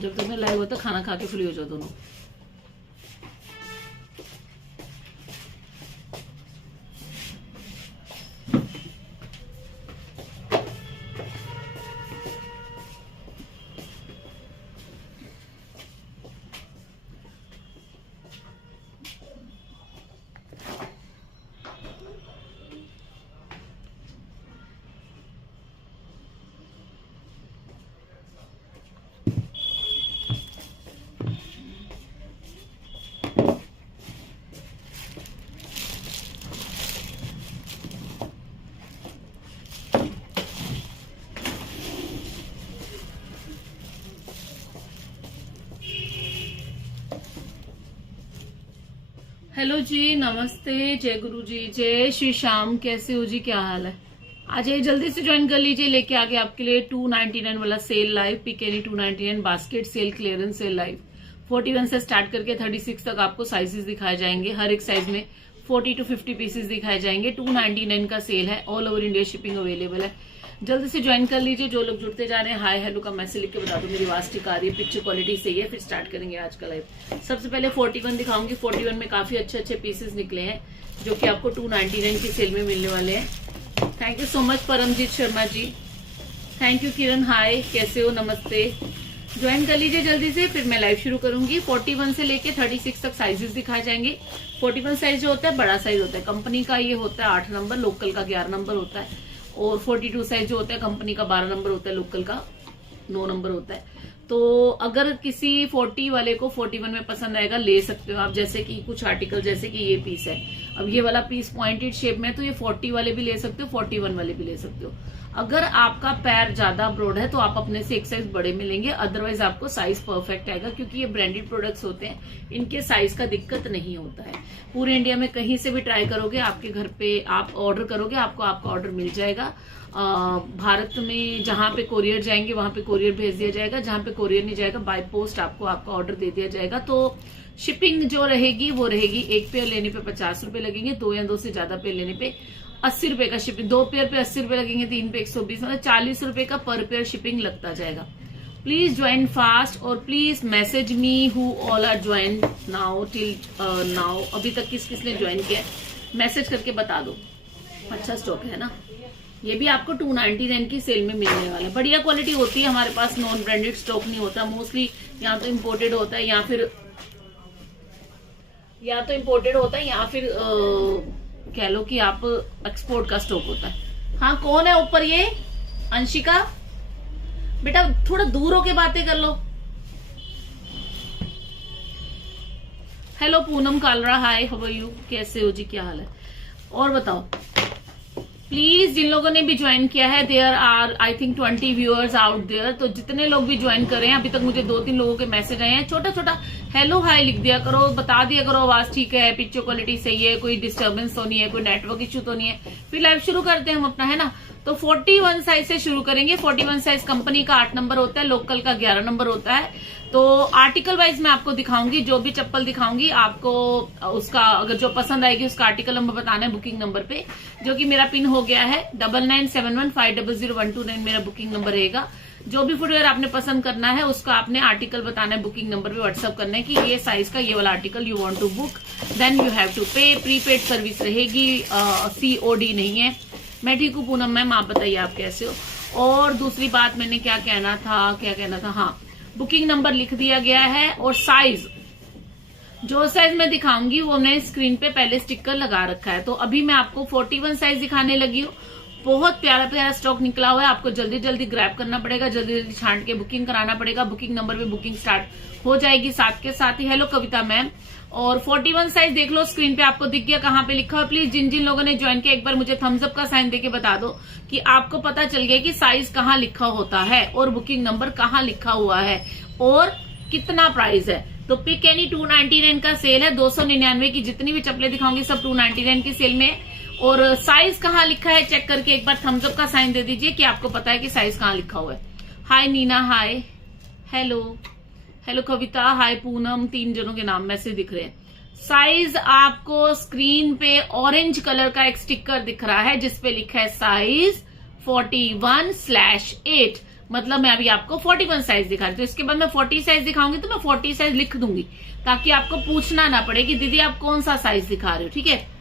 जब तक मैं लाइव होता खाना खा के फ्री हो जाओ दोनों। हेलो जी, नमस्ते, जय गुरु जी, जय श्री श्याम। कैसे हो जी, क्या हाल है? आ जाइए, जल्दी से ज्वाइन कर लीजिए। लेके आ गए आपके लिए 299 वाला सेल लाइव, पिकेनी 299 basket sale, clearance sale live. 41 से स्टार्ट करके 36 तक आपको साइजेस दिखाए जाएंगे। हर एक साइज में 40 to 50 पीसेस दिखाए जाएंगे। 299 का सेल है, all over India shipping available है। जल्दी से ज्वाइन कर लीजिए। जो लोग जुड़ते जा रहे हैं, हाय हेलो का मैसेज लिख के बता दो मेरी आवाज ठीक आ रही है, पिक्चर क्वालिटी सही है, फिर स्टार्ट करेंगे आज का लाइव। सबसे पहले 41 दिखाऊंगी। 41 में काफी अच्छे अच्छे पीसेस निकले हैं जो कि आपको 299 की सेल में मिलने वाले हैं। Thank you so much Paramjeet Sharma ji, thank you Kiran, hi कैसे हो, नमस्ते। ज्वाइन कर लीजिए जल्दी से, फिर मैं लाइव शुरू करूंगी। 41 से लेके 36 तक साइजेस दिखाए जाएंगे। 41 साइज जो होता है बड़ा साइज होता है, कंपनी का ये होता है 8 नंबर, लोकल का 11 नंबर होता है। और 42 साइज जो होता है कंपनी का 12 नंबर होता है, लोकल का 9 नंबर होता है। तो अगर किसी 40 वाले को 41 में पसंद आएगा, ले सकते हो आप। जैसे कि कुछ आर्टिकल, जैसे कि ये पीस है, अब ये वाला पीस पॉइंटेड शेप में है, तो ये 40 वाले भी ले सकते हो, 41 वाले भी ले सकते हो। अगर आपका पैर ज्यादा ब्रॉड है तो आप अपने से एक साइज बड़े में लेंगे, अदरवाइज आपको साइज परफेक्ट आएगा, क्योंकि ये ब्रांडेड प्रोडक्ट्स होते हैं, इनके साइज का दिक्कत नहीं होता है। पूरे इंडिया में कहीं से भी ट्राई करोगे, आपके घर पे आप ऑर्डर करोगे, आपको आपका ऑर्डर मिल जाएगा। भारत में जहां पे कोरियर जाएंगे वहां पे कोरियर भेज दिया जाएगा, जहां पे कोरियर नहीं जाएगा बाय पोस्ट आपको आपका ऑर्डर दे दिया जाएगा। तो शिपिंग जो रहेगी वो रहेगी, एक पेयर लेने पे 50 रुपए लगेंगे, 2 या 2 से ज्यादा पेयर लेने पे 80 रुपए का शिपिंग, 2 पेयर पे 80 रुपए लगेंगे, 3 पे 120, मतलब 40 रुपए का पर पेयर शिपिंग लगता जाएगा। प्लीज ज्वाइन फास्ट और please message me who all are join now till now. अभी तक किस किसने ज्वाइन किया मैसेज करके बता दो। अच्छा स्टॉक है ना, ये भी आपको 299 की सेल में मिलने वाला है। बढ़िया क्वालिटी होती है हमारे पास, नॉन ब्रांडेड स्टॉक नहीं होता मोस्टली, या तो इम्पोर्टेड होता है या फिर इम्पोर्टेड होता है, या फिर कह लो कि आप एक्सपोर्ट का स्टॉक होता है। हाँ, कौन है ऊपर? ये अंशिका बेटा, थोड़ा दूर होके बातें कर लो। Hello Poonam Kalra, hi how are you, कैसे हो जी, क्या हाल है? और बताओ प्लीज, जिन लोगों ने भी ज्वाइन किया है, there are I think 20 viewers out there, तो जितने लोग भी ज्वाइन कर रहे हैं, अभी तक मुझे 2-3 लोगों के मैसेज आए हैं, छोटा छोटा हेलो हाय लिख दिया करो, बता दिया करो आवाज ठीक है, पिक्चर क्वालिटी सही है, कोई डिस्टर्बेंस तो नहीं है, कोई नेटवर्क इश्यू तो नहीं है। फिर लाइव शुरू करते हैं हम अपना, है ना। तो 41 साइज से शुरू करेंगे। 41 साइज कंपनी का 8 नंबर होता है, लोकल का 11 नंबर होता है। तो आर्टिकल वाइज मैं आपको दिखाऊंगी, जो भी चप्पल दिखाऊंगी आपको उसका अगर जो पसंद आएगी उसका आर्टिकल नंबर बताना है बुकिंग नंबर पे, जो कि मेरा पिन हो गया है 9971500129 मेरा बुकिंग नंबर रहेगा। जो भी फुटवेयर आपने पसंद करना है उसका आपने आर्टिकल बताना है, बुकिंग नंबर पे व्हाट्सअप करना है कि ये साइज का ये वाला article you want to book, then you have to pay. Prepaid service रहेगी, COD नहीं है। मैं ठीक हूँ पूनम मैम, आप बताइए आप कैसे हो? और दूसरी बात मैंने क्या कहना था, हाँ, बुकिंग नंबर लिख दिया गया है। और साइज, जो साइज मैं दिखाऊंगी वो मैंने स्क्रीन पे पहले स्टिकर लगा रखा है। तो अभी मैं आपको 41 साइज दिखाने लगी हूँ। बहुत प्यारा प्यारा स्टॉक निकला हुआ है, आपको जल्दी जल्दी ग्रैब करना पड़ेगा, जल्दी जल्दी छांट के बुकिंग कराना पड़ेगा। बुकिंग नंबर पे बुकिंग स्टार्ट हो जाएगी साथ के साथ ही। हेलो कविता मैम। और 41 साइज देख लो, स्क्रीन पे आपको दिख गया कहाँ पे लिखा है। प्लीज जिन जिन लोगों ने ज्वाइन किया, एक बार मुझे थम्स अप का साइन देके बता दो कि आपको पता चल गया कि साइज कहाँ लिखा होता है और बुकिंग नंबर कहाँ लिखा हुआ है और कितना प्राइस है। तो पिक एनी 299 का सेल है। 299 की जितनी भी चप्पलें दिखाऊंगी सब 299 की सेल में। और साइज कहाँ लिखा है चेक करके एक बार थम्स अप का साइन दे दीजिए कि आपको पता है कि साइज कहाँ लिखा हुआ है। हाय नीना, हाय, हेलो हेलो कविता, हाय पूनम, 3 जनों के नाम मैसेज दिख रहे हैं। साइज आपको स्क्रीन पे ऑरेंज कलर का एक स्टिकर दिख रहा है जिसपे लिखा है साइज 41/8। मतलब मैं अभी आपको 41 साइज दिखा रही हूँ, तो इसके बाद मैं 40 साइज दिखाऊंगी तो मैं 40 साइज लिख दूंगी, ताकि आपको पूछना ना पड़े कि दीदी आप कौन सा साइज दिखा रहे हो। ठीक है,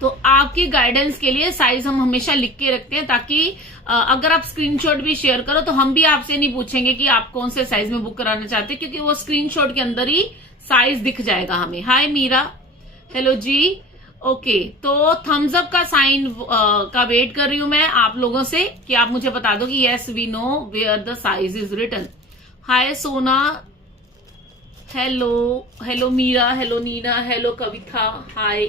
तो आपकी गाइडेंस के लिए साइज हम हमेशा लिख के रखते हैं, ताकि अगर आप स्क्रीनशॉट भी शेयर करो तो हम भी आपसे नहीं पूछेंगे कि आप कौन से साइज में बुक कराना चाहते हैं, क्योंकि वो स्क्रीनशॉट के अंदर ही साइज दिख जाएगा हमें। हाय मीरा, हेलो जी। ओके, तो थम्स अप का साइन का वेट कर रही हूं मैं आप लोगों से कि आप मुझे बता दो कि yes we know where the size is written. Hi Sona, hello hello Meera, hello Neena, hello Kavita, hi.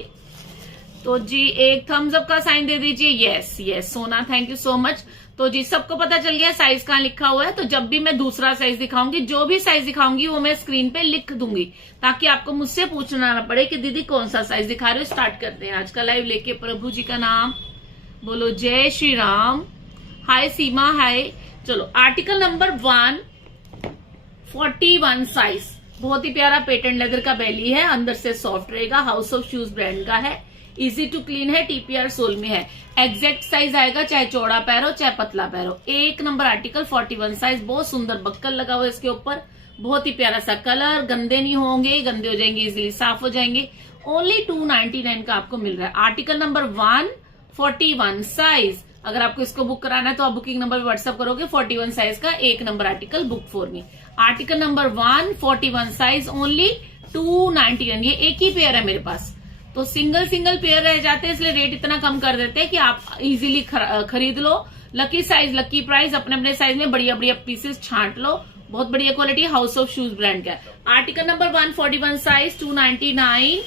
तो जी एक थम्स अप का साइन दे दीजिए। Yes yes Sona, thank you so much. तो जी सबको पता चल गया साइज कहाँ लिखा हुआ है। तो जब भी मैं दूसरा साइज दिखाऊंगी, जो भी साइज दिखाऊंगी वो मैं स्क्रीन पे लिख दूंगी, ताकि आपको मुझसे पूछना ना पड़े कि दीदी कौन सा साइज दिखा रहे हो। स्टार्ट करते हैं आज का लाइव लेके। प्रभु जी का नाम बोलो, जय श्री राम। हाय सीमा, हाय। चलो आर्टिकल नंबर 141 साइज, बहुत ही प्यारा पेटेंट लेदर का बेली है, अंदर से सॉफ्ट रहेगा, हाउस ऑफ शूज ब्रांड का है, इजी टू क्लीन है, टीपीआर सोल में है, एग्जैक्ट साइज आएगा, चाहे चौड़ा पैर हो चाहे पतला पैर हो। एक नंबर आर्टिकल 41 साइज, बहुत सुंदर बक्कल लगा हुआ है इसके ऊपर, बहुत ही प्यारा सा कलर, गंदे नहीं होंगे, गंदे हो जाएंगे इजीली साफ हो जाएंगे। ओनली 299 का आपको मिल रहा है। आर्टिकल नंबर 141 साइज, अगर आपको इसको बुक कराना है तो आप बुकिंग नंबर पे व्हाट्सअप करोगे 41 साइज का एक number article book for me. Article number 141 size only 299, ये एक ही पेयर है मेरे पास, तो सिंगल सिंगल पेयर रह जाते हैं, इसलिए रेट इतना कम कर देते हैं कि आप इजीली खरीद लो। लकी साइज, लकी प्राइस, अपने अपने साइज में बढ़िया बढ़िया पीसेस छांट लो, बहुत बढ़िया quality, house of shoes brand का है। Article number 141 size 299,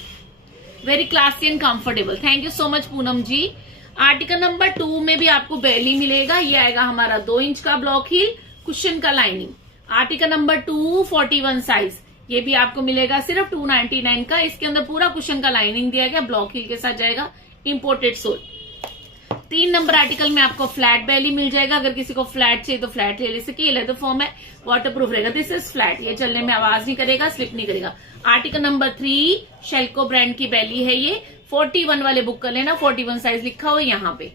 very classy and comfortable. Thank you so much Poonam ji. Article number 2 में भी आपको बेली मिलेगा, ये आएगा हमारा 2 इंच का ब्लॉक हील, कुशन का लाइनिंग। आर्टिकल नंबर 241 साइज, ये भी आपको मिलेगा सिर्फ 299 का। इसके अंदर पूरा कुशन का लाइनिंग दिया गया, ब्लॉक हील के साथ जाएगा, इंपोर्टेड सोल। 3 नंबर आर्टिकल में आपको फ्लैट बेली मिल जाएगा, अगर किसी को फ्लैट चाहिए तो फ्लैट ले सकते, ये लेदर फॉर्म है, वाटर प्रूफ रहेगा। दिस इज फ्लैट, ये चलने में आवाज नहीं करेगा, स्लिप नहीं करेगा। आर्टिकल नंबर 3 शेल्को ब्रांड की बेली है, ये 41 वाले बुक कर लेना, 41 साइज लिखा हुआ है यहाँ पे।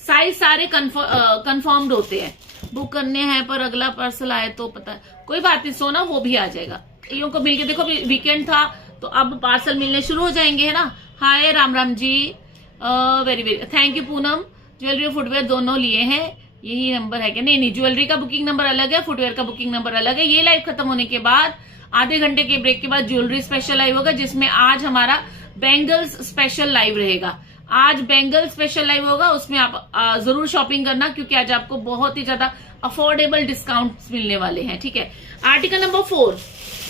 साइज सारे कंफर्म्ड होते हैं, बुक करने हैं पर अगला पार्सल आए तो पता, कोई बात नहीं सोना, वो भी आ जाएगा। ईयों को मिलके देखो, वीकेंड था तो अब पार्सल मिलने शुरू हो जाएंगे, है ना। Hi Ram Ram ji, very very thank you Poonam. Jewellery और फुटवेयर दोनों लिए हैं, यही नंबर है क्या? नहीं, ज्वेलरी का बुकिंग नंबर अलग है, फुटवेयर का बुकिंग नंबर अलग है। ये लाइव खत्म होने के बाद आधे घंटे के ब्रेक के बाद ज्वेलरी स्पेशल लाइव होगा, जिसमें आज हमारा बैंगल्स स्पेशल लाइव रहेगा। आज बैंगल स्पेशल लाइव होगा, उसमें आप जरूर शॉपिंग करना, क्योंकि आज आपको बहुत ही ज्यादा अफोर्डेबल डिस्काउंट मिलने वाले हैं। ठीक है, आर्टिकल नंबर 4,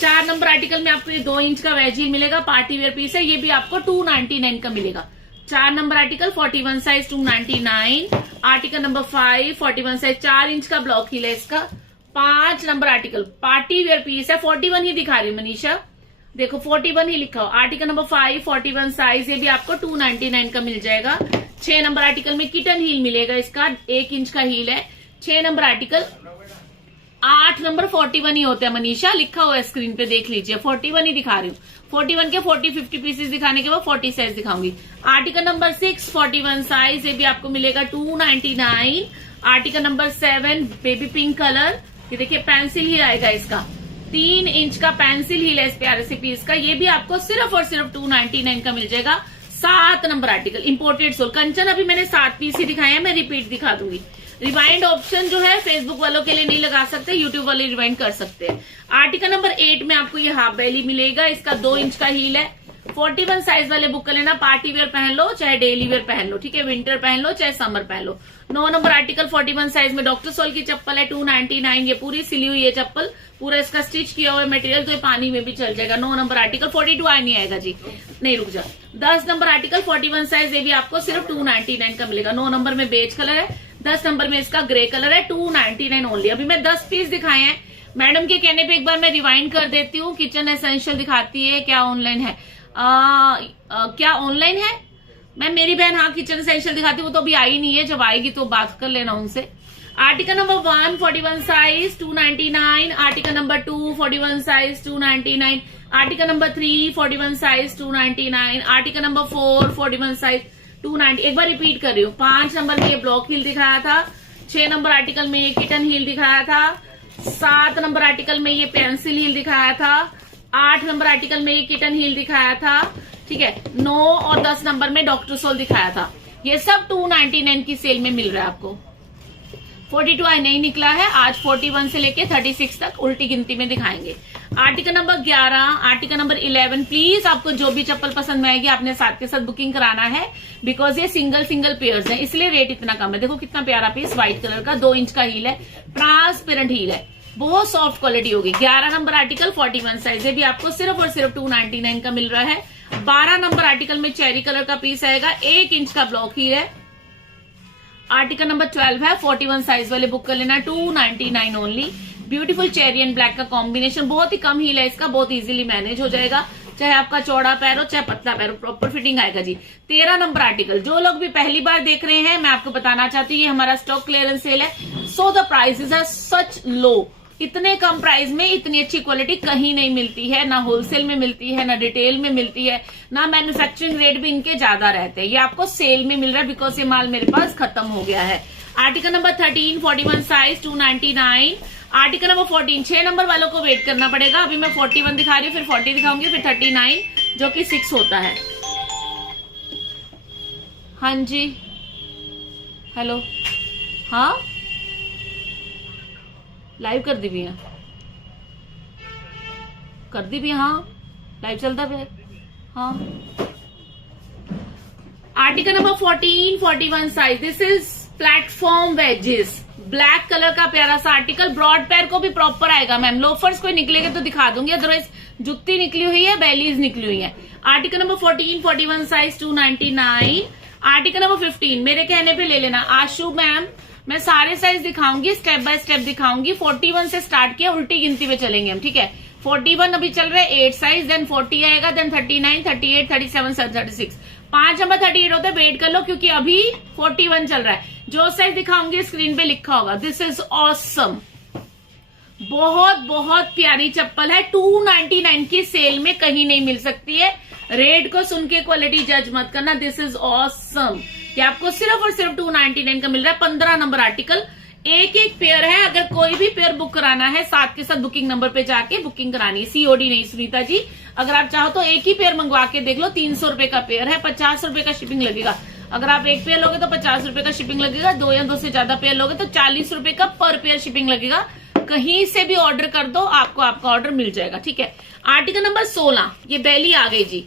4 नंबर आर्टिकल में आपको ये 2 इंच का वेज हील मिलेगा, पार्टी वेयर पीस है, ये भी आपको 299 का मिलेगा। 4 number article 41 size 299। Article number 5 41 size 4 inch का ब्लॉक हील है इसका। 5 number article party wear piece है, 41 ही दिखा रही मनीषा, देखो 41 ही लिखा हो। आर्टिकल नंबर 5 41 साइज, ये भी आपको 299 का मिल जाएगा। 6 नंबर आर्टिकल में किटन हील मिलेगा, इसका 1 इंच का हील है। 6 नंबर आर्टिकल, 8 नंबर 41 ही होता है मनीषा, लिखा हुआ है स्क्रीन पे देख लीजिए, 41 ही दिखा रही हूँ। 41 के 40-50 पीसेस दिखाने के बाद 40 साइज दिखाऊंगी। आर्टिकल नंबर 6 41 साइज, ये भी आपको मिलेगा 299। Article number 7 baby pink colour, ये देखिए पेंसिल ही आएगा इसका, 3 इंच का पेंसिल हील है इस प्यारे से पीस का, ये भी आपको सिर्फ और सिर्फ 299 का मिल जाएगा। 7 नंबर आर्टिकल इंपोर्टेड सोल कंचन, अभी मैंने 7 पीस ही दिखाए हैं, मैं रिपीट दिखा दूंगी। रिवाइंड ऑप्शन जो है फेसबुक वालों के लिए नहीं लगा सकते, यूट्यूब वाले रिवाइंड कर सकते हैं। आर्टिकल नंबर 8 में आपको ये हाफ बेली मिलेगा, इसका 2 इंच का हील है। 41 साइज वाले बुक कर लेना, पार्टी वेयर पहन लो चाहे डेली वेयर पहन लो, ठीक है, विंटर पहन लो चाहे समर पहन लो। 9 नंबर आर्टिकल 41 साइज में डॉक्टर सोल की चप्पल है 299, ये पूरी सिली हुई है चप्पल, पूरा इसका स्टिच किया हुआ है मटेरियल, तो ये पानी में भी चल जाएगा। 9 नंबर आर्टिकल 42 आई नहीं आएगा जी, नहीं रुक जा। 10 नंबर आर्टिकल 41 साइज, ये भी आपको सिर्फ 299 का मिलेगा। 9 नंबर में बेज कलर है, 10 नंबर में इसका ग्रे कलर है, 299 ओनली। अभी मैं 10 पीस दिखाए हैं, मैडम के कहने पे एक बार मैं रिवाइंड कर देती हूँ। किचन एसेंशियल दिखाती है, क्या ऑनलाइन है? क्या ऑनलाइन है मैम? मेरी बहन हाँ किचन एसेंशियल दिखाती है, वो तो अभी आई नहीं है, जब आएगी तो बात कर लेना उनसे। Article number 1 41 size 299। Article number 2 41 size 299। Article number 3 41 size 299। Article number 4 41 size 290। एक बार रिपीट कर रही हूँ, 5 नंबर में ये ब्लॉक हील दिखाया था, 6 नंबर आर्टिकल में ये किटन हील दिखाया था, 7 नंबर आर्टिकल में ये पेंसिल हील दिखाया था, 8 नंबर आर्टिकल में ये किटन हील दिखाया था, ठीक है, 9 और 10 नंबर में डॉक्टर सोल दिखाया था। ये सब 299 की सेल में मिल रहा है आपको। 42 आज नहीं निकला है, आज 41 से लेके 36 तक उल्टी गिनती में दिखाएंगे। Article number 11, article number 11, please आपको जो भी चप्पल पसंद में आएगी आपने साथ के साथ बुकिंग कराना है, बिकॉज ये सिंगल पेयर्स है, इसलिए रेट इतना कम है। देखो कितना प्यारा पीस, व्हाइट कलर का 2 इंच का हील है, ट्रांसपेरेंट हील है, बहुत सॉफ्ट क्वालिटी होगी। 11 नंबर आर्टिकल 41 साइज, ये भी आपको सिर्फ और सिर्फ 299 का मिल रहा है। 12 नंबर आर्टिकल में चेरी कलर का पीस आएगा, 1 इंच का ब्लॉक हील है। आर्टिकल नंबर 12 है, 41 साइज वाले बुक कर लेना, 299 only. Beautiful cherry and black का कॉम्बिनेशन, बहुत ही कम हील है इसका, बहुत इजीली मैनेज हो जाएगा, चाहे आपका चौड़ा पैर हो चाहे पतला पैर हो, प्रॉपर फिटिंग आएगा जी। 13 नंबर आर्टिकल, जो लोग भी पहली बार देख रहे हैं मैं आपको बताना चाहती हूँ, ये हमारा स्टॉक क्लियरेंस सेल है, so the prices are such low. इतने कम प्राइस में इतनी अच्छी क्वालिटी कहीं नहीं मिलती है, ना होलसेल में मिलती है, ना रिटेल में मिलती है, ना मैन्युफैक्चरिंग रेट भी इनके ज्यादा रहते हैं। ये आपको सेल में मिल रहा है बिकॉज ये माल मेरे पास खत्म हो गया है। Article number 13, 41 size, 299। Article number 14, 6 number वालों को वेट करना पड़ेगा, अभी मैं 41 दिखा रही हूँ, फिर 40 दिखाऊंगी, फिर 39 जो कि 6 होता है। हाँ जी, हेलो, हाँ लाइव कर दी भी है, कर दी भी, हाँ लाइव चलता पे, हाँ। Article number 14, 41 size, this is platform wages, black colour का प्यारा सा आर्टिकल, ब्रॉड पैर को भी प्रॉपर आएगा मैम, लोफर्स कोई निकलेगा तो दिखा दूंगी, अदरवाइज जुत्ती निकली हुई है, बेलीज निकली हुई है। Article number 14, 41 size, 299। Article number 15, मेरे कहने पे ले लेना आशु मैम, मैं सारे साइज दिखाऊंगी, स्टेप बाय स्टेप दिखाऊंगी। 41 से स्टार्ट किया, उल्टी गिनती में चलेंगे हम, ठीक है। 41 अभी चल रहा है 8 साइज, देन 40 आएगा, देन 39, 38, 37, 36, 5 नंबर 38 होता है, वेट कर लो क्योंकि अभी 41 चल रहा है। जो साइज दिखाऊंगी स्क्रीन पे लिखा होगा। दिस इज ऑसम, बहुत बहुत प्यारी चप्पल है, 299 की सेल में कहीं नहीं मिल सकती है। रेट को सुन के क्वालिटी जज मत करना, दिस इज ऑसम। ये आपको सिर्फ और सिर्फ 299 का मिल रहा है। 15 नंबर आर्टिकल, एक पेयर है, अगर कोई भी पेयर बुक कराना है साथ के साथ बुकिंग नंबर पे जाके बुकिंग करानी है, सीओडी नहीं सुनीता जी। अगर आप चाहो तो एक ही पेयर मंगवा के देख लो, 300 रुपए का पेयर है, 50 रुपए का शिपिंग लगेगा। अगर आप एक पेयर लोगे तो 50 रुपए का शिपिंग लगेगा, 2 या 2 से ज्यादा पेयर लोगे तो 40 रुपए का पर पेयर शिपिंग लगेगा। कहीं से भी ऑर्डर कर दो, आपको आपका ऑर्डर मिल जाएगा, ठीक है। आर्टिकल नंबर 16, ये बेली आ गई जी।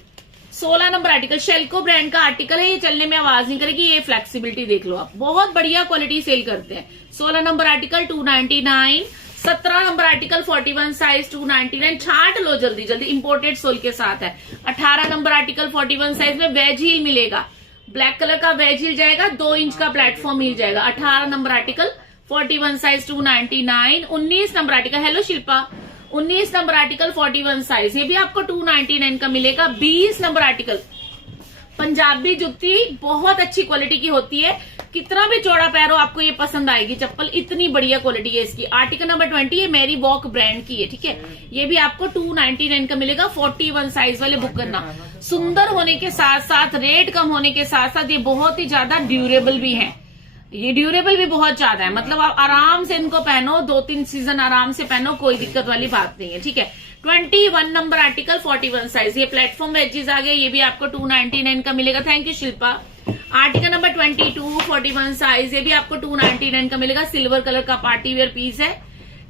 16 नंबर आर्टिकल, शेल्को ब्रांड का आर्टिकल है, ये चलने में आवाज नहीं करेगी, ये फ्लेक्सिबिलिटी देख लो आप, बहुत बढ़िया क्वालिटी सेल करते हैं। 16 number article 299। 17 number article 41 size 299, छांट लो जल्दी जल्दी, इंपोर्टेड सोल के साथ है। 18 नंबर आर्टिकल 41 साइज में वेज हील मिलेगा, ब्लैक कलर का वेज हील जाएगा, 2 इंच का प्लेटफॉर्म मिल जाएगा। 18 number article 41 size 299। 19 number article, hello Shilpa, 19 number article 41 size, ये भी आपको 299 का मिलेगा। 20 नंबर आर्टिकल, पंजाबी जुत्ती बहुत अच्छी क्वालिटी की होती है, कितना भी चौड़ा पैर हो आपको ये पसंद आएगी चप्पल, इतनी बढ़िया क्वालिटी है इसकी। आर्टिकल नंबर 20, ये मेरी वॉक ब्रांड की है, ठीक है, ये भी आपको 299 का मिलेगा। 41 साइज वाले बुक करना। सुंदर होने के साथ साथ, रेट कम होने के साथ साथ ये बहुत ही ज्यादा ड्यूरेबल भी है, ये ड्यूरेबल भी बहुत ज्यादा है, मतलब आप आराम से इनको पहनो, 2-3 सीजन आराम से पहनो, कोई दिक्कत वाली बात नहीं है, ठीक है। 21 नंबर आर्टिकल 41 साइज, ये प्लेटफॉर्म वेजेस आ गए, ये भी आपको 299 का मिलेगा। Thank you Shilpa. Article number 22 41 size, ये भी आपको 299 का मिलेगा। सिल्वर कलर का पार्टी वेयर पीस है,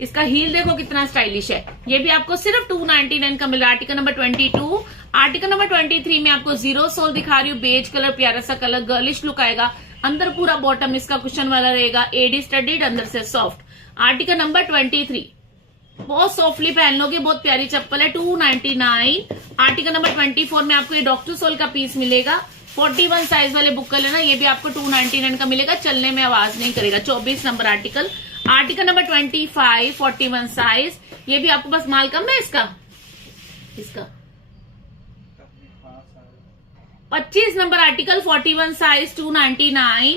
इसका हील देखो कितना स्टाइलिश है, ये भी आपको सिर्फ 299 का मिलेगा। Article number 22। आर्टिकल नंबर 23 में आपको जीरो सोल दिखा रही हूँ, बेज कलर, प्यारा सा कलर, गर्लिश लुक आएगा, अंदर पूरा बॉटम इसका कुशन वाला रहेगा, एडी स्टडीड, अंदर से सॉफ्ट। आर्टिकल नंबर 23, बहुत सॉफ्टली पहन लोगे, बहुत प्यारी चप्पल है, 299। आर्टिकल नंबर 24 में आपको ये डॉक्टर सोल का पीस मिलेगा, 41 साइज वाले बुक कर लेना, ये भी आपको 299 का मिलेगा, चलने में आवाज नहीं करेगा। 24 number article. Article number 25 41 size, ये भी आपको बस माल कम है इसका 25 नंबर आर्टिकल 41 साइज 299।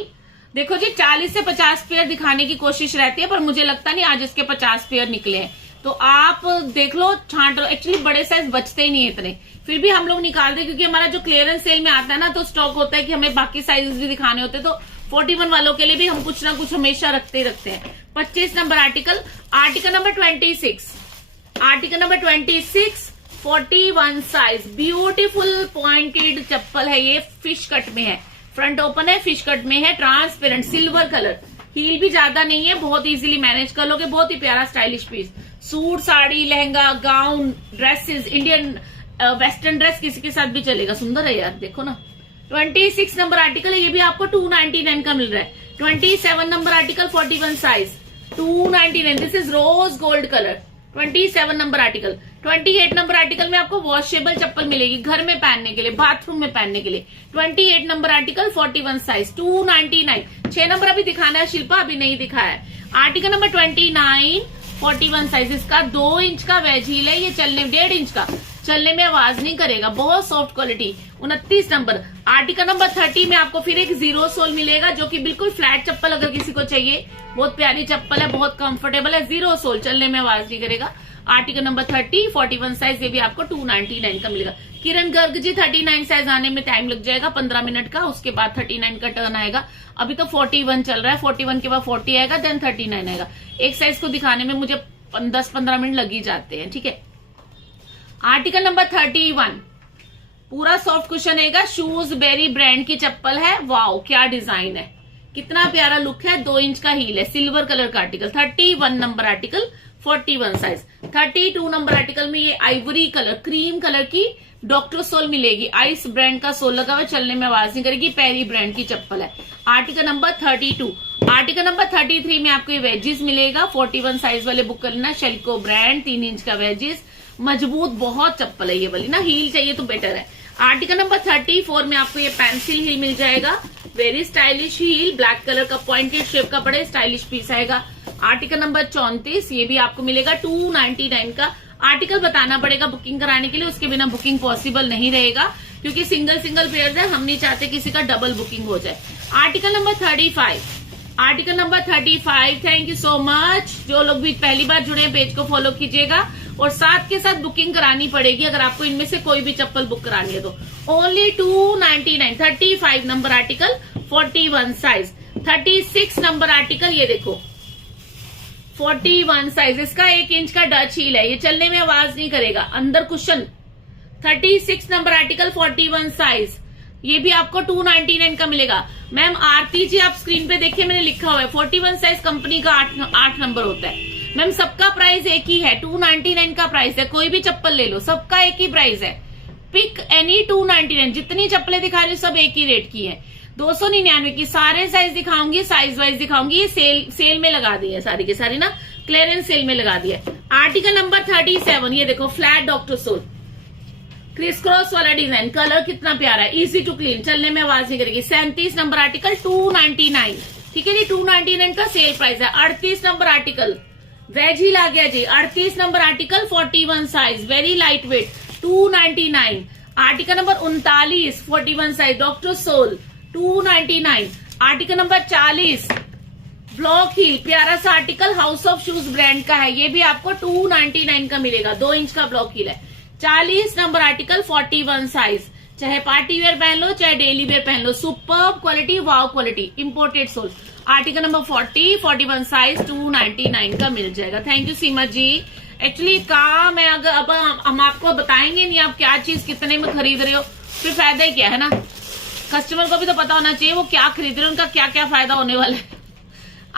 देखो जी 40 से 50 पेयर दिखाने की कोशिश रहती है, पर मुझे लगता नहीं आज इसके 50 पेयर निकले हैं, तो आप देख लो, छांट लो। एक्चुअली बड़े साइज बचते ही नहीं इतने, फिर भी हम लोग निकालते, क्योंकि हमारा जो क्लियरेंस सेल में आता है ना, तो स्टॉक होता है कि हमें बाकी साइजेस भी दिखाने होते हैं, तो 41 वालों के लिए भी हम कुछ ना कुछ हमेशा रखते ही रखते हैं। 25 number article, article number 26, article number 26, 41 size, beautiful pointed चप्पल है ये, फिश कट में है, फ्रंट ओपन है, फिश कट में है, ट्रांसपेरेंट सिल्वर कलर, हील भी ज्यादा नहीं है, बहुत इजीली मैनेज कर लोगे, बहुत ही प्यारा stylish piece. Suit, sari, lehenga, gown, dresses, Indian western dress किसी के साथ भी चलेगा, सुंदर है यार, देखो ना। 26 नंबर आर्टिकल है, ये भी आपको 299 का मिल रहा है। 27 number article, 41 size, 299, this is rose gold colour. 27 number article. 28 number article में आपको वॉशेबल चप्पल मिलेगी घर में पहनने के लिए, बाथरूम में पहनने के लिए। 28 नंबर आर्टिकल, 41 साइज, 299। 6 नंबर अभी दिखाना है शिल्पा, अभी नहीं दिखाया है। आर्टिकल नंबर 29, 41 साइज, इसका 2 इंच का वेज हील है, ये चलने 1.5 इंच का, चलने में आवाज नहीं करेगा, बहुत soft quality. 29 number article number 30 में आपको फिर एक जीरो सोल मिलेगा, जो कि बिल्कुल फ्लैट चप्पल अगर किसी को चाहिए, बहुत प्यारी चप्पल है, बहुत कंफर्टेबल है, जीरो सोल, चलने में आवाज नहीं करेगा। आर्टिकल नंबर 30, 41 साइज, ये भी आपको 299 का मिलेगा। किरण गर्ग जी, 39 साइज आने में टाइम लग जाएगा 15 मिनट का, उसके बाद 39 का टर्न आएगा। अभी तो 41 चल रहा है, 41 के बाद 40 आएगा, देन 39 आएगा। एक साइज को दिखाने में मुझे 10-15 मिनट लग ही जाते हैं, ठीक है। आर्टिकल नंबर 31, पूरा सॉफ्ट कुशन है, शूज बेरी ब्रांड की चप्पल है, वाओ क्या डिजाइन है, कितना प्यारा लुक है, 2 इंच का हील है, सिल्वर कलर का article. 31 number article, 41 size. 32 number article में ये आइवरी कलर, क्रीम कलर की डॉक्टर सोल मिलेगी, आइस ब्रांड का सोल लगा हुआ, चलने में आवाज नहीं करेगी, पेरी ब्रांड की चप्पल है। Article number 32। आर्टिकल नंबर 33 में आपको ये वेजिस मिलेगा, 41 साइज वाले बुक कर लेना, शेल्को ब्रांड, 3 इंच का वेजिस, मजबूत बहुत चप्पल है ये वाली ना, हील चाहिए तो बेटर है। आर्टिकल नंबर 34 में आपको ये पेंसिल हील मिल जाएगा, very stylish heel, black colour का पॉइंटेड शेप का बड़े स्टाइलिश पीस आएगा। आर्टिकल नंबर 34, ये भी आपको मिलेगा 299 का। आर्टिकल बताना पड़ेगा बुकिंग कराने के लिए, उसके बिना बुकिंग पॉसिबल नहीं रहेगा, क्योंकि सिंगल पेयर है, हम नहीं चाहते किसी का डबल बुकिंग हो जाए। Article number 35, article number 35, thank you so much. जो लोग भी पहली बार जुड़े हैं पेज को फॉलो कीजिएगा, और साथ के साथ बुकिंग करानी पड़ेगी अगर आपको इनमें से कोई भी चप्पल बुक करानी है तो। Only 299। 35 number article, 41 size. 36 number article, ये देखो 41 साइज, इसका 1 इंच का डच हील है, ये चलने में आवाज नहीं करेगा, अंदर कुशन। 36 नंबर आर्टिकल, 41 साइज, ये भी आपको 299 का मिलेगा। मैम आरती जी, आप स्क्रीन पे देखिए, मैंने लिखा हुआ है 41 साइज कंपनी का 8 नंबर होता है। मैम सबका प्राइस एक ही है, 299 का प्राइस है, कोई भी चप्पल ले लो, सबका एक ही प्राइस है, पिक एनी 299। जितनी चप्पलें दिखा रही हूँ सब एक ही रेट की है, 299 की। सारे साइज दिखाऊंगी, साइज वाइज दिखाऊंगी, ये सेल में लगा दी है सारी की सारी ना, क्लियरेंस सेल में लगा दिया है। आर्टिकल नंबर 37, ये देखो flat doctor soul, criss cross वाला डिजाइन, कलर कितना प्यारा है, इजी टू क्लीन, चलने में आवाज नहीं करेगी। 37 नंबर आर्टिकल, 299, ठीक है जी, 299 का सेल प्राइस है। 38 नंबर आर्टिकल, वेज हील आ गया जी। 38 number article, 41 size, very light weight, 299। Article number 39, 41 size, doctor soul, 299। Article number 40, block heal, प्यारा सा article, house of shoes brand का है, ये भी आपको 299 का मिलेगा, 2 इंच का ब्लॉक हील है। 40 नंबर आर्टिकल, 41 साइज, चाहे पार्टी वेयर पहन लो चाहे डेली वेयर पहन लो, superb quality, wow quality, imported sole. Article number 40, 41 size, 299 का मिल जाएगा। Thank you Seema ji. Actually काम है, अगर अब हम आपको बताएंगे नहीं आप क्या चीज कितने में खरीद रहे हो, फिर फायदा ही क्या है ना, कस्टमर को भी तो पता होना चाहिए वो क्या खरीद रहे हैं, उनका क्या क्या फायदा होने वाला है।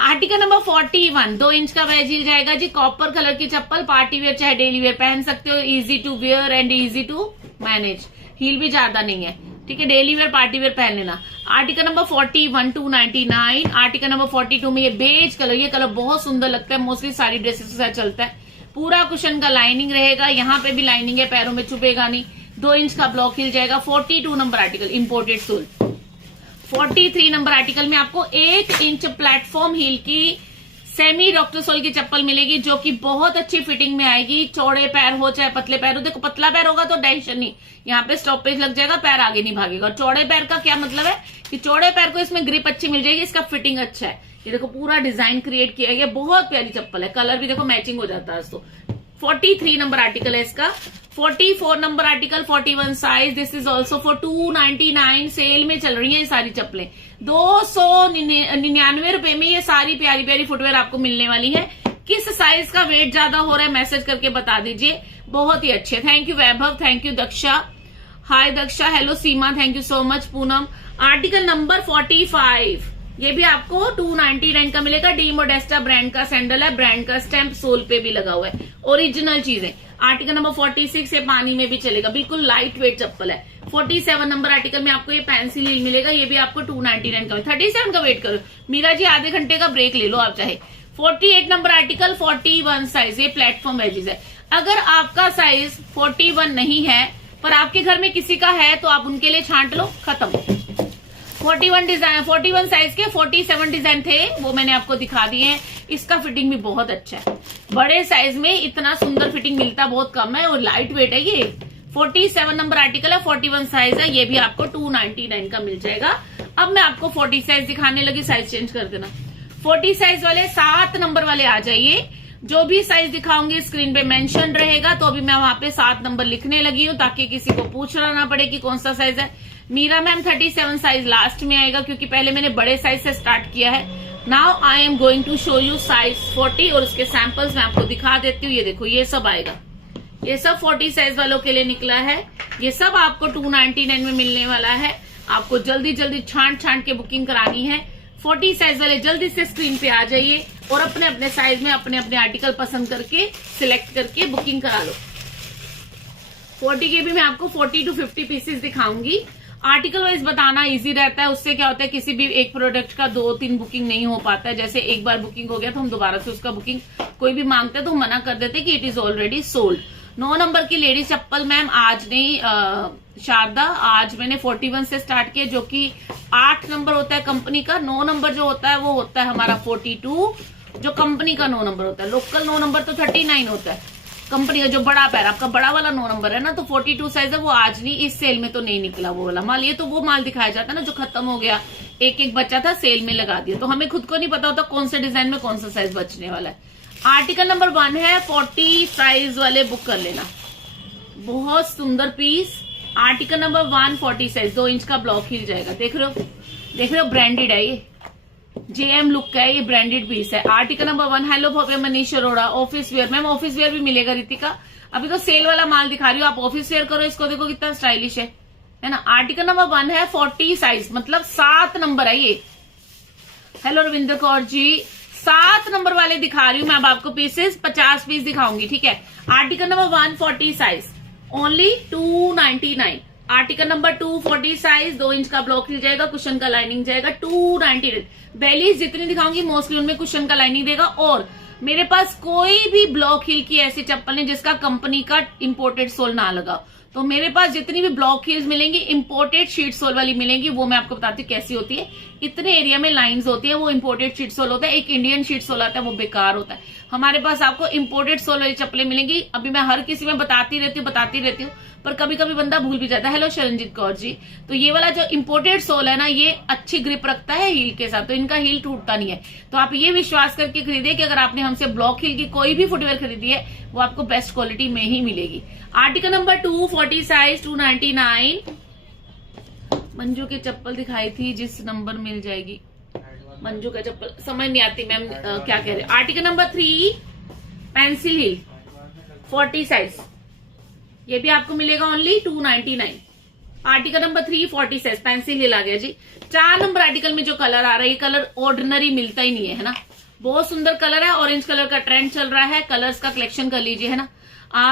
आर्टिकल नंबर 41, 2 इंच का वेज हील जाएगा जी, कॉपर कलर की चप्पल, पार्टी वेयर चाहे डेली वेयर पहन सकते हो, easy to wear and easy to manage, heel भी ज्यादा नहीं है, ठीक है, डेली वेयर पार्टी वेयर पहन लेना। Article number 41, 299। आर्टिकल नंबर 42 में ये बेज कलर, ये कलर बहुत सुंदर लगता है, मोस्टली सारी ड्रेसेस के साथ चलता है, पूरा कुशन का लाइनिंग रहेगा, यहाँ पे भी लाइनिंग है, पैरों में चुभेगा नहीं, 2 इंच का ब्लॉक हील जाएगा। 42 number article, imported sole. 43 number article में आपको 1 इंच प्लेटफॉर्म हील की सेमी डॉक्टर सोल की चप्पल मिलेगी, जो कि बहुत अच्छी फिटिंग में आएगी, चौड़े पैर हो चाहे पतले पैर हो। देखो पतला पैर होगा तो टेंशन नहीं, यहाँ पे स्टॉपेज लग जाएगा, पैर आगे नहीं भागेगा। और चौड़े पैर का क्या मतलब है कि चौड़े पैर को इसमें ग्रिप अच्छी मिल जाएगी, इसका फिटिंग अच्छा है। ये देखो पूरा डिजाइन क्रिएट किया है, बहुत प्यारी चप्पल है, कलर भी देखो मैचिंग हो जाता है। 43 नंबर आर्टिकल है इसका। 44 number article, 41 size, this is also for 299। Sale में चल रही है ये सारी चप्पलें, 299 रुपए में ये सारी प्यारी प्यारी फुटवेयर आपको मिलने वाली है। किस साइज का वेट ज्यादा हो रहा है मैसेज करके बता दीजिए। बहुत ही अच्छे, thank you Vaibhav, thank you Daksha, hi Daksha, hello Seema, thank you so much Poonam. Article number 45, ये भी आपको 299 का मिलेगा। डी मोडेस्टा ब्रांड का सैंडल है, ब्रांड का स्टैंप सोल पे भी लगा हुआ है, ओरिजिनल चीज है। आर्टिकल नंबर 46, ये पानी में भी चलेगा, बिल्कुल लाइट वेट चप्पल है। 47 नंबर आर्टिकल में आपको ये पेंसिल हील मिलेगा, ये भी आपको 299 का। 37 का वेट करो मीरा जी, आधे घंटे का ब्रेक ले लो आप चाहे। 48 नंबर आर्टिकल, 41 साइज, ये प्लेटफॉर्म वेजेस है। अगर आपका साइज 41 नहीं है पर आपके घर में किसी का है तो आप उनके लिए छांट लो, खत्म। 41 साइज के 47 डिजाइन थे, वो मैंने आपको दिखा दिए हैं। इसका फिटिंग भी बहुत अच्छा है, बड़े साइज में इतना सुंदर फिटिंग मिलता बहुत कम है और लाइट वेट है ये। 47 नंबर आर्टिकल है, 41 साइज है, ये भी आपको 299 का मिल जाएगा। अब मैं आपको 40 साइज दिखाने लगी, साइज चेंज कर देना। 40 साइज वाले 7 नंबर वाले आ जाइए। जो भी साइज दिखाऊंगी स्क्रीन पे मेंशन रहेगा, तो अभी मैं वहां पे 7 नंबर लिखने लगी हूँ ताकि किसी को पूछना ना पड़े कि कौन सा साइज है। मीरा मैम 37 साइज लास्ट में आएगा क्योंकि पहले मैंने बड़े साइज से स्टार्ट किया है। Now I am going to show you size 40 और उसके सैंपल्स मैं आपको दिखा देती हूँ। ये देखो, ये सब आएगा, ये सब 40 साइज वालों के लिए निकला है। ये सब आपको 299 में मिलने वाला है। आपको जल्दी जल्दी छांट छांट के बुकिंग करानी है। 40 साइज वाले जल्दी से स्क्रीन पे आ जाइए और अपने अपने साइज में अपने अपने आर्टिकल पसंद करके सिलेक्ट करके बुकिंग करा लो। 40 के भी मैं आपको 40 to 50 पीसेस दिखाऊंगी। आर्टिकल वाइज बताना इजी रहता है, उससे क्या होता है किसी भी एक प्रोडक्ट का 2-3 बुकिंग नहीं हो पाता है। जैसे एक बार बुकिंग हो गया तो हम दोबारा से उसका बुकिंग कोई भी मांगते हैं तो हम मना कर देते हैं कि it is already sold. 9 number की लेडीज चप्पल मैम आज नहीं, शारदा आज मैंने 41 से स्टार्ट किया, जो कि 8 नंबर होता है कंपनी का। 9 नंबर जो होता है वो होता है हमारा 42, जो कंपनी का 9 नंबर होता है। लोकल 9 नंबर तो 39 होता है, कंपनी का जो बड़ा पैर आपका बड़ा वाला 9 नंबर है ना, तो 42 साइज है। वो आज नहीं, इस सेल में तो नहीं निकला वो वाला माल। ये तो वो माल दिखाया जाता है ना जो खत्म हो गया, एक एक बच्चा था सेल में लगा दिया, तो हमें खुद को नहीं पता होता कौन से डिजाइन में कौन सा साइज बचने वाला है। आर्टिकल नंबर 1 है, 40 साइज वाले बुक कर लेना, बहुत सुंदर पीस। आर्टिकल नंबर 1 40 साइज, 2 इंच का ब्लॉक हिल जाएगा। देख रहे हो ब्रांडेड है ये, जेएम लुक का है, ये ब्रांडेड पीस है। Article number 1, hello Bhavya Manish Arora, office wear ma'am, office wear भी मिलेगा रितिका। अभी तो सेल वाला माल दिखा रही हो, आप ऑफिस वेयर करो इसको, देखो कितना स्टाइलिश है ना। आर्टिकल नंबर 1 है 40 साइज, मतलब 7 नंबर है ये। हेलो रविंद्र कौर जी, 7 नंबर वाले दिखा रही हूँ मैं अब आपको पीसेस, 50 पीस दिखाऊंगी, ठीक है। Article number 1 40 size, only 299। Article number 2 40 size, 2 inch का ब्लॉक हिल जाएगा, कुशन का लाइनिंग जाएगा, 299। बेलीज जितनी दिखाऊंगी मोस्टली उनमें कुशन का लाइनिंग देगा। और मेरे पास कोई भी ब्लॉक हिल की ऐसी चप्पल नहीं जिसका कंपनी का इंपोर्टेड सोल ना लगा। तो मेरे पास जितनी भी ब्लॉक हील्स मिलेंगी इंपोर्टेड शीट सोल वाली मिलेंगी, वो मैं आपको बताती हूँ कैसी होती है। इतने एरिया में लाइंस होती है, वो इंपोर्टेड शीट सोल होता है। एक इंडियन शीट सोल आता है वो बेकार होता है। हमारे पास आपको इंपोर्टेड सोल वाली चप्पलें मिलेंगी। अभी मैं हर किसी में बताती रहती हूँ पर कभी कभी बंदा भूल भी जाता है। हेलो शरणजीत कौर जी, तो ये वाला जो इंपोर्टेड सोल है ना, ये अच्छी ग्रिप रखता है हील के साथ, तो इनका हील टूटता नहीं है। तो आप ये विश्वास करके खरीदिए कि अगर आपने हमसे ब्लॉक हील की कोई भी फुटवेयर खरीदी है वो आपको बेस्ट क्वालिटी में ही मिलेगी। Article number 2 40 size, 299। मंजू की चप्पल दिखाई थी जिस नंबर मिल जाएगी, मंजू का चप्पल समझ नहीं आती मैम क्या कह रहे। Article number 3 pencil heel 40 size, ये भी आपको मिलेगा only 299। Article number 3 40 size pencil heel आ गया जी। 4 नंबर आर्टिकल में जो कलर आ रहा है, ये कलर ऑर्डिनरी मिलता ही नहीं है ना, बहुत सुंदर कलर है। ऑरेंज कलर का ट्रेंड चल रहा है, कलर्स का कलेक्शन कर लीजिए, है ना।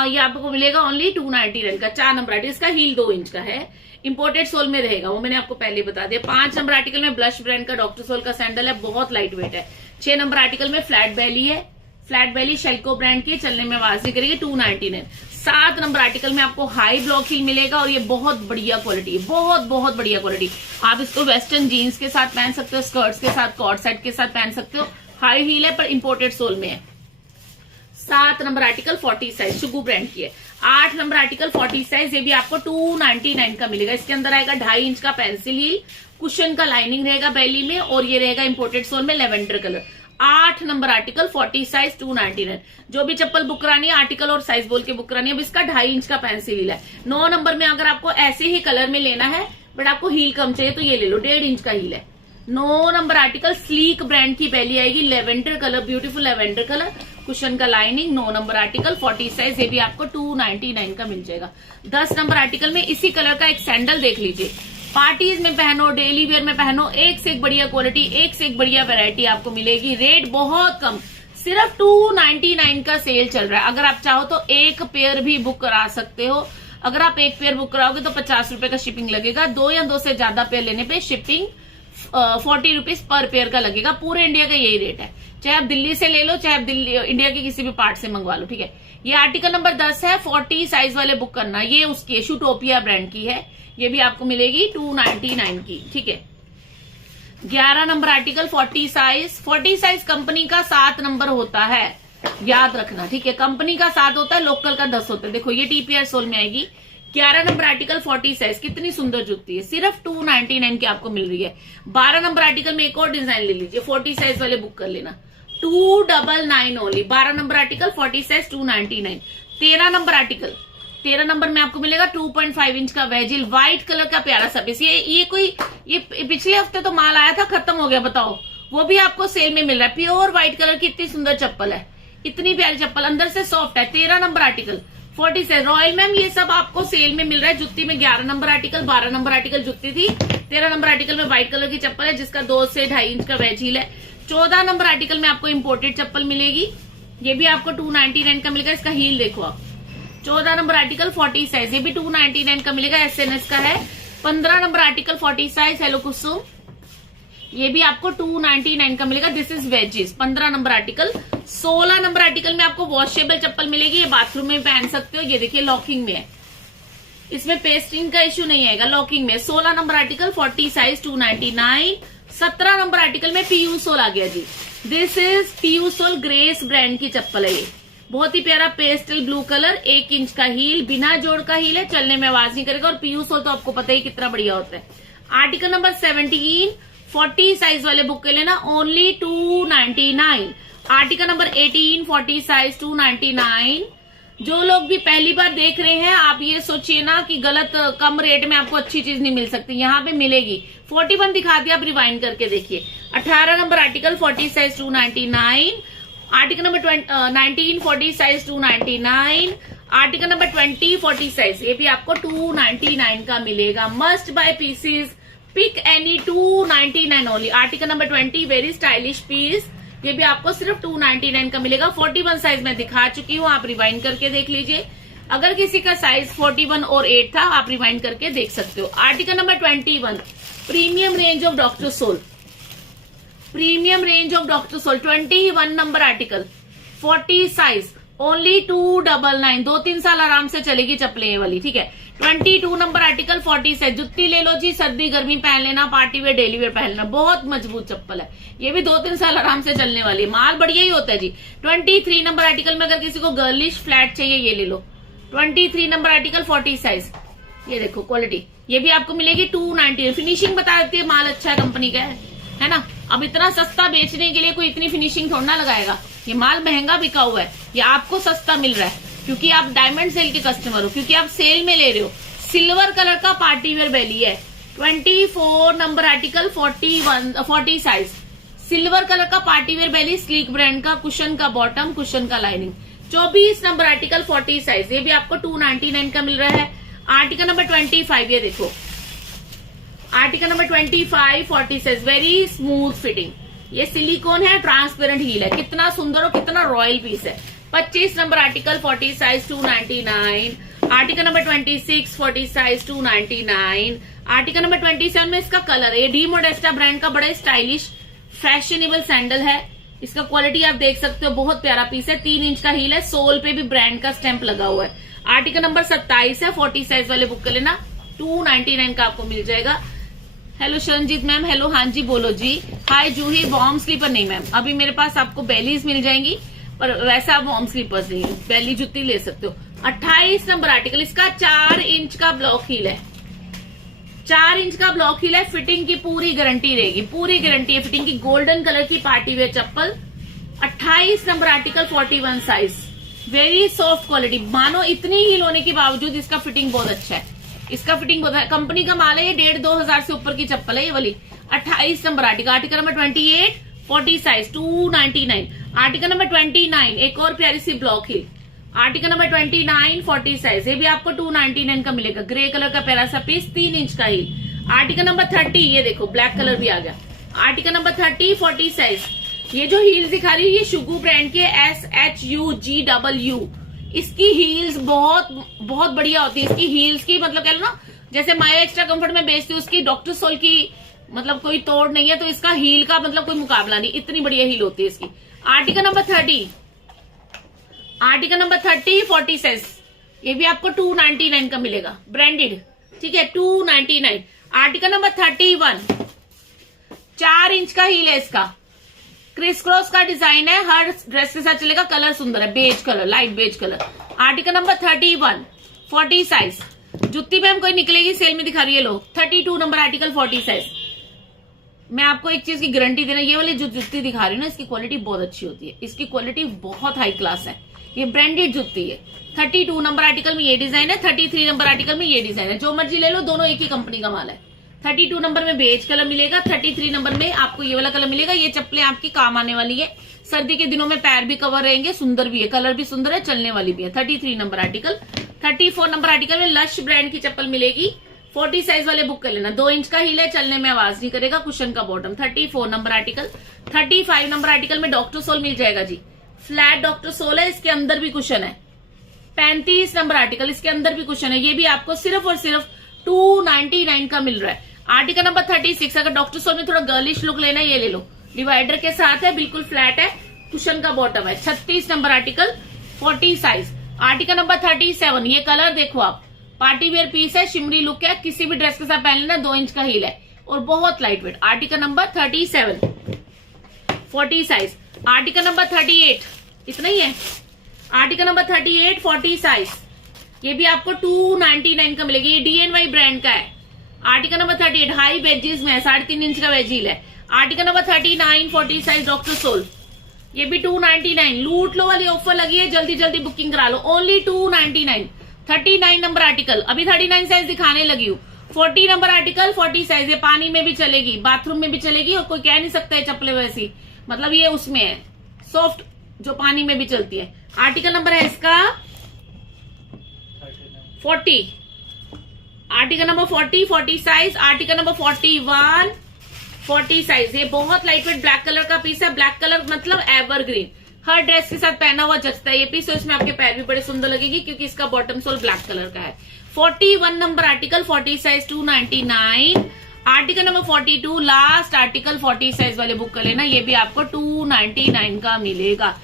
ये आपको मिलेगा ओनली 299 का। 4 नंबर आर्टिकल, इसका हील 2 इंच का है, इंपोर्टेड सोल में रहेगा, वो मैंने आपको पहले बता दिया। 5 नंबर आर्टिकल में ब्लश ब्रांड का डॉक्टर सोल का सैंडल है, बहुत लाइट वेट है। 6 नंबर आर्टिकल में फ्लैट बेली है, फ्लैट बेली शेल्को ब्रांड की, चलने में आवाज नहीं करेगी, 299। 7 नंबर आर्टिकल में आपको हाई ब्लॉक हील मिलेगा और ये बहुत बढ़िया क्वालिटी है, बहुत बढ़िया क्वालिटी। आप इसको वेस्टर्न जीन्स के साथ पहन सकते हो, स्कर्ट्स के साथ, कॉर्ड सेट के साथ पहन सकते हो। हाई हील है पर इंपोर्टेड सोल में है। 7 नंबर आर्टिकल 40 साइज शुगू ब्रांड की है। 8 नंबर आर्टिकल 40 साइज, ये भी आपको 299 का मिलेगा। इसके अंदर आएगा 2.5 इंच का पेंसिल हील, कुशन का लाइनिंग रहेगा बेली में और ये रहेगा इंपोर्टेड सोल में lavender colour. 8 number article 40 size 299। जो भी चप्पल बुक करानी है आर्टिकल और साइज बोल के बुक करानी है। अब इसका 2.5 इंच का पेंसिल हील है। 9 नंबर में अगर आपको ऐसे ही कलर में लेना है बट आपको हील कम चाहिए तो ये ले लो, 1.5 इंच का हील है। 9 नंबर आर्टिकल स्लीक ब्रांड की पहली आएगी, lavender colour, beautiful lavender colour, cushion का लाइनिंग। 9 नंबर आर्टिकल 40 साइज, ये भी आपको 299 का मिल जाएगा। 10 नंबर आर्टिकल में इसी कलर का एक सैंडल देख लीजिए, पार्टीज में पहनो, डेली वेयर में पहनो, एक से एक बढ़िया क्वालिटी, एक से एक बढ़िया वैरायटी आपको मिलेगी। रेट बहुत कम, सिर्फ 299 का सेल चल रहा है। अगर आप चाहो तो एक पेयर भी बुक करा सकते हो। अगर आप एक पेयर बुक कराओगे तो 50 रुपए का शिपिंग लगेगा। 2 या 2 से ज्यादा पेयर लेने पे शिपिंग 40 रुपीज पर पेयर का लगेगा। पूरे इंडिया का यही रेट है, चाहे आप दिल्ली से ले लो, चाहे आप दिल्ली इंडिया के किसी भी पार्ट से मंगवा लो, ठीक है। ये आर्टिकल नंबर 10 है, 40 साइज वाले बुक करना। ये उसकी है, शूटोपिया ब्रांड की है, ये भी आपको मिलेगी 299 की, ठीक है। 11 नंबर आर्टिकल 40 साइज कंपनी का 7 नंबर होता है, याद रखना, ठीक है। कंपनी का 7 होता है, लोकल का 10 होता है। देखो ये टीपीआर सोल में आएगी। 11 नंबर आर्टिकल 40 साइज, कितनी सुंदर जुत्ती है, सिर्फ 299 की आपको मिल रही है। 12 नंबर आर्टिकल में एक और डिजाइन ले लीजिए, 40 साइज वाले बुक कर लेना, 299 only. 12 number article 40 size 299। 13 number article, 13 number में आपको मिलेगा 2.5 इंच का वेजिल, व्हाइट कलर का प्यारा सा पीस। ये पिछले हफ्ते तो माल आया था, खत्म हो गया, बताओ, वो भी आपको सेल में मिल रहा है। प्योर व्हाइट कलर की इतनी सुंदर चप्पल है, इतनी प्यारी चप्पल, अंदर से सॉफ्ट है। 13 number article 40 size royal ma'am, ये सब आपको सेल में मिल रहा है। जुत्ती में 11 नंबर आर्टिकल, 12 नंबर आर्टिकल जुत्ती थी, 13 नंबर आर्टिकल में व्हाइट कलर की चप्पल है जिसका 2 से 2.5 इंच का वेज हील है। 14 नंबर आर्टिकल में आपको इंपोर्टेड चप्पल मिलेगी, ये भी आपको 299 का मिलेगा। इसका हील देखो आप, 14 नंबर आर्टिकल 40 साइज, ये भी 299 का मिलेगा, एसएनएस का है। 15 नंबर आर्टिकल 40 साइज, हेलो कुसुम, ये भी आपको 299 का मिलेगा। This is wages. 15 number article. 16 number article में आपको वॉशेबल चप्पल मिलेगी, ये बाथरूम में पहन सकते हो। ये देखिए लॉकिंग में है, इसमें पेस्टिंग का इश्यू नहीं आएगा, लॉकिंग में। 16 number article 40 size 299। 17 number article में पीयू सोल आ गया जी। This is PU sole, Grace brand की चप्पल है ये, बहुत ही प्यारा पेस्टल ब्लू कलर, 1 इंच का हील, बिना जोड़ का हील है, चलने में आवाज नहीं करेगा। और पीयू सोल तो आपको पता ही कितना बढ़िया होता है। आर्टिकल नंबर 17 40 साइज वाले बुक के लेना, ओनली 299। Article number 18 40 size 299। जो लोग भी पहली बार देख रहे हैं, आप ये सोचिए ना कि गलत कम रेट में आपको अच्छी चीज नहीं मिल सकती, यहाँ पे मिलेगी। 41 दिखा दिया, आप रिवाइंड करके देखिए। 18 number article 40 size 299। Article number 19 40 size 299। Article number 20 40 size, ये भी आपको 299 का मिलेगा। Must buy pieces, pick any, 299 only. Article number 20 very stylish piece, ये भी आपको सिर्फ 299 का मिलेगा। 41 साइज में दिखा चुकी हूँ, आप रिवाइंड करके देख लीजिए। अगर किसी का साइज 41 और 8 था, आप रिवाइंड करके देख सकते हो। Article number 21 premium range of doctor soul, premium range of doctor soul. 21 number article 40 size, only 299। 2-3 साल आराम से चलेगी चप्पलें ये वाली, ठीक है। 22 नंबर आर्टिकल 40 साइज, जुत्ती ले लो जी, सर्दी गर्मी पहन लेना, पार्टी वेयर डेली वेयर पहन लेना, बहुत मजबूत चप्पल है, ये भी 2-3 साल आराम से चलने वाली है, माल बढ़िया ही होता है जी। 23 नंबर आर्टिकल में अगर किसी को गर्लिश फ्लैट चाहिए, ये ले लो। 23 नंबर आर्टिकल 40 साइज, ये देखो क्वालिटी, ये भी आपको मिलेगी 290। फिनिशिंग बता देती है, माल अच्छा है, कंपनी का है ना। अब इतना सस्ता बेचने के लिए कोई इतनी फिनिशिंग थोड़ा ना लगाएगा, ये माल महंगा बिका हुआ है, ये आपको सस्ता मिल रहा है क्योंकि आप डायमंड सेल के कस्टमर हो, क्योंकि आप सेल में ले रहे हो। सिल्वर कलर का पार्टी वेयर बेली है। 24 number article 40 size, silver colour का पार्टी वेयर बेली, स्लीक ब्रांड का, कुशन का बॉटम, कुशन का लाइनिंग। 24 नंबर आर्टिकल 40 साइज, ये भी आपको 299 का मिल रहा है। आर्टिकल नंबर 25, ये देखो article number 25 40 size, very smooth fitting, ये सिलिकॉन है, ट्रांसपेरेंट हील है, कितना सुंदर और कितना रॉयल पीस है। 25 number article 40 size 299। Article number 26 40 size 299। Article number 27 में इसका कलर है, डी मोडेस्टा ब्रांड का बड़ा स्टाइलिश फैशनेबल सैंडल है, इसका क्वालिटी आप देख सकते हो, बहुत प्यारा पीस है। 3 इंच का हील है, सोल पे भी ब्रांड का स्टैंप लगा हुआ है। आर्टिकल नंबर 27 है, 40 साइज वाले बुक कर लेना, 299 का आपको मिल जाएगा। हेलो शरणजीत मैम, हेलो, हाँ जी बोलो जी। हाय जूही, बॉम्ब स्लीपर नहीं मैम, अभी मेरे पास आपको बेलीज मिल जाएंगी, पर वैसा आप बॉम्ब स्लीपर्स नहीं, बेली जुत्ती ले सकते हो। 28 नंबर आर्टिकल, इसका 4 इंच का ब्लॉक हील है, 4 इंच का ब्लॉक हील है, फिटिंग की पूरी गारंटी रहेगी, पूरी गारंटी है फिटिंग की। गोल्डन कलर की पार्टी वेयर चप्पल, 28 number article 41 size, very soft quality. मानो इतनी हील होने के बावजूद इसका फिटिंग बहुत अच्छा है, इसका फिटिंग बहुत है, कंपनी का माल है ये। 1,500-2 हजार से ऊपर की चप्पल है ये वाली। 28 number article, article number 28 40 size 299। Article number 29 एक और प्यारी सी block heel, article number 29 40 size, ये भी आपको 299 का मिलेगा। ग्रे कलर का प्यारा सा पीस, 3 इंच का हील। आर्टिकल नंबर 30, ये देखो ब्लैक कलर भी आ गया। Article number 30 40 size. ये जो हील्स दिखा रही है ये शुगू ब्रांड के SHUGW। इसकी हील्स बहुत बहुत बढ़िया होती है। इसकी हील्स की मतलब कह लो ना, जैसे माया एक्स्ट्रा कंफर्ट में बेचती हूँ उसकी डॉक्टर सोल की मतलब कोई तोड़ नहीं है, तो इसका हील का मतलब कोई मुकाबला नहीं, इतनी बढ़िया हील होती है इसकी। Article number 30, article number 30 40 size, ये भी आपको 299 का मिलेगा, ब्रांडेड, ठीक है, 299। आर्टिकल नंबर 31 4 इंच का हील है इसका, क्रिस क्रॉस का डिजाइन है, हर ड्रेस के साथ चलेगा। कलर सुंदर है, beige colour, light beige colour. Article number 31 40 size. जुत्ती पे हम कोई निकलेगी सेल में दिखा रही है, लो 32 नंबर आर्टिकल 40 साइज। मैं आपको एक चीज की गारंटी देना, ये वाली जो जुत्ती दिखा रही हूँ ना इसकी क्वालिटी बहुत अच्छी होती है, इसकी क्वालिटी बहुत हाई क्लास है, ये ब्रांडेड जुत्ती है। 32 नंबर आर्टिकल में ये डिजाइन है, 33 नंबर आर्टिकल में ये डिजाइन है, जो मर्जी ले लो, दोनों एक ही कंपनी का माल है। 32 नंबर में बेज कलर मिलेगा, 33 नंबर में आपको ये वाला कलर मिलेगा। ये चप्पलें आपकी काम आने वाली है, सर्दी के दिनों में पैर भी कवर रहेंगे, सुंदर भी है, कलर भी सुंदर है, चलने वाली भी है। 33 नंबर आर्टिकल। 34 नंबर आर्टिकल में लश ब्रांड की चप्पल मिलेगी, 40 साइज वाले बुक कर लेना। 2 इंच का हील है, चलने में आवाज नहीं करेगा, कुशन का bottom. 34 number article. 35 number article में डॉक्टर सोल मिल जाएगा जी, फ्लैट डॉक्टर सोल है, इसके अंदर भी कुशन है। 35 नंबर आर्टिकल, इसके अंदर भी कुशन है, ये भी आपको सिर्फ और सिर्फ 299 का मिल रहा है। आर्टिकल नंबर 36, अगर डॉक्टर सोल में थोड़ा गर्लिश लुक लेना है ये ले लो, डिवाइडर के साथ है, बिल्कुल फ्लैट है, कुशन का बॉटम है। 36 number article 40 size. Article number 37, ये कलर देखो आप, पार्टी वेयर पीस है, शिमरी लुक है, किसी भी ड्रेस के साथ पहन लेना, 2 इंच का हील है और बहुत light weight. Article number 37 40 size. Article number 38, इतना ही है। आर्टिकल नंबर 38 40 साइज, ये भी आपको 299 का मिलेगी, ये DNY ब्रांड का है। आर्टिकल नंबर 38 हाई वेजीज में 3.5 इंच का वेज हील है। Article number 39 40 size doctor soul, ये भी 299। लूट लो वाली ऑफर लगी है, जल्दी जल्दी बुकिंग करा लो, ओनली 299। 39 नंबर आर्टिकल, अभी 39 साइज दिखाने लगी हूँ। 40 नंबर आर्टिकल 40 साइज, ये पानी में भी चलेगी, बाथरूम में भी चलेगी, और कोई कह नहीं सकता है चप्पलें वैसी, मतलब ये उसमें है सॉफ्ट, जो पानी में भी चलती है। आर्टिकल नंबर है इसका 40, article number 40 size. Article number 41 40 size, ये बहुत लाइट वेट ब्लैक कलर का पीस है, ब्लैक कलर मतलब एवरग्रीन, हर ड्रेस के साथ पहना हुआ जचता है ये पीस, तो इसमें आपके पैर भी बड़े सुंदर लगेगी क्योंकि इसका बॉटम सोल ब्लैक कलर का है। 41 number article 40 size 299। Article number 42 last article 40 size वाले बुक कर लेना, ये भी आपको 299 का मिलेगा।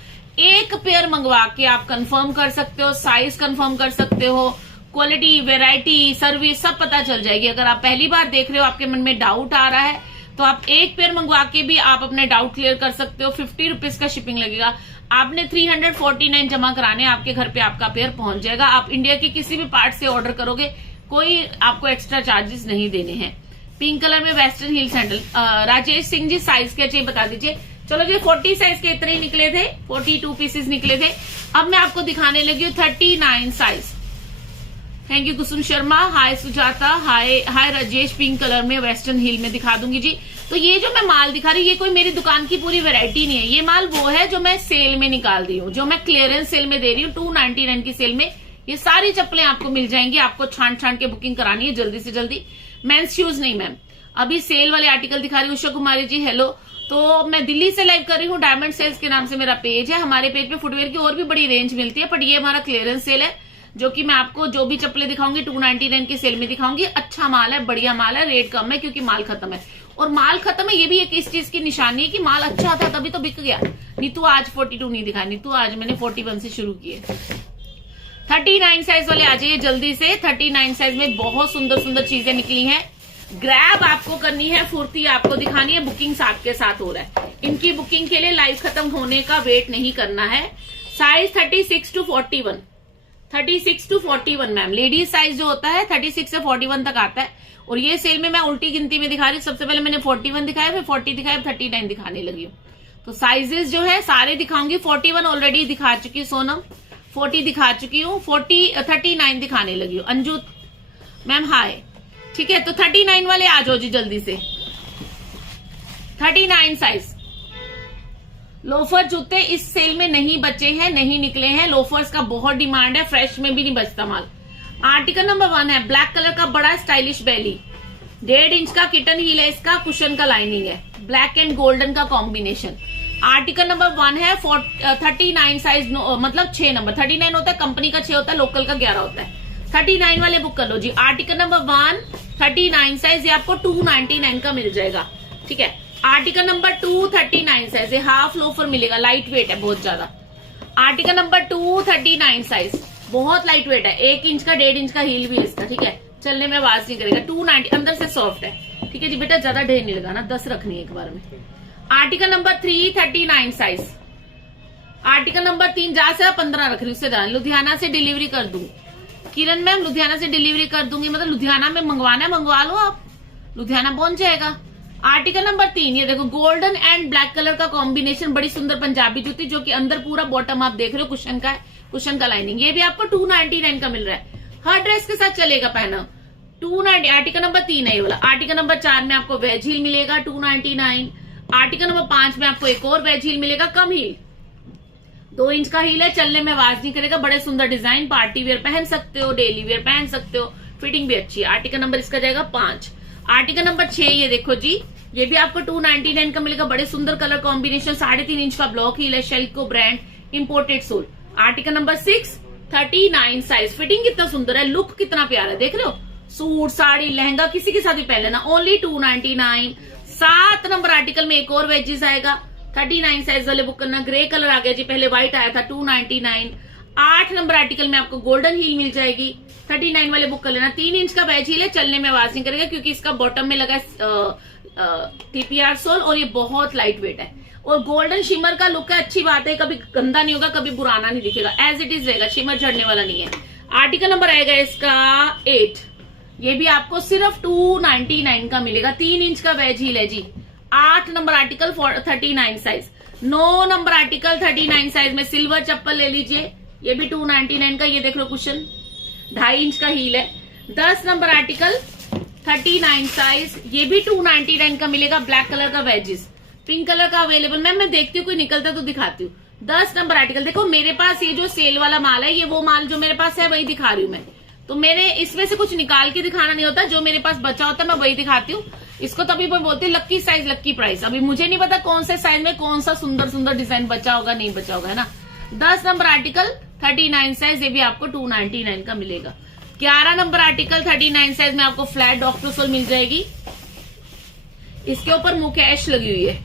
एक पेयर मंगवा के आप कंफर्म कर सकते हो, साइज कंफर्म कर सकते हो, क्वालिटी, वेराइटी, सर्विस सब पता चल जाएगी। अगर आप पहली बार देख रहे हो, आपके मन में डाउट आ रहा है, तो आप एक पेयर मंगवा के भी आप अपने डाउट क्लियर कर सकते हो। 50 रुपीज का शिपिंग लगेगा, आपने 349 जमा कराने, आपके घर पे आपका पेयर पहुंच जाएगा। आप इंडिया के किसी भी पार्ट से ऑर्डर करोगे, कोई आपको एक्स्ट्रा चार्जेस नहीं देने हैं। पिंक कलर में western heel sandal. Rajesh Singh ji size क्या चाहिए बता दीजिए। चलो जी 40 साइज के इतने ही निकले थे, 42 पीसेस निकले थे। अब मैं आपको दिखाने लगी हूँ 39 size. Thank you Kusum Sharma, hi Sujata, hi Rajesh. Pink colour में वेस्टर्न हिल में दिखा दूंगी जी। तो ये जो मैं माल दिखा रही हूँ, ये कोई मेरी दुकान की पूरी वैरायटी नहीं है, ये माल वो है जो मैं सेल में निकाल रही हूँ, जो मैं क्लियरेंस सेल में दे रही हूँ। 299 की सेल में ये सारी चप्पलें आपको मिल जाएंगी। आपको छांट छांट के बुकिंग करानी है जल्दी से जल्दी। मेंस शूज नहीं मैम, अभी सेल वाले आर्टिकल दिखा रही हूँ। उषा कुमारी जी हेलो। तो मैं दिल्ली से लाइव कर रही हूँ, डायमंड सेल्स के नाम से मेरा पेज है। हमारे पेज पे फुटवेयर की और भी बड़ी रेंज मिलती है, बट ये हमारा क्लियरेंस सेल है, जो कि मैं आपको जो भी चप्पलें दिखाऊंगी 299 की सेल में दिखाऊंगी। अच्छा माल है, बढ़िया माल है, रेट कम है क्योंकि माल खत्म है। और माल खत्म है ये भी एक इस चीज की निशानी है कि माल अच्छा था तभी तो बिक गया। नीतू आज 42 नहीं दिखा, नीतू आज मैंने 41 से शुरू किए। 39 साइज वाले आ जाइए जल्दी से। 39 साइज में बहुत सुंदर सुंदर चीजें निकली हैं। ग्रैब आपको करनी है, फुर्ती आपको दिखानी है, बुकिंग साथ के साथ हो रहा है। इनकी बुकिंग के लिए लाइव खत्म होने का वेट नहीं करना है। Size 36 to 41, 36 to 41 ma'am. Ladies size जो होता है 36 से 41 तक आता है। और ये सेल में मैं उल्टी गिनती में दिखा रही हूँ। सबसे पहले मैंने 41 दिखाया, फिर 40 दिखाया, 39 दिखाने लगी हूँ। तो साइजेस जो है सारे दिखाऊंगी। 41 ऑलरेडी दिखा चुकी हूँ सोनम, 40 दिखा चुकी हूँ, 39 दिखाने लगी हूँ। अंजू मैम हाय, ठीक है। तो 39 वाले आ जाओ जी जल्दी से। 39 साइज लोफर जूते इस सेल में नहीं बचे हैं, नहीं निकले हैं। लोफर्स का बहुत डिमांड है, फ्रेश में भी नहीं बचता माल। आर्टिकल नंबर 1 है ब्लैक कलर का बड़ा स्टाइलिश बेली, 1.5 इंच का किटन हील है, इसका कुशन का लाइनिंग है, ब्लैक एंड गोल्डन का कॉम्बिनेशन। आर्टिकल नंबर 1 है 39 साइज, मतलब 6 नंबर। 39 होता है, कंपनी का 6 होता है, लोकल का 11 होता है। 39 वाले बुक कर लो जी। आर्टिकल नंबर 1 39 साइज, ये आपको 299 का मिल जाएगा, ठीक है। आर्टिकल नंबर 2 39 साइज, ये हाफ लोफर मिलेगा, लाइट वेट है बहुत ज्यादा। आर्टिकल नंबर 2 39 साइज, बहुत लाइट वेट है, 1 इंच का 1.5 इंच का हील भी है इसका, ठीक है। चलने में आवाज नहीं करेगा। 290 अंदर से सॉफ्ट है, ठीक है जी बेटा, ज्यादा ढेर नहीं लगाना, 10 रखनी है एक बार में। Article number 3 39 size. Article number 3 जहां से 15 रख रही, उससे लुधियाना से डिलीवरी कर दूंगी। किरण मैम लुधियाना से डिलीवरी कर दूंगी, मतलब लुधियाना में मंगवाना है मंगवा लो आप, लुधियाना पहुंच जाएगा। आर्टिकल नंबर 3, ये देखो गोल्डन एंड ब्लैक कलर का कॉम्बिनेशन, बड़ी सुंदर पंजाबी जूती, जो कि अंदर पूरा बॉटम आप देख रहे हो कुशन का है, कुशन का लाइनिंग। ये भी आपको 299 का मिल रहा है, हर ड्रेस के साथ चलेगा पहना। 290। आर्टिकल नंबर 3 है ये वाला। आर्टिकल नंबर 4 में आपको वेज हील मिलेगा 299। आर्टिकल नंबर 5 में आपको एक और वेज हील मिलेगा, कम हील, 2 इंच का हील है, चलने में आवाज नहीं करेगा, बड़े सुंदर डिजाइन, पार्टी वेयर पहन सकते हो, डेली वेयर पहन सकते हो, फिटिंग भी अच्छी है। आर्टिकल नंबर इसका जाएगा 5। आर्टिकल नंबर 6, ये देखो जी, ये भी आपको 299 का मिलेगा, बड़े सुंदर कलर कॉम्बिनेशन, 3.5 इंच का ब्लॉक हील है, शेल्को brand, imported sole. Article number 6 39 size, fitting कितना सुंदर है, लुक कितना प्यारा है, देख रहे हो, सूट साड़ी लहंगा किसी के साथ भी पहन लेना, ओनली 299। 7 नंबर आर्टिकल में एक और वेजिस आएगा, 39 साइज वाले बुक करना। ग्रे कलर आ गया जी, पहले व्हाइट आया था, 299। 8 नंबर आर्टिकल में आपको गोल्डन हील मिल जाएगी, 39 वाले बुक कर लेना। 3 इंच का वेज हील है, चलने में आवाज नहीं करेगा क्योंकि इसका बॉटम में लगा टीपीआर सोल, और ये बहुत लाइट वेट है, और गोल्डन शिमर का लुक है, अच्छी बात है, कभी गंदा नहीं होगा, कभी पुराना नहीं दिखेगा, एज इट इज रहेगा, शिमर झड़ने वाला नहीं है। आर्टिकल नंबर आएगा इसका 8, ये भी आपको सिर्फ 299 का मिलेगा, 3 इंच का वेज हील है जी। 8 number article 39 size. 9 number article 39 size में सिल्वर चप्पल ले लीजिए, ये भी 299 का, ये देख लो कुशन, 2.5 इंच का हील है। 10 नंबर आर्टिकल 39 साइज, ये भी 299 का मिलेगा, ब्लैक कलर का वेजिस, पिंक कलर का अवेलेबल। मैम मैं देखती हूँ कोई निकलता तो दिखाती हूँ। 10 नंबर आर्टिकल, देखो मेरे पास ये जो सेल वाला माल है, ये वो माल जो मेरे पास है वही दिखा रही हूँ मैं, तो मेरे इसमें से कुछ निकाल के दिखाना नहीं होता, जो मेरे पास बचा होता है मैं वही दिखाती हूँ। इसको तभी मैं बोलती हूँ लक्की साइज लक्की प्राइस। अभी मुझे नहीं पता कौन से साइज में कौन सा सुंदर सुंदर डिजाइन बचा होगा नहीं बचा होगा, है ना। 10 नंबर आर्टिकल 39 साइज, ये भी आपको 299 का मिलेगा। 11 नंबर आर्टिकल 39 साइज में आपको फ्लैट डॉक्टर सोल मिल जाएगी, इसके ऊपर मुकेश लगी हुई है,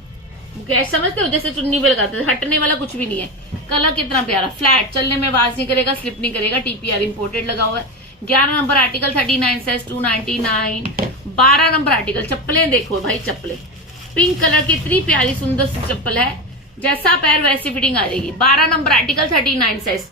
मुकेश समझते हो, जैसे चुन्नी पे लगाते थे, हटने वाला कुछ भी नहीं है, कलर कितना प्यारा, फ्लैट, चलने में आवाज नहीं करेगा, स्लिप नहीं करेगा, टीपीआर इंपोर्टेड लगा हुआ है। 11 number article 39 size 299। 12 number article, चप्पलें देखो भाई, चप्पलें पिंक कलर की इतनी प्यारी सुंदर सी चप्पल है, जैसा पैर वैसी फिटिंग आ जाएगी। 12 नंबर आर्टिकल 39 साइज,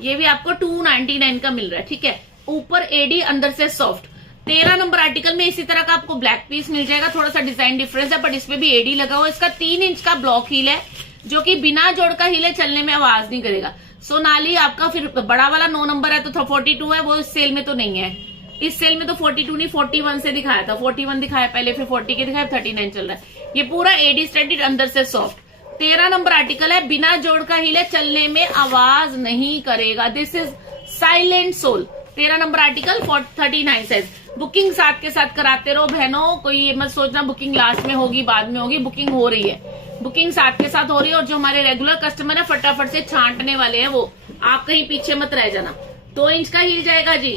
ये भी आपको 299 का मिल रहा है, ठीक है, ऊपर एडी अंदर से सॉफ्ट। 13 नंबर आर्टिकल में इसी तरह का आपको ब्लैक पीस मिल जाएगा, थोड़ा सा डिजाइन डिफरेंस है बट इसमें भी एडी लगा हुआ है। इसका 3 इंच का ब्लॉक हील है, जो कि बिना जोड़ का हील है, चलने में आवाज नहीं करेगा। सोनाली आपका फिर बड़ा वाला 9 नंबर है तो 42 है, वो इस सेल में तो नहीं है, इस सेल में तो 42 नहीं 41 से दिखाया था, 41 दिखाया पहले, फिर 40 के दिखाया, 39 चल रहा है। ये पूरा एडी स्टैंडर्ड अंदर से सॉफ्ट। 13 नंबर आर्टिकल है, बिना जोड़ का हील है, चलने में आवाज नहीं करेगा, this is silent soul. 13 number article 39 size. Booking साथ के साथ कराते रहो बहनों, कोई ये मत सोचना बुकिंग लास्ट में होगी बाद में होगी, बुकिंग हो रही है, बुकिंग साथ के साथ हो रही है। और जो हमारे रेगुलर कस्टमर है फटाफट से छांटने वाले हैं, वो आप कहीं पीछे मत रह जाना। 2 इंच का हील जाएगा जी,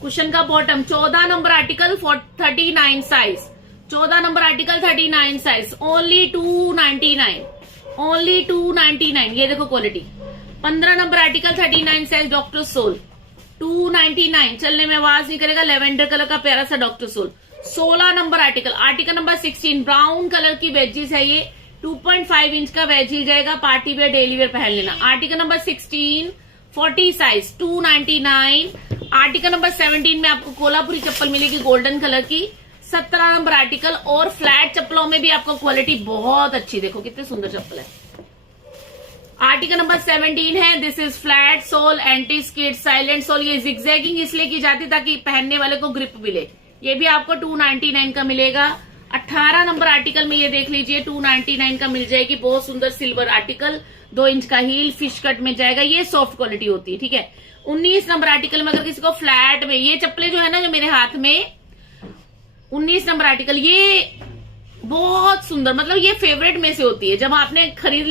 कुशन का bottom. 14 number article 39 size, 14 number article 39 size, only 299, only 299, ये देखो quality. 15 number article 39 size doctor soul, 299, चलने में आवाज नहीं करेगा, लेवेंडर कलर का प्यारा सा doctor soul. 16 number article, article number 16, brown colour की वेजिस है ये, 2.5 इंच का वेज हिल जाएगा, पार्टी वेयर डेली वेयर पहन लेना। Article number 16 40 size 299। Article number 17 में आपको कोल्हापुरी चप्पल मिलेगी गोल्डन कलर की, 17 नंबर आर्टिकल। और फ्लैट चप्पलों में भी आपको क्वालिटी बहुत अच्छी, देखो कितनी सुंदर चप्पल है। आर्टिकल नंबर 17 है, this is flat sole anti skid silent sole. ये जिगजैगिंग इसलिए की जाती है ताकि पहनने वाले को ग्रिप मिले। ये भी आपको 299 का मिलेगा। 18 नंबर आर्टिकल में ये देख लीजिए 299 का मिल जाएगी। बहुत सुंदर सिल्वर आर्टिकल, 2 इंच का हील, फिश कट में जाएगा। ये सॉफ्ट क्वालिटी होती है, ठीक है। 19 नंबर आर्टिकल में अगर किसी को फ्लैट में, ये चप्पलें जो है ना जो मेरे हाथ में 19 नंबर आर्टिकल, ये बहुत सुंदर, मतलब ये फेवरेट में से होती है। जब आपने खरीद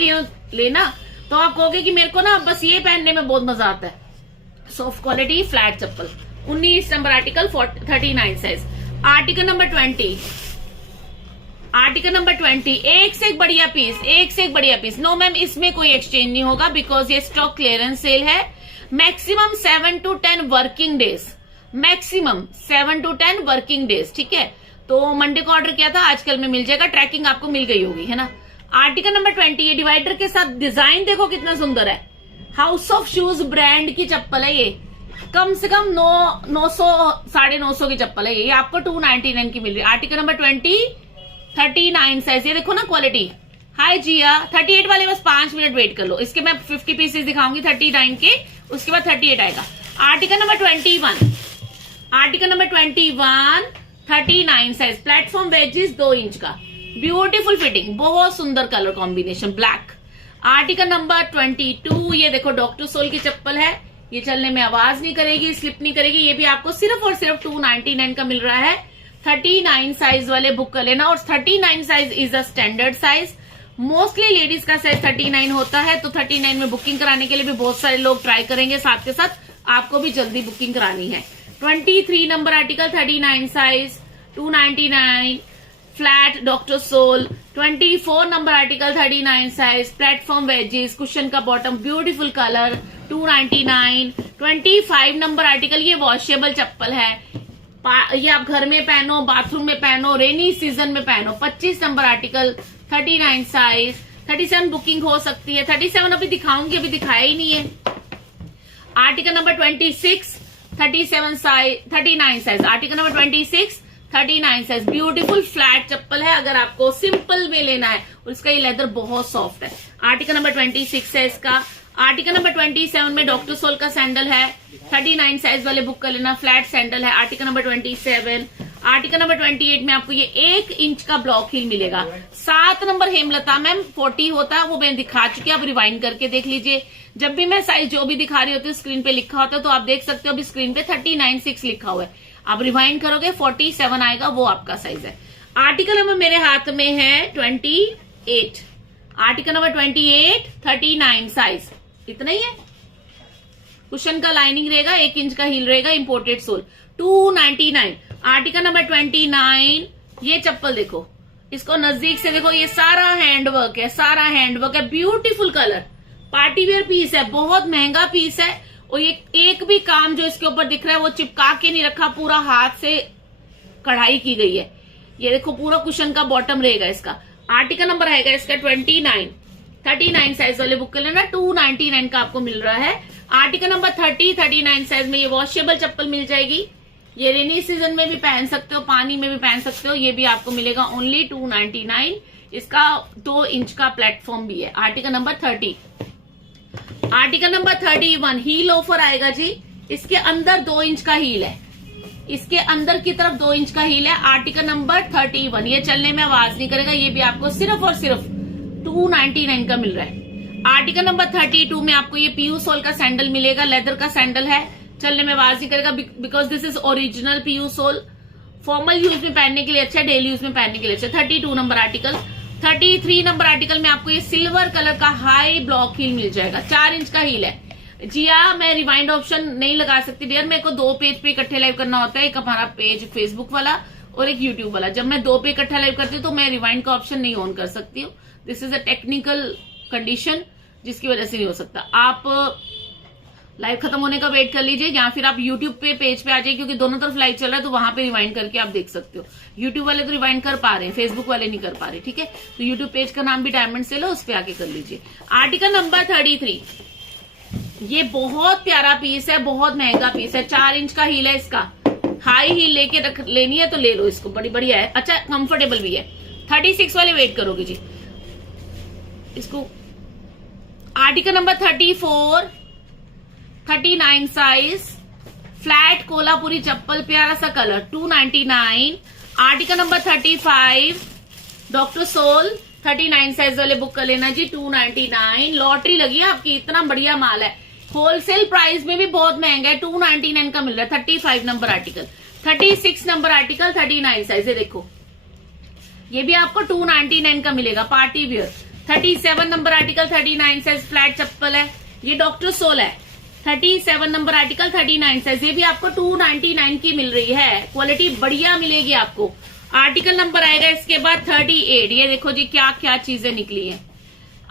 लेना तो आप कहोगे कि मेरे को ना बस ये पहनने में बहुत मजा आता है। सॉफ्ट क्वालिटी फ्लैट चप्पल, 19 number article, 39 size. Article number 20, article number 20, एक से एक बढ़िया पीस, एक से एक बढ़िया पीस। नो मैम, इसमें कोई एक्सचेंज नहीं होगा बिकॉज ये स्टॉक क्लियरेंस सेल है। Maximum 7 to 10 working days, maximum 7 to 10 working days, ठीक है। तो मंडे को ऑर्डर किया था, आजकल में मिल जाएगा। ट्रैकिंग आपको मिल गई होगी, है ना। आर्टिकल नंबर 20, ये डिवाइडर के साथ डिजाइन देखो कितना सुंदर है। हाउस ऑफ शूज ब्रांड की चप्पल है ये। कम से कम 900 950 की चप्पल है ये आपको 299 की मिल रही है। Article number 20, 39 size. ये देखो ना क्वालिटी। हाय जिया, 38 वाले बस 5 मिनट वेट कर लो, इसके मैं 50 पीसेस दिखाऊंगी 39 के, उसके बाद 38 आएगा। Article number 21, article number 21, 39 size. Platform wedges 2 inch का, ब्यूटीफुल फिटिंग, बहुत सुंदर colour combination black. Article number 22, ये देखो डॉक्टर सोल की चप्पल है। ये चलने में आवाज नहीं करेगी, स्लिप नहीं करेगी। ये भी आपको सिर्फ और सिर्फ 299 का मिल रहा है। 39 साइज वाले बुक कर लेना। और 39 size is a standard size. Mostly ladies का साइज 39 होता है, तो 39 में बुकिंग कराने के लिए भी बहुत सारे लोग ट्राई करेंगे। साथ के साथ आपको भी जल्दी बुकिंग करानी है। 23 number article, 39 size, 299 flat doctor sole. 24 number article, 39 size, platform wedges, cushion का bottom, beautiful colour, 299। 25 number article, ये वॉशेबल चप्पल है। ये आप घर में पहनो, बाथरूम में पहनो, रेनी सीजन में पहनो। 25 नंबर आर्टिकल, 39 साइज। 37 बुकिंग हो सकती है। 37 अभी दिखाऊंगी, अभी दिखाया ही नहीं है। Article number 26, 37 size, 39 size. Article number 26, 39 size. Beautiful flat चप्पल है अगर आपको सिंपल में लेना है, और इसका ये लेदर बहुत सॉफ्ट है। आर्टिकल नंबर 26 है इसका। आर्टिकल नंबर 27 में डॉक्टर सोल का सैंडल है। 39 साइज वाले बुक कर लेना, फ्लैट सैंडल है। Article number 27। आर्टिकल नंबर 28 में आपको ये 1 इंच का ब्लॉक हील मिलेगा। 7 नंबर हेमलता मैम 40 होता है, वो मैं दिखा चुकी हूँ, आप रिवाइंड करके देख लीजिए। जब भी मैं साइज जो भी दिखा रही होती हूँ स्क्रीन पे लिखा होता है, तो आप देख सकते हो अभी स्क्रीन पे 39.6 लिखा हुआ है। आप रिवाइंड करोगे 47 आएगा, वो आपका साइज है। आर्टिकल नंबर मेरे हाथ में है 28। आर्टिकल नंबर 28, 39 साइज, इतना ही है। कुशन का लाइनिंग रहेगा, 1 इंच का हील रहेगा, इंपोर्टेड सोल, 299। आर्टिकल नंबर 29, ये चप्पल देखो, इसको नजदीक से देखो, ये सारा हैंडवर्क है, सारा हैंडवर्क है, ब्यूटीफुल कलर, पार्टीवेयर पीस है, बहुत महंगा पीस है। और ये एक भी काम जो इसके ऊपर दिख रहा है वो चिपका के नहीं रखा, पूरा हाथ से कढ़ाई की गई है। ये देखो पूरा कुशन का बॉटम रहेगा इसका। आर्टिकल नंबर आएगा इसका 29, 39 साइज वाले बुक कर लेना, 299 का आपको मिल रहा है। आर्टिकल नंबर 30, 39 साइज में ये वॉशेबल चप्पल मिल जाएगी। ये रेनी सीजन में भी पहन सकते हो, पानी में भी पहन सकते हो। ये भी आपको मिलेगा ओनली 299। इसका 2 इंच का प्लेटफॉर्म भी है। Article number 30। Article number 31, heel offer आएगा जी। इसके अंदर 2 इंच का हील है, इसके अंदर की तरफ 2 इंच का हील है। आर्टिकल नंबर 31, ये चलने में आवाज नहीं करेगा। ये भी आपको सिर्फ और सिर्फ 299 का मिल रहा है। आर्टिकल नंबर 32 में आपको ये पीयू सोल का सैंडल मिलेगा, लेदर का सैंडल है, चलने में आवाज नहीं करेगा because this is original PU sole. Formal use में पहनने के लिए अच्छा है, डेली यूज में पहनने के लिए अच्छा। 32 नंबर आर्टिकल। 33 नंबर आर्टिकल में आपको ये सिल्वर कलर का हाई ब्लॉक हील मिल जाएगा, 4 इंच का हील है। जिया मैं रिवाइंड ऑप्शन नहीं लगा सकती डियर, मेरे को 2 पेज पे इकट्ठे लाइव करना होता है, एक हमारा पेज फेसबुक वाला और एक यूट्यूब वाला। जब मैं 2 पे इकट्ठा लाइव करती हूँ तो मैं रिवाइंड का ऑप्शन नहीं ऑन कर सकती हूँ। This is a technical condition जिसकी वजह से नहीं हो सकता। आप लाइव खत्म होने का वेट कर लीजिए, या फिर आप यूट्यूब पे पेज पे आ जाइए, क्योंकि दोनों तरफ लाइव चल रहा है, तो वहां पे रिवाइंड करके आप देख सकते हो। यूट्यूब वाले तो रिवाइंड कर पा रहे हैं, फेसबुक वाले नहीं कर पा रहे, ठीक है। तो यूट्यूब पेज का नाम भी डायमंड सेल है, उस पर आके कर लीजिए। आर्टिकल नंबर 33, ये बहुत प्यारा पीस है, बहुत महंगा पीस है। 4 इंच का हील है इसका, हाई हील लेके लेनी है तो ले लो इसको, बड़ी बढ़िया है, अच्छा कंफर्टेबल भी है। 36 वाले वेट करोगे जी इसको। Article number 34, 39 size, flat Kolhapuri चप्पल, प्यारा सा colour, 299। Article number 35 doctor sole, 39 size वाले बुक कर लेना जी, 299। लॉटरी लगी है आपकी, इतना बढ़िया माल है, होलसेल प्राइस में भी बहुत महंगा है, 299 का मिल रहा है। 35 number article, 36 number article, 39 size है, देखो ये भी आपको 299 का मिलेगा, party wear. 37 number article, 39 size, flat चप्पल है, ये डॉक्टर सोल है। 37 नंबर आर्टिकल, 39 साइज, ये भी आपको 299 की मिल रही है, क्वालिटी बढ़िया मिलेगी आपको। आर्टिकल नंबर आएगा इसके बाद 38, ये देखो जी क्या क्या चीजें निकली हैं।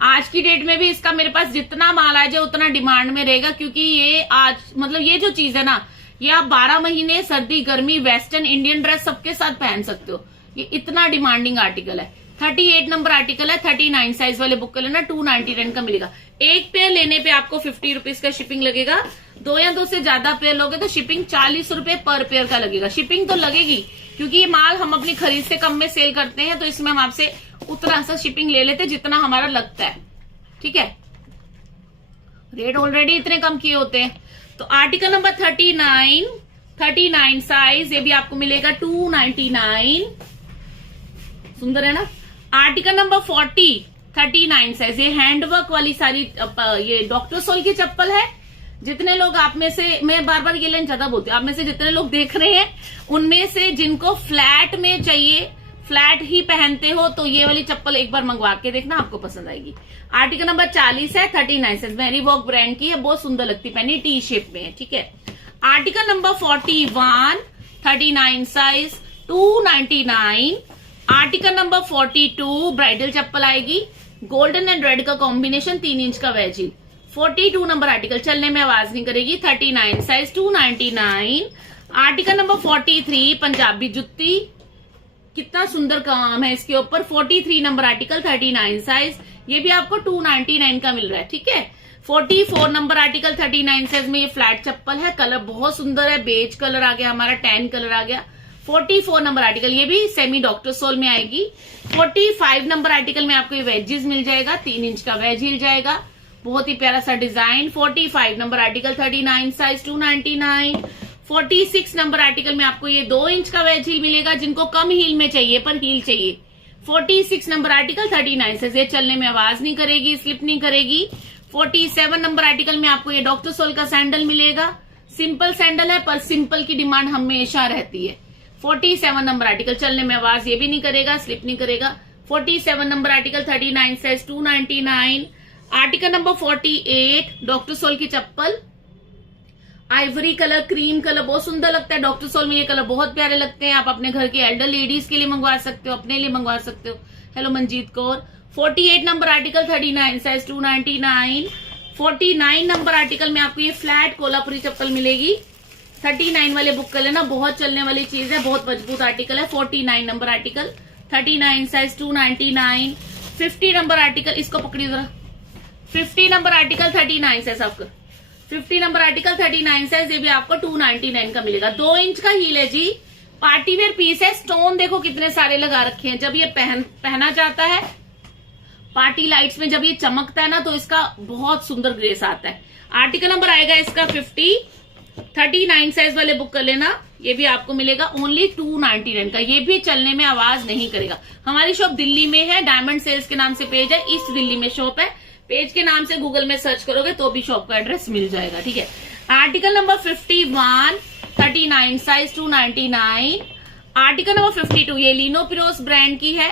आज की डेट में भी इसका मेरे पास जितना माल आ जाए उतना डिमांड में रहेगा, क्योंकि ये आज मतलब ये जो चीज है ना, ये आप 12 महीने सर्दी गर्मी वेस्टर्न इंडियन ड्रेस सबके साथ पहन सकते हो, ये इतना डिमांडिंग आर्टिकल है। 38 नंबर आर्टिकल है, 39 साइज वाले बुक कर लेना, 299 का मिलेगा। एक पेयर लेने पे आपको 50 रुपीज का शिपिंग लगेगा, 2 या 2 से ज्यादा पेयर लोगे तो शिपिंग 40 रुपए पर पेयर का लगेगा। शिपिंग तो लगेगी क्योंकि ये माल हम अपनी खरीद से कम में सेल करते हैं, तो इसमें हम आपसे उतना सा शिपिंग ले लेते जितना हमारा लगता है, ठीक है, रेट ऑलरेडी इतने कम किए होते हैं। तो आर्टिकल नंबर 39 साइज, ये भी आपको मिलेगा 299, सुंदर है ना। आर्टिकल नंबर 40, 39 साइज, ये हैंडवर्क वाली सारी ये डॉक्टर सोल की चप्पल है। जितने लोग आप में से, मैं बार बार ये लाइन ज्यादा बोलती हूँ, आप में से जितने लोग देख रहे हैं उनमें से जिनको फ्लैट में चाहिए, फ्लैट ही पहनते हो, तो ये वाली चप्पल एक बार मंगवा के देखना, आपको पसंद आएगी। आर्टिकल नंबर 40 है, 39 साइज, मैरी वॉक ब्रांड की है, बहुत सुंदर लगती, पहनी टी शेप में है, ठीक है। Article number 41, 39 size, 299। Article number 42 bridal चप्पल आएगी, गोल्डन एंड रेड का कॉम्बिनेशन, 3 इंच का वेज हील। 42 नंबर आर्टिकल, चलने में आवाज नहीं करेगी, 39 साइज, 299। आर्टिकल नंबर 43 पंजाबी जुत्ती, कितना सुंदर काम है इसके ऊपर, 43 नंबर आर्टिकल, 39 साइज, ये भी आपको 299 का मिल रहा है, ठीक है। 44 नंबर आर्टिकल, 39 साइज में ये फ्लैट चप्पल है, कलर बहुत सुंदर है, बेज कलर आ गया हमारा, टैन कलर आ गया। 44 नंबर आर्टिकल, ये भी सेमी डॉक्टर सोल में आएगी। 45 नंबर आर्टिकल में आपको ये वेजेस मिल जाएगा, 3 इंच का वेज हिल जाएगा, बहुत ही प्यारा सा design. 45 number article, 39 size, 299। 46 number article में आपको ये 2 इंच का वेज हील मिलेगा, जिनको कम हील में चाहिए पर हील चाहिए। 46 नंबर आर्टिकल, 39 साइज, ये चलने में आवाज नहीं करेगी, स्लिप नहीं करेगी। 47 नंबर आर्टिकल में आपको ये डॉक्टर सोल का सैंडल मिलेगा, सिंपल सैंडल है पर सिंपल की डिमांड हमेशा रहती है। 47 नंबर आर्टिकल, चलने में आवाज ये भी नहीं करेगा, स्लिप नहीं करेगा। 47 number article, 39 size, 299। Article number 48 doctor sole की चप्पल, आइवरी कलर, क्रीम कलर, बहुत सुंदर लगता है डॉक्टर सोल में, ये कलर बहुत प्यारे लगते हैं। आप अपने घर के एल्डर लेडीज के लिए मंगवा सकते हो, अपने लिए मंगवा सकते हो। Hello Manjeet Kaur. 48 number article, 39 size, 299। 49 number article में आपको ये फ्लैट कोल्हापुरी चप्पल मिलेगी, 39 वाले बुक कर लेना, बहुत चलने वाली चीज है, बहुत मजबूत आर्टिकल है। 49 number article, 39 size, 299। 50 number article, इसको पकड़ी जरा, 50 नंबर आर्टिकल, 39 साइज आपका, 50 नंबर आर्टिकल, 39 साइज, ये भी आपको 299 का मिलेगा। 2 इंच का हील है जी, पार्टी वेयर पीस है। स्टोन देखो कितने सारे लगा रखे हैं, जब ये पहना जाता है पार्टी लाइट्स में, जब ये चमकता है ना, तो इसका बहुत सुंदर ग्रेस आता है। आर्टिकल नंबर आएगा इसका 50, 39 साइज वाले बुक कर लेना, ये भी आपको मिलेगा ओनली 299 का, ये भी चलने में आवाज नहीं करेगा। हमारी शॉप दिल्ली में है, डायमंड सेल्स के नाम से पेज है, ईस्ट दिल्ली में शॉप है, पेज के नाम से गूगल में सर्च करोगे तो भी शॉप का एड्रेस मिल जाएगा, ठीक है। Article number 51, 39 size, 299। Article number 52, ये लिनो पिरोस ब्रांड की है,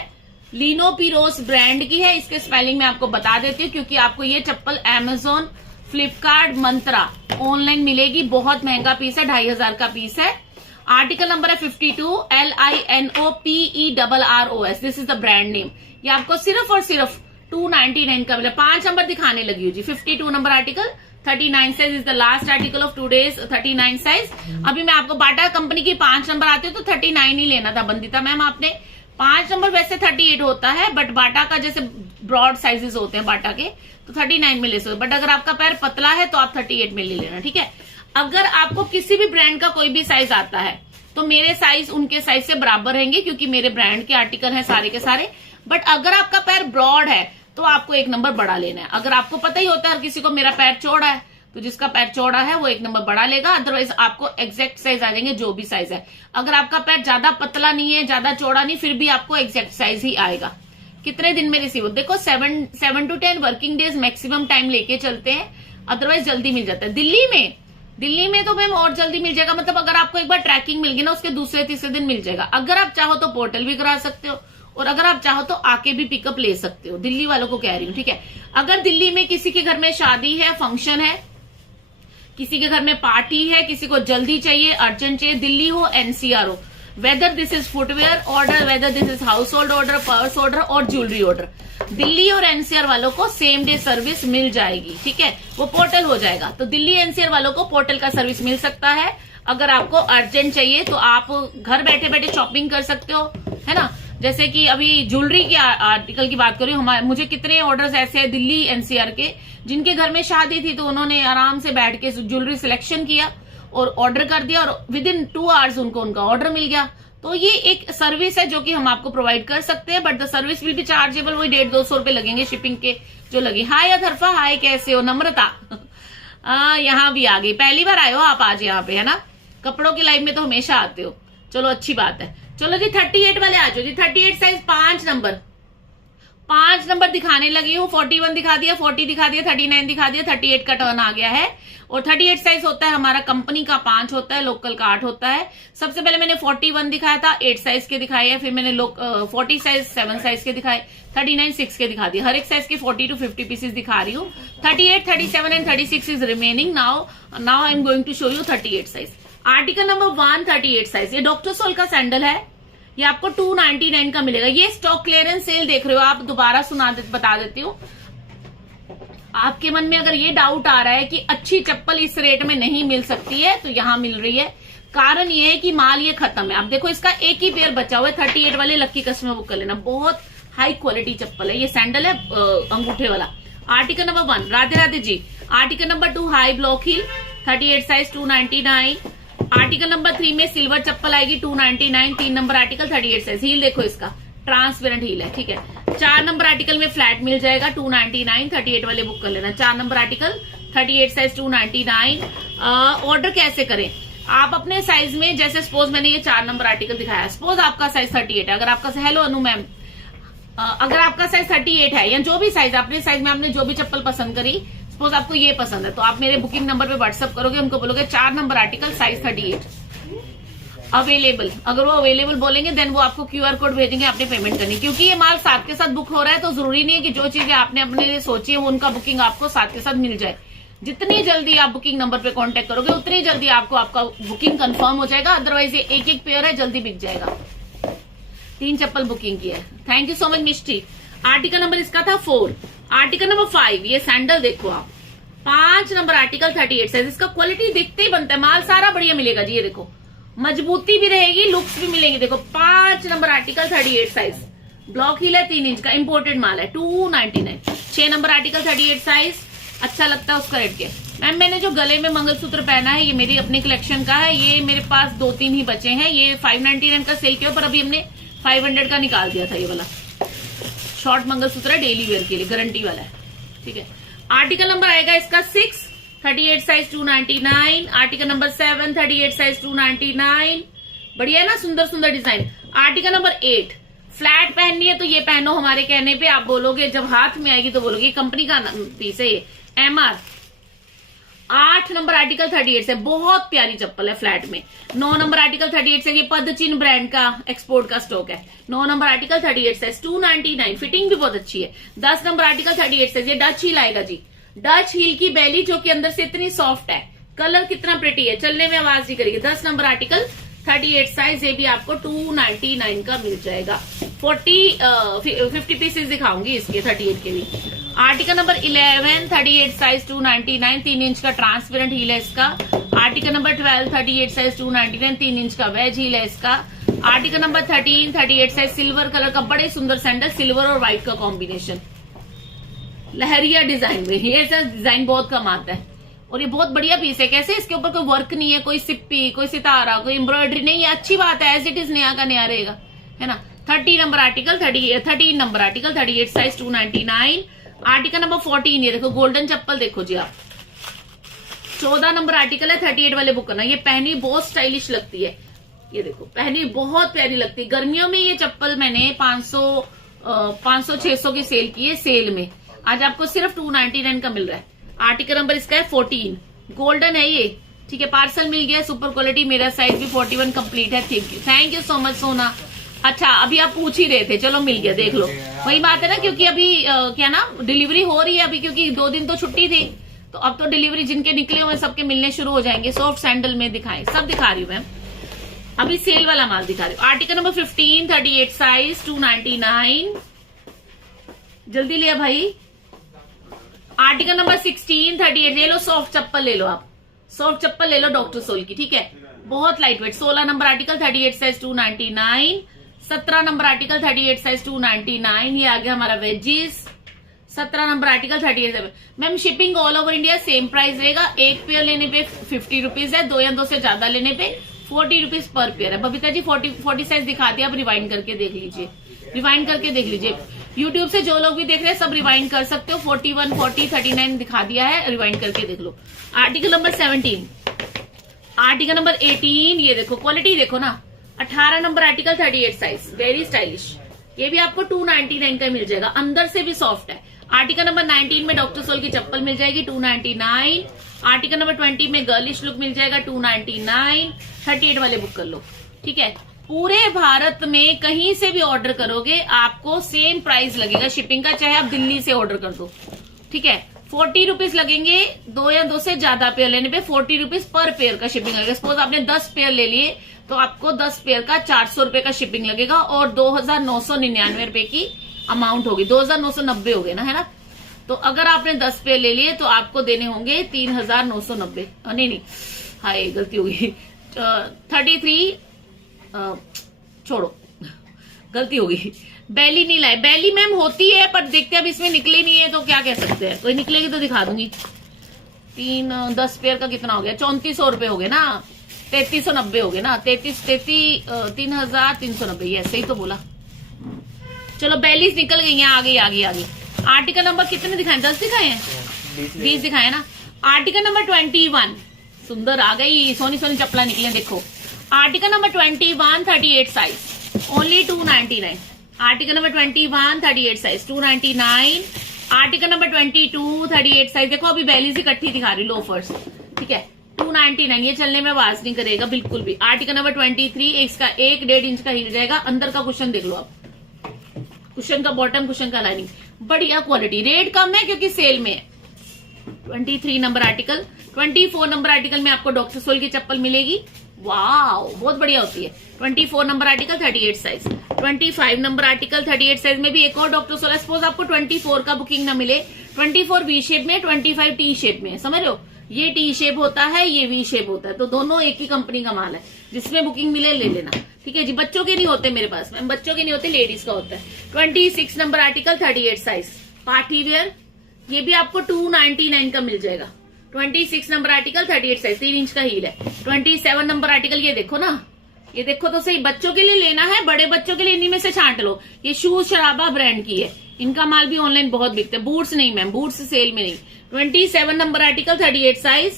लिनो पिरोस ब्रांड की है, इसके स्पेलिंग में आपको बता देती हूँ, क्योंकि आपको ये चप्पल Amazon, फ्लिपकार्ट, मंत्रा ऑनलाइन मिलेगी, बहुत महंगा पीस है, 2500 का पीस है। आर्टिकल नंबर है 52, LINOPERROS, this is the brand name, ये आपको सिर्फ और सिर्फ 299 का मिला। 5 नंबर दिखाने लगी हूँ जी। 52 number article, 39 size is the last article of today's, 39 size. अभी मैं आपको बाटा कंपनी की 5 नंबर आते हो तो 39 ही लेना था बंदिता मैम आपने। 5 नंबर वैसे 38 होता है, बट बाटा का जैसे ब्रॉड साइजेस होते हैं बाटा के, तो 39 में ले सकते हो, बट अगर आपका पैर पतला है तो आप 38 में ले लेना, ठीक है। अगर आपको किसी भी ब्रांड का कोई भी साइज आता है तो मेरे साइज उनके साइज से बराबर रहेंगे क्योंकि मेरे ब्रांड के आर्टिकल हैं सारे के सारे। बट अगर आपका पैर ब्रॉड है तो आपको एक नंबर बड़ा लेना है। अगर आपको पता ही होता है हर किसी को मेरा पैर चौड़ा है, तो जिसका पैर चौड़ा है वो एक नंबर बड़ा लेगा, अदरवाइज आपको एग्जैक्ट साइज आ जाएंगे जो भी साइज है। अगर आपका पैर ज्यादा पतला नहीं है, ज्यादा चौड़ा नहीं, फिर भी आपको एग्जैक्ट साइज ही आएगा। कितने दिन में रिसीव? देखो 7 to 10 working days maximum time लेके चलते हैं, अदरवाइज जल्दी मिल जाता है। दिल्ली में तो मैम और जल्दी मिल जाएगा, मतलब अगर आपको एक बार ट्रैकिंग मिल गई ना, उसके दूसरे तीसरे दिन मिल जाएगा। अगर आप चाहो तो पोर्टल भी करा सकते हो, और अगर आप चाहो तो आके भी पिकअप ले सकते हो। दिल्ली वालों को कह रही हूँ, ठीक है। अगर दिल्ली में किसी के घर में शादी है, फंक्शन है, किसी के घर में पार्टी है, किसी को जल्दी चाहिए, अर्जेंट चाहिए, दिल्ली हो एनसीआर हो, whether this is footwear order, whether this is house hold order, purse order और ज्वेलरी ऑर्डर, दिल्ली और एनसीआर वालों को सेम डे सर्विस मिल जाएगी, ठीक है। वो पोर्टल हो जाएगा, तो दिल्ली एनसीआर वालों को पोर्टल का सर्विस मिल सकता है। अगर आपको अर्जेंट चाहिए तो आप घर बैठे बैठे शॉपिंग कर सकते हो, है ना। जैसे कि अभी ज्वेलरी के आर्टिकल की बात करूं, मुझे कितने ऑर्डर्स ऐसे हैं दिल्ली एनसीआर के, जिनके घर में शादी थी तो उन्होंने आराम से बैठ के ज्वेलरी सिलेक्शन किया और ऑर्डर कर दिया, और विद इन 2 आवर्स उनको उनका ऑर्डर मिल गया। तो ये एक सर्विस है जो कि हम आपको प्रोवाइड कर सकते हैं, but the service will be chargeable. वही 150-200 रुपए लगेंगे शिपिंग के जो लगे। हाय अथर्फा, हाय, कैसे हो? नम्रता यहाँ भी आ गई, पहली बार आए हो आप आज यहाँ पे, है ना। कपड़ों की लाइफ में तो हमेशा आते हो, चलो अच्छी बात है। चलो जी 38 वाले आ जाओ जी। 38 साइज 5 नंबर दिखाने लगी हूँ। 41 दिखा दिया, 40 दिखा दिया, 39 दिखा दिया, 38 का टर्न आ गया है। और 38 साइज होता है हमारा कंपनी का 5 होता है, लोकल का 8 होता है। सबसे पहले मैंने 41 दिखाया था, 8 साइज के दिखाए है, फिर मैंने 40 साइज 7 साइज के दिखाए, 39 6 के दिखा दिया। हर एक साइज के 40 to 50 पीसेस दिखा रही हूँ। 38, 37 and 36 is remaining. Now I am going to show you 38 size. Article number 1 38 size, ये डॉक्टर सोल का सैंडल है, ये आपको 299 का मिलेगा। ये स्टॉक क्लियरेंस सेल देख रहे हो आप, दोबारा बता देती हूँ। आपके मन में अगर ये डाउट आ रहा है कि अच्छी चप्पल इस रेट में नहीं मिल सकती है, तो यहाँ मिल रही है। कारण ये है कि माल ये खत्म है। आप देखो इसका एक ही पेयर बचा हुआ है। 38 वाले लक्की कस्टमर बुक कर लेना, बहुत हाई क्वालिटी चप्पल है। ये सैंडल है अंगूठे वाला। Article number 1, Radhe Radhe ji. Article number 2 high block heel 38 size 299। Article number 3 में सिल्वर चप्पल आएगी 299। 3 नंबर आर्टिकल 38 साइज। हील देखो इसका ट्रांसपेरेंट हील है, ठीक है। 4 नंबर आर्टिकल में फ्लैट मिल जाएगा 299। 38 वाले बुक कर लेना। 4 नंबर आर्टिकल 38 साइज 299। ऑर्डर कैसे करें आप अपने साइज में? जैसे सपोज मैंने ये 4 नंबर आर्टिकल दिखाया, सपोज आपका साइज 38 है। अगर आपका हेलो अनु मैम, अगर आपका साइज 38 है या जो भी साइज अपने साइज में आपने जो भी चप्पल पसंद करी, सपोज आपको ये पसंद है, तो आप मेरे बुकिंग नंबर पे व्हाट्सअप करोगे, उनको बोलोगे 4 नंबर आर्टिकल साइज 38 अवेलेबल। अगर वो अवेलेबल बोलेंगे देन वो आपको QR कोड भेजेंगे, आपने पेमेंट करनी। क्योंकि ये माल साथ के साथ बुक हो रहा है, तो जरूरी नहीं है कि जो चीजें आपने अपने लिए सोची है वो उनका बुकिंग आपको साथ के साथ मिल जाए। जितनी जल्दी आप बुकिंग नंबर पे कांटेक्ट करोगे उतनी जल्दी आपको आपका बुकिंग कंफर्म हो जाएगा। अदरवाइज ये एक पेयर है, जल्दी बिक जाएगा। 3 चप्पल बुकिंग की है। Thank you so much Misty. Article number इसका था 4। आर्टिकल नंबर 5, ये सैंडल देखो आप, 5 नंबर आर्टिकल 38 साइज। इसका क्वालिटी दिखते ही बनता है, माल सारा बढ़िया मिलेगा जी। ये देखो मजबूती भी रहेगी, लुक्स भी मिलेंगे। देखो 5 number article 38 size, block heel है, 3 इंच का, इंपोर्टेड माल है, 299। 6 नंबर आर्टिकल 38 साइज, अच्छा लगता है उसका रेट के। मैम मैंने जो गले में मंगलसूत्र पहना है ये मेरी अपनी कलेक्शन का है। ये मेरे पास 2-3 ही बचे हैं। ये 599 का सेल किया, पर अभी हमने 500 का निकाल दिया था। ये वाला शॉर्ट मंगलसूत्र है, डेली वेयर के लिए, गारंटी वाला है, ठीक है। आर्टिकल नंबर आएगा इसका 6, 38 साइज 299। Article number 7, 38 size 299। बढ़िया है ना, सुंदर सुंदर डिजाइन। आर्टिकल नंबर 8, फ्लैट पहननी है तो ये पहनो हमारे कहने पे। आप बोलोगे जब हाथ में आएगी तो बोलोगे कंपनी का पीस है ये, MR। 8 नंबर आर्टिकल 38 से, बहुत प्यारी चप्पल है फ्लैट में। 9 नंबर आर्टिकल 38 से, ये पदचिन्ह ब्रांड का एक्सपोर्ट का स्टॉक है। 9 नंबर आर्टिकल 38 से 299, फिटिंग भी बहुत अच्छी है। 10 नंबर आर्टिकल 38 से, ये डच हील आएगा जी। डच हील की बेली जो कि अंदर से इतनी सॉफ्ट है, कलर कितना प्रिटी है, चलने में आवाज नहीं करेगी। 10 नंबर आर्टिकल 38 साइज, ये भी आपको 299 का मिल जाएगा। 50 पीसेस दिखाऊंगी इसके 38 के भी। आर्टिकल नंबर 11, 38 साइज 299, 3 इंच का ट्रांसपेरेंट हील है इसका। आर्टिकल नंबर 12, 38 साइज 299, 3 इंच का वेज हील है इसका। Article number 13, 38 size, silver colour का बड़े सुंदर सैंडल, सिल्वर और व्हाइट का कॉम्बिनेशन, लहरिया डिजाइन में। ये डिजाइन बहुत कम आता है। और ये बहुत बढ़िया पीस है। कैसे, इसके ऊपर कोई वर्क नहीं है, कोई सिप्पी, कोई सितारा, कोई एम्ब्रॉयडरी नहीं है। अच्छी बात है, एज इट इज नया का नया रहेगा, है ना। 13 number article, 13 number article, 38 size, 299। Article number 14, ये देखो गोल्डन चप्पल देखो जी आप। 14 नंबर आर्टिकल है, 38 वाले बुक करना। ये पहनी बहुत स्टाइलिश लगती है, ये देखो पहनी बहुत प्यारी लगती है। गर्मियों में ये चप्पल मैंने 500-600 की सेल की है, सेल में। आज आपको सिर्फ 299 का मिल रहा है। आर्टिकल नंबर इसका है 14, गोल्डन है ये, ठीक है। पार्सल मिल गया, सुपर क्वालिटी। मेरा साइज भी 41 कंप्लीट है। थैंक यू सो मच सोना। अच्छा, अभी आप पूछ ही रहे थे, चलो मिल गया, देख लो। वही बात है ना, क्योंकि अभी क्या ना डिलीवरी हो रही है अभी, क्योंकि 2 दिन तो छुट्टी थी, तो अब तो डिलीवरी जिनके निकले हुए सबके मिलने शुरू हो जाएंगे। सॉफ्ट सैंडल में दिखाएं, सब दिखा रही हूँ मैम, अभी सेल वाला माल दिखा रही हूँ। Article number 15, 38 size, 299। जल्दी लिया भाई। आर्टिकल नंबर 16, 38, ले लो सॉफ्ट चप्पल, ले लो आप सॉफ्ट चप्पल ले लो डॉक्टर सोल की, ठीक है, बहुत light weight. 16 number article, 38 size, 299। 17 number article, 38 size, 299। ये आ गया हमारा veggies. 17 number article, 38। Ma'am shipping all over India same price रहेगा। एक पेयर लेने पे 50 रुपीज है, 2 या 2 से ज्यादा लेने पे 40 रुपीज पर पेयर है। बबीता जी 40 साइज दिखा दिया, आप रिवाइंड करके देख लीजिए, रिवाइंड करके देख लीजिए। यूट्यूब से जो लोग भी देख रहे हैं सब रिवाइंड कर सकते हो। 41, 40, 39 दिखा दिया है, रिवाइंड करके देख लो। आर्टिकल नंबर 17, आर्टिकल नंबर 18, ये देखो क्वालिटी देखो ना। 18 number article, 38 size, very stylish. ये भी आपको 299 का मिल जाएगा, अंदर से भी सॉफ्ट है। आर्टिकल नंबर 19 में डॉक्टर सोल की चप्पल मिल जाएगी, 299। आर्टिकल नंबर 20 में गर्लिश लुक मिल जाएगा, 299। 38 वाले बुक कर लो, ठीक है। पूरे भारत में कहीं से भी ऑर्डर करोगे आपको सेम प्राइस लगेगा शिपिंग का, चाहे आप दिल्ली से ऑर्डर कर दो, ठीक है। 40 रुपीज लगेंगे, 2 या 2 से ज्यादा पेयर लेने पे 40 रुपीज पर पेयर का शिपिंग लगेगा। सपोज आपने 10 पेयर ले लिए तो आपको 10 पेयर का 400 रुपए का शिपिंग लगेगा और 2999 रुपए की अमाउंट होगी। 2990 हो गए ना, है ना। तो अगर आपने 10 पेयर ले लिए तो आपको देने होंगे 3990। नहीं, हाय गलती हो गई, 33, छोड़ो गलती हो गई। बैली नहीं लाए, बैली मैम होती है पर देखते अब इसमें निकले नहीं है तो क्या कह सकते हैं। कोई निकलेगी तो दिखा दूंगी। 10 पेयर का कितना हो गया, 3400 रुपए हो गए ना, 3390 हो गए ना, 3390, ये सही तो बोला। चलो बैलीज निकल गई हैं, आगे। आर्टिकल नंबर कितने दिखाए, 10 दिखाए हैं, 20 दिखाए ना। आर्टिकल नंबर 21, सुंदर आ गई, सोनी चप्पला निकले देखो। Article number 21, 38 size, only 299। Article number 21, 38 size, 299। Article number 22, 38 size, देखो अभी बैलीज इकट्ठी दिखा रही, लोफर्स, ठीक है, 299। ये चलने में आवाज नहीं करेगा बिल्कुल भी। आर्टिकल नंबर 23, इसका 1.5 इंच का हील जाएगा। अंदर का कुशन देख लो आप, कुशन का बॉटम, कुशन का लाइनिंग, बढ़िया क्वालिटी। रेट कम है क्योंकि सेल में है। 23 नंबर आर्टिकल, 24 नंबर आर्टिकल में आपको डॉक्टर सोल की चप्पल मिलेगी, वाओ बहुत बढ़िया होती है। 24 number article, 38 size. 25 number article, 38 size में भी एक और डॉक्टर सोल। सपोज आपको 24 का बुकिंग ना मिले, 24 वी शेप में, 25 टी शेप में, समझ रहे हो। ये टी शेप होता है, ये वी शेप होता है, तो दोनों एक ही कंपनी का माल है। जिसमें बुकिंग मिले ले लेना, ठीक है जी। बच्चों के नहीं होते मेरे पास, मैम बच्चों के नहीं होते, लेडीज का होता है। 26 number article, 38 size, party where, ये भी आपको 299 का मिल जाएगा। 26 नंबर आर्टिकल, 38 साइज, 3 इंच का हील है। 27 नंबर आर्टिकल, ये देखो ना, ये देखो तो सही, बच्चों के लिए लेना है, बड़े बच्चों के लिए इन्हीं में से छांट लो। ये शूज शराबा ब्रांड की है, इनका माल भी ऑनलाइन बहुत बिकता है। बूट्स नहीं मैम, बूट्स सेल में नहीं। 27 number article, 38 size,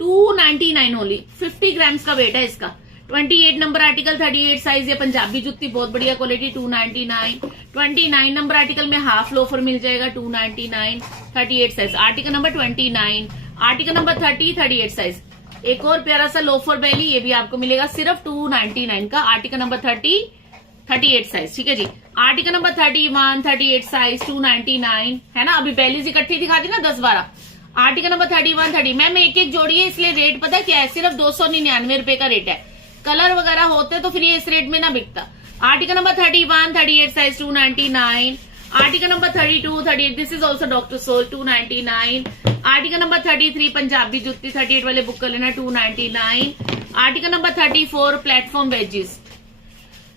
299 only, 50 grams का वेट है इसका। 28 नंबर आर्टिकल, 38 साइज, ये पंजाबी जुत्ती बहुत बढ़िया क्वालिटी, 299। 29 नंबर आर्टिकल में हाफ लोफर मिल जाएगा, 299, 38 size. Article number 29। Article number 30, 38 size, एक और प्यारा सा लोफर बैली, ये भी आपको मिलेगा सिर्फ 299 का। आर्टिकल नंबर 30, 38 साइज, ठीक है जी। आर्टिकल नंबर 31, 38 साइज, 299, है ना। अभी बैलीज इकट्ठी दिखा दी ना 10-12। आर्टिकल नंबर 31, 30, मैम एक जोड़ी है इसलिए रेट पता क्या है, सिर्फ 299 रुपए का रेट है। कलर वगैरह होते तो फिर ये इस रेट में ना बिकता। Article number 31, 38 size, 299। Article number 32, 38, this is also doctor soul, 299। Article number 33, Punjabi जुत्ती, 38 वाले बुक कर लेना, 299। Article number 34, platform veggies.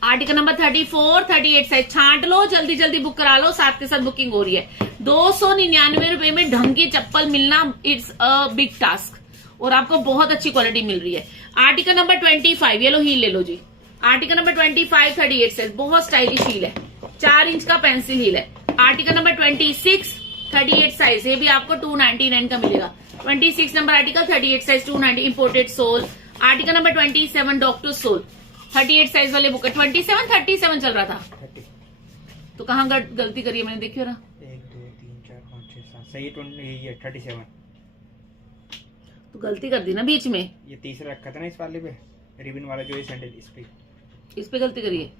Article number 34, 38 size छांट लो, जल्दी जल्दी बुक करा लो, साथ के साथ बुकिंग हो रही है। 299 रुपए में ढंग की चप्पल मिलना इट्स अ बिग टास्क, और आपको बहुत अच्छी क्वालिटी मिल रही है। आर्टिकल नंबर 25, ये लो हील ले लो जी। आर्टिकल नंबर 25, 38 साइज, बहुत स्टाइलिश हील है, 4 इंच का पेंसिल हील है। आर्टिकल नंबर 26, 38 साइज, ये भी आपको 299 का मिलेगा। 26 number article 38 size 290 imported sole. Article number 27 doctor sole 38 size वाले बुक है। 27, 37 चल रहा था 30। तो कहाँ गलती करी है मैंने, देखियो ना। 1 2 3 4 5 6 7 सही है 37। तो गलती कर दी ना बीच में, ये तीसरा रखा था ना इस वाले पे, रिबन वाला जो है सैंडल, इस पे गलती करिए।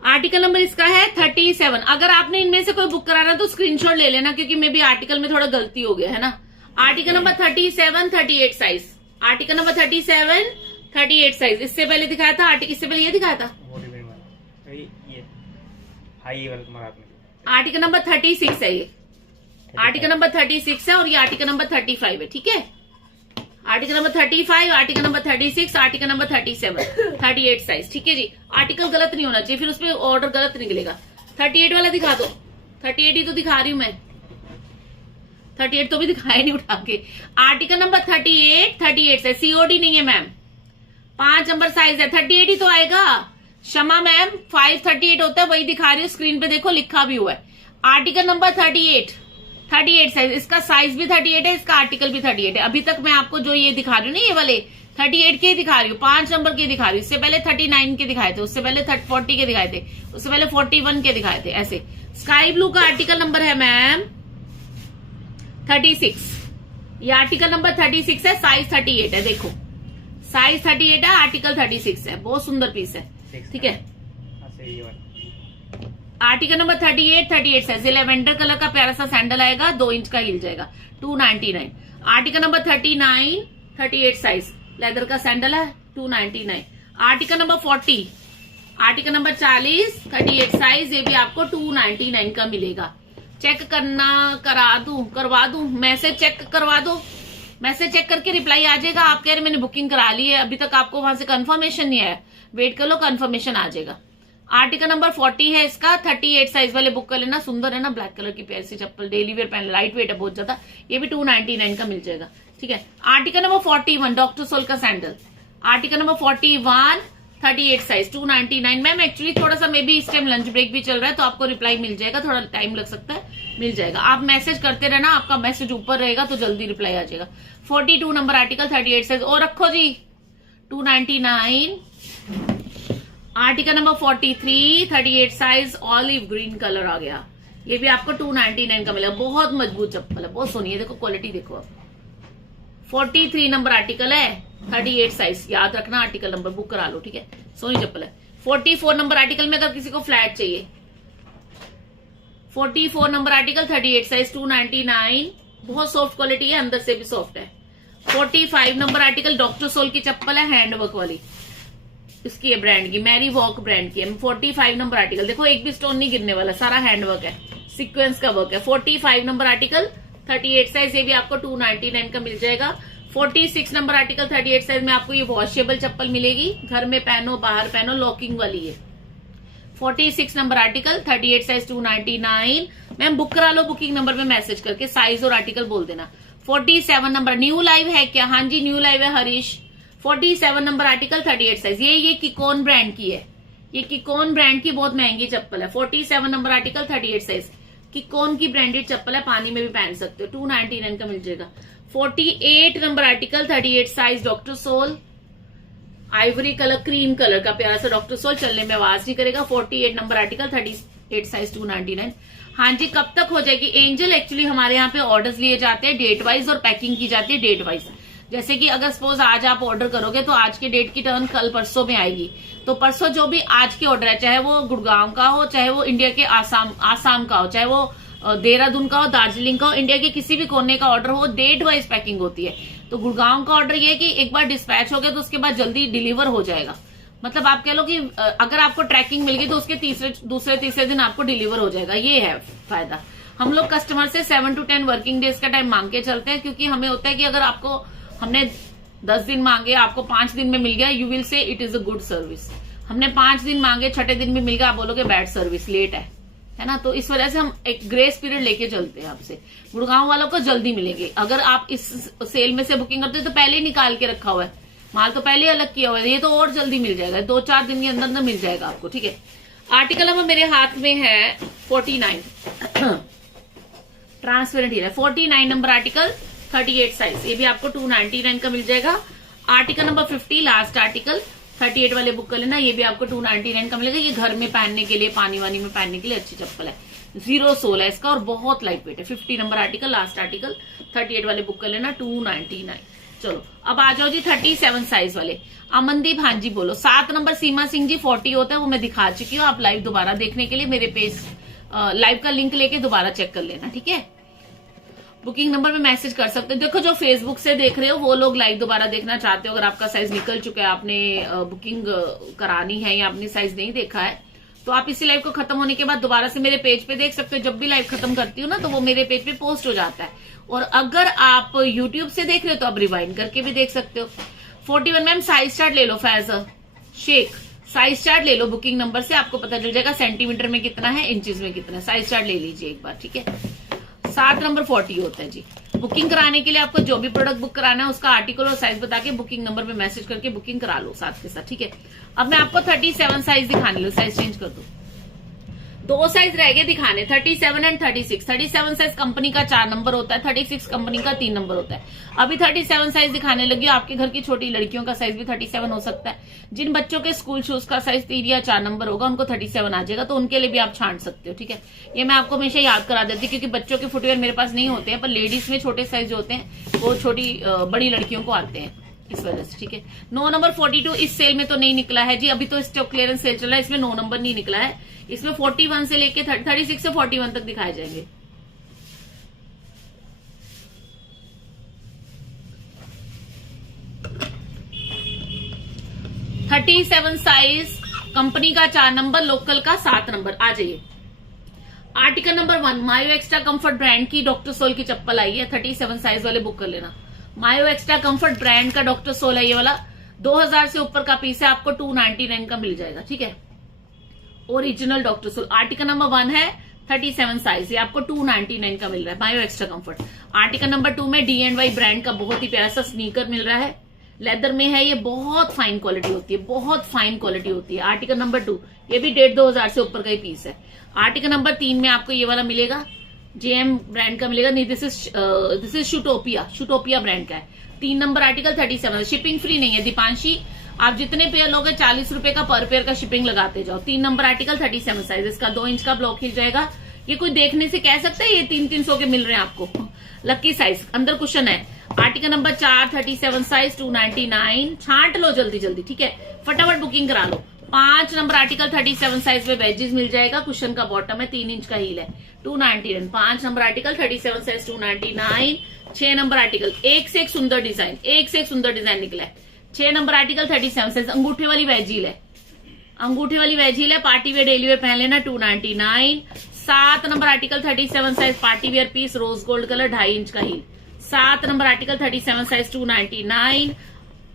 आर्टिकल नंबर इसका है 37। अगर आपने इनमें से कोई बुक कराना तो स्क्रीनशॉट ले लेना, क्योंकि मे भी आर्टिकल में थोड़ा गलती हो गया है ना। Article number 37, 38 size. Article number 37, 38 size. इससे पहले दिखाया था आर्टिकल, इससे पहले ये दिखाया था वो रिबन वाला, ये हाई वाला तुम्हारा हाथ में। आर्टिकल नंबर 36 है ये। आर्टिकल नंबर 36 है और ये आर्टिकल नंबर 35 है, ठीक है। Article number 35, article number 36, article number 37, 38 size, ठीक है जी। आर्टिकल गलत नहीं होना चाहिए, फिर उसमें ऑर्डर गलत निकलेगा। 38 वाला दिखा दो, 38 ही तो दिखा रही हूं मैं, 38 तो भी दिखाया नहीं उठा के। आर्टिकल नंबर 38, 38 साइज, सीओडी नहीं है मैम, 5 नंबर साइज है, 38 ही तो आएगा। क्षमा मैम, 538 होता है, वही दिखा रही हूँ, स्क्रीन पे देखो लिखा भी हुआ है। आर्टिकल नंबर 38, 38 साइज, इसका साइज भी 38 है, इसका आर्टिकल भी 38 है। अभी तक मैं आपको जो ये दिखा रही हूँ ना, ये वाले 38 के दिखा रही हूँ, 5 नंबर के दिखा रही हूँ। इससे पहले 39 के दिखाए थे, उससे पहले 40 के दिखाए थे, उससे पहले 41 के दिखाए थे, ऐसे। स्काई ब्लू का आर्टिकल नंबर है मैम 36, ये आर्टिकल नंबर 36 है, साइज 38 है, देखो साइज 38 है, आर्टिकल 36 है, बहुत सुंदर पीस है, ठीक है। Article number 38, 38 size, lavender colour का प्यारा सा सैंडल आएगा, 2 इंच का हिल जाएगा, 299। आर्टिकल नंबर 39, 38 साइज, लेदर का सैंडल है, 299। Article number 40, article number 40, 38 size, ये भी आपको 299 का मिलेगा। चेक करना, करवा दूं, मैसेज चेक करवा दो, मैसेज चेक करके रिप्लाई आ जाएगा। आप कह रहे मैंने बुकिंग करा ली है, अभी तक आपको वहां से कंफर्मेशन नहीं आया, वेट कर लो, कंफर्मेशन आ जाएगा। आर्टिकल नंबर 40 है इसका, 38 साइज वाले बुक कर लेना, सुंदर है ना, ब्लैक कलर की प्यारी सी चप्पल, डेली वेयर पहन, लाइट वेट है बहुत ज्यादा, ये भी 299 का मिल जाएगा, ठीक है। आर्टिकल नंबर 41 डॉक्टर सोल का sandal. Article number 41, 38 size, 299। Ma'am actually थोड़ा सा मे बी इस टाइम लंच ब्रेक भी चल रहा है, तो आपको रिप्लाई मिल जाएगा, थोड़ा टाइम लग सकता है, मिल जाएगा। आप मैसेज करते रहना, आपका मैसेज ऊपर रहेगा तो जल्दी रिप्लाई आ जाएगा। 42 नंबर आर्टिकल 38 साइज, और रखो जी 299। Article number 43, 38 size, olive green colour आ गया, ये भी आपको 299 का मिलेगा। बहुत मजबूत चप्पल है, बहुत सोनी है, देखो क्वालिटी देखो आप। 43 नंबर आर्टिकल है, 38 साइज, याद रखना आर्टिकल नंबर, बुक करा लो, ठीक है, सोनी चप्पल है। 44 नंबर आर्टिकल में अगर किसी को फ्लैट चाहिए, 44 नंबर आर्टिकल 38 साइज, 299, बहुत सॉफ्ट क्वालिटी है, अंदर से भी सॉफ्ट है। 45 नंबर आर्टिकल डॉक्टर सोल की चप्पल है, हैंडवर्क वाली, इसकी है ब्रांड की, मैरी वॉक ब्रांड की है। 45 नंबर आर्टिकल, देखो एक भी स्टोन नहीं गिरने वाला, सारा हैंडवर्क है, सीक्वेंस का वर्क है। 45 नंबर आर्टिकल 38 साइज, ये भी आपको 299 का मिल जाएगा। 46 नंबर आर्टिकल 38 साइज में आपको ये वॉशेबल चप्पल मिलेगी, घर में पहनो, बाहर पहनो, लॉकिंग वाली है। 46 number article 38 size, 299। Ma'am book करा लो, बुकिंग नंबर पे मैसेज करके साइज और आर्टिकल बोल देना। 47 नंबर, न्यू लाइव है क्या? हाँ जी न्यू लाइव है हरीश। 47 नंबर आर्टिकल 38 साइज, ये किकोन ब्रांड की है, ये किकोन ब्रांड की बहुत महंगी चप्पल है। 47 नंबर आर्टिकल 38 साइज, किकोन की ब्रांडेड चप्पल है, पानी में भी पहन सकते हो, 299 का मिल जाएगा। 48 number article 38 size, doctor soul, Ivory colour, cream colour का प्यारा सा डॉक्टर सोल, चलने में आवाज नहीं करेगा। 48 नंबर आर्टिकल 38 साइज, 299। हाँ जी कब तक हो जाएगी एंजल? एक्चुअली हमारे यहाँ पे ऑर्डर्स लिए जाते हैं डेट वाइज और पैकिंग की जाती है डेट वाइज। जैसे कि अगर सपोज आज आप ऑर्डर करोगे तो आज के डेट की टर्न कल परसों में आएगी, तो परसों जो भी आज के ऑर्डर है, चाहे वो गुड़गांव का हो, चाहे वो इंडिया के आसाम का हो, चाहे वो देहरादून का हो, दार्जिलिंग का हो, इंडिया के किसी भी कोने का ऑर्डर हो, डेट वाइज पैकिंग होती है। तो गुड़गांव का ऑर्डर ये है कि एक बार डिस्पैच हो गया तो उसके बाद जल्दी डिलीवर हो जाएगा। मतलब आप कह लो कि अगर आपको ट्रैकिंग मिल गई तो उसके दूसरे तीसरे दिन आपको डिलीवर हो जाएगा, ये है फायदा। हम लोग कस्टमर से 7 to 10 वर्किंग डेज का टाइम मांग के चलते हैं, क्योंकि हमें होता है कि अगर आपको हमने 10 दिन मांगे, आपको 5 दिन में मिल गया, you will say it is a good service. हमने 5 दिन मांगे, छठे दिन भी मिल गया, आप बोलोगे बैड सर्विस, लेट है ना। तो इस वजह से हम एक ग्रेस पीरियड लेके चलते हैं आपसे। गुड़गांव वालों को जल्दी मिलेंगे। अगर आप इस सेल में से बुकिंग करते हो तो पहले ही निकाल के रखा हुआ है माल, तो पहले ही अलग किया हुआ है, ये तो और जल्दी मिल जाएगा, 2-4 दिन के अंदर अंदर मिल जाएगा आपको, ठीक है। आर्टिकल नंबर मेरे हाथ में है 49, ट्रांसपेरेंट है 49 नंबर आर्टिकल, 38 साइज, ये भी आपको 299 का मिल जाएगा। आर्टिकल नंबर 50 लास्ट आर्टिकल, 38 वाले बुक कर लेना, ये भी आपको 299 का मिलेगा। ये घर में पहनने के लिए, पानी वानी में पहनने के लिए अच्छी चप्पल है, 0 सोल है इसका और बहुत लाइट वेट है। 50 नंबर आर्टिकल लास्ट आर्टिकल, 38 वाले बुक कर लेना, 299। चलो अब आ जाओ जी 37 साइज वाले। अमनदीप हाँ जी बोलो। 7 नंबर सीमा सिंह जी 40 होता है, वो मैं दिखा चुकी हूँ। आप लाइव दोबारा देखने के लिए मेरे पेज लाइव का लिंक लेके दोबारा चेक कर लेना, ठीक है। बुकिंग नंबर पे मैसेज कर सकते हो। देखो जो फेसबुक से देख रहे हो वो लोग लाइव दोबारा देखना चाहते हो, अगर आपका साइज निकल चुका है, आपने बुकिंग करानी है या आपने साइज नहीं देखा है, तो आप इसी लाइव को खत्म होने के बाद दोबारा से मेरे पेज पे देख सकते हो। जब भी लाइव खत्म करती हूँ ना तो वो मेरे पेज पे पोस्ट हो जाता है। और अगर आप यूट्यूब से देख रहे हो तो आप रिवाइंड करके भी देख सकते हो। 41 मैम साइज चार्ट ले लो, फैजल शेख साइज चार्ट ले लो बुकिंग नंबर से, आपको पता चल जाएगा सेंटीमीटर में कितना है, इंचेस में कितना है। साइज चार्ट ले लीजिए एक बार, ठीक है। 7 नंबर 40 होता है जी। बुकिंग कराने के लिए आपको जो भी प्रोडक्ट बुक कराना है उसका आर्टिकल और साइज बता के बुकिंग नंबर पे मैसेज करके बुकिंग करा लो साथ के साथ, ठीक है। अब मैं आपको 37 साइज दिखाने लो, साइज चेंज कर दो, 2 साइज रह गए दिखाने, 37 एंड 36। 37 साइज कंपनी का 4 नंबर होता है, 36 कंपनी का 3 नंबर होता है। अभी 37 साइज दिखाने लगी। आपके घर की छोटी लड़कियों का साइज भी 37 हो सकता है। जिन बच्चों के स्कूल शूज का साइज 3 या 4 नंबर होगा उनको 37 आ जाएगा, तो उनके लिए भी आप छांट सकते हो, ठीक है। ये मैं आपको हमेशा याद करा देती हूँ क्योंकि बच्चों के फुटवेयर मेरे पास नहीं होते हैं, पर लेडीज में छोटे साइज जो होते हैं वो छोटी बड़ी लड़कियों को आते हैं, इस वजह से, ठीक है। 9 नंबर 42 इस सेल में तो नहीं निकला है जी, अभी तो स्टॉक क्लियरेंस सेल चल रहा है, इसमें 9 नंबर नहीं निकला है। इसमें 41 से लेके 36 से 41 तक दिखाए जाएंगे। (37) साइज कंपनी का 4 नंबर, लोकल का 7 नंबर। आ जाइए आर्टिकल नंबर 1 मायो एक्स्ट्रा कंफर्ट ब्रांड की डॉक्टर सोल की चप्पल आई है, 37 साइज वाले बुक कर लेना। मायो एक्स्ट्रा कंफर्ट ब्रांड का डॉक्टर सोल है, ये वाला 2000 से ऊपर का पीस है, आपको 299 का मिल जाएगा, ठीक है। Original doctor soul. Article number 1 है 37 साइज, ये आपको 299 का मिल रहा है, मायो एक्स्ट्रा कंफर्ट। आर्टिकल नंबर 2 में D&Y ब्रांड का बहुत ही प्यारा सा स्नीकर मिल रहा है, लेदर में है, ये बहुत फाइन क्वालिटी होती है, बहुत फाइन क्वालिटी होती है। आर्टिकल नंबर 2 ये भी 1500 से ऊपर का ही पीस है। आर्टिकल नंबर 3 में आपको ये वाला मिलेगा, JM ब्रांड का मिलेगा, नहीं दिस इज शूटोपिया ब्रांड का है। 3 नंबर आर्टिकल 37, शिपिंग फ्री नहीं है दीपांशी, आप जितने पेयर लोगे 40 रुपए का पर पेयर का शिपिंग लगाते जाओ। 3 नंबर आर्टिकल 37 साइज, इसका 2 इंच का ब्लॉक हिल जाएगा। ये कोई देखने से कह सकता है ये 300 के मिल रहे हैं आपको, लकी साइज, अंदर कुशन है। आर्टिकल नंबर 4 37 साइज 299, छांट लो जल्दी जल्दी, ठीक है, फटाफट बुकिंग करा लो। 5 नंबर आर्टिकल 37 साइज में वेजेस मिल जाएगा, कुशन का बॉटम है, 3 इंच का हील है, 299। 5 number article 37 size 299। 6 number article, एक से एक सुंदर डिजाइन, एक से एक सुंदर डिजाइन निकला है। 6 नंबर आर्टिकल 37 साइज, अंगूठे वाली वेजील है, अंगूठे वाली वेजील है, पार्टी वेयर डेली वेयर पहन लेना, 299। 7 number article 37 size party wear piece, rose gold colour, 2.5 inch का हील, 7 number article 37 size 299।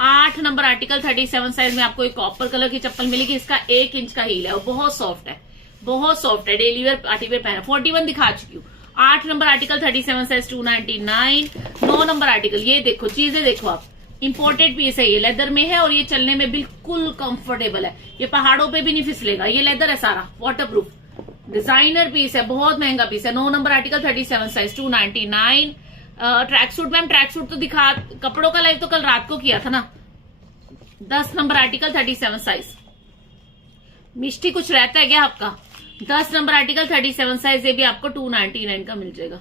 8 number article 37 size में आपको एक कॉपर कलर की चप्पल मिलेगी, इसका 1 इंच का हील है और बहुत सॉफ्ट है, बहुत सॉफ्ट है, डेली वेयर पार्टी वेयर पहना। 41 दिखा चुकी हूँ। 8 number article 37 size 299। 9 number article, ये देखो चीजें देखो आप, इंपोर्टेड पीस है, ये लेदर में है और ये चलने में बिल्कुल कंफर्टेबल है, ये पहाड़ों पे भी नहीं फिसलेगा, ये लेदर है सारा, वाटरप्रूफ डिजाइनर पीस है, बहुत महंगा पीस है। 9 number article 37 size 299। Track suit ma'am, track suit तो दिखा, कपड़ों का लाइव तो कल रात को किया था ना। 10 नंबर आर्टिकल 37 साइज, मिष्टी कुछ रहता है क्या आपका? 10 नंबर आर्टिकल 37 साइज, ये भी आपको 299 का मिल जाएगा।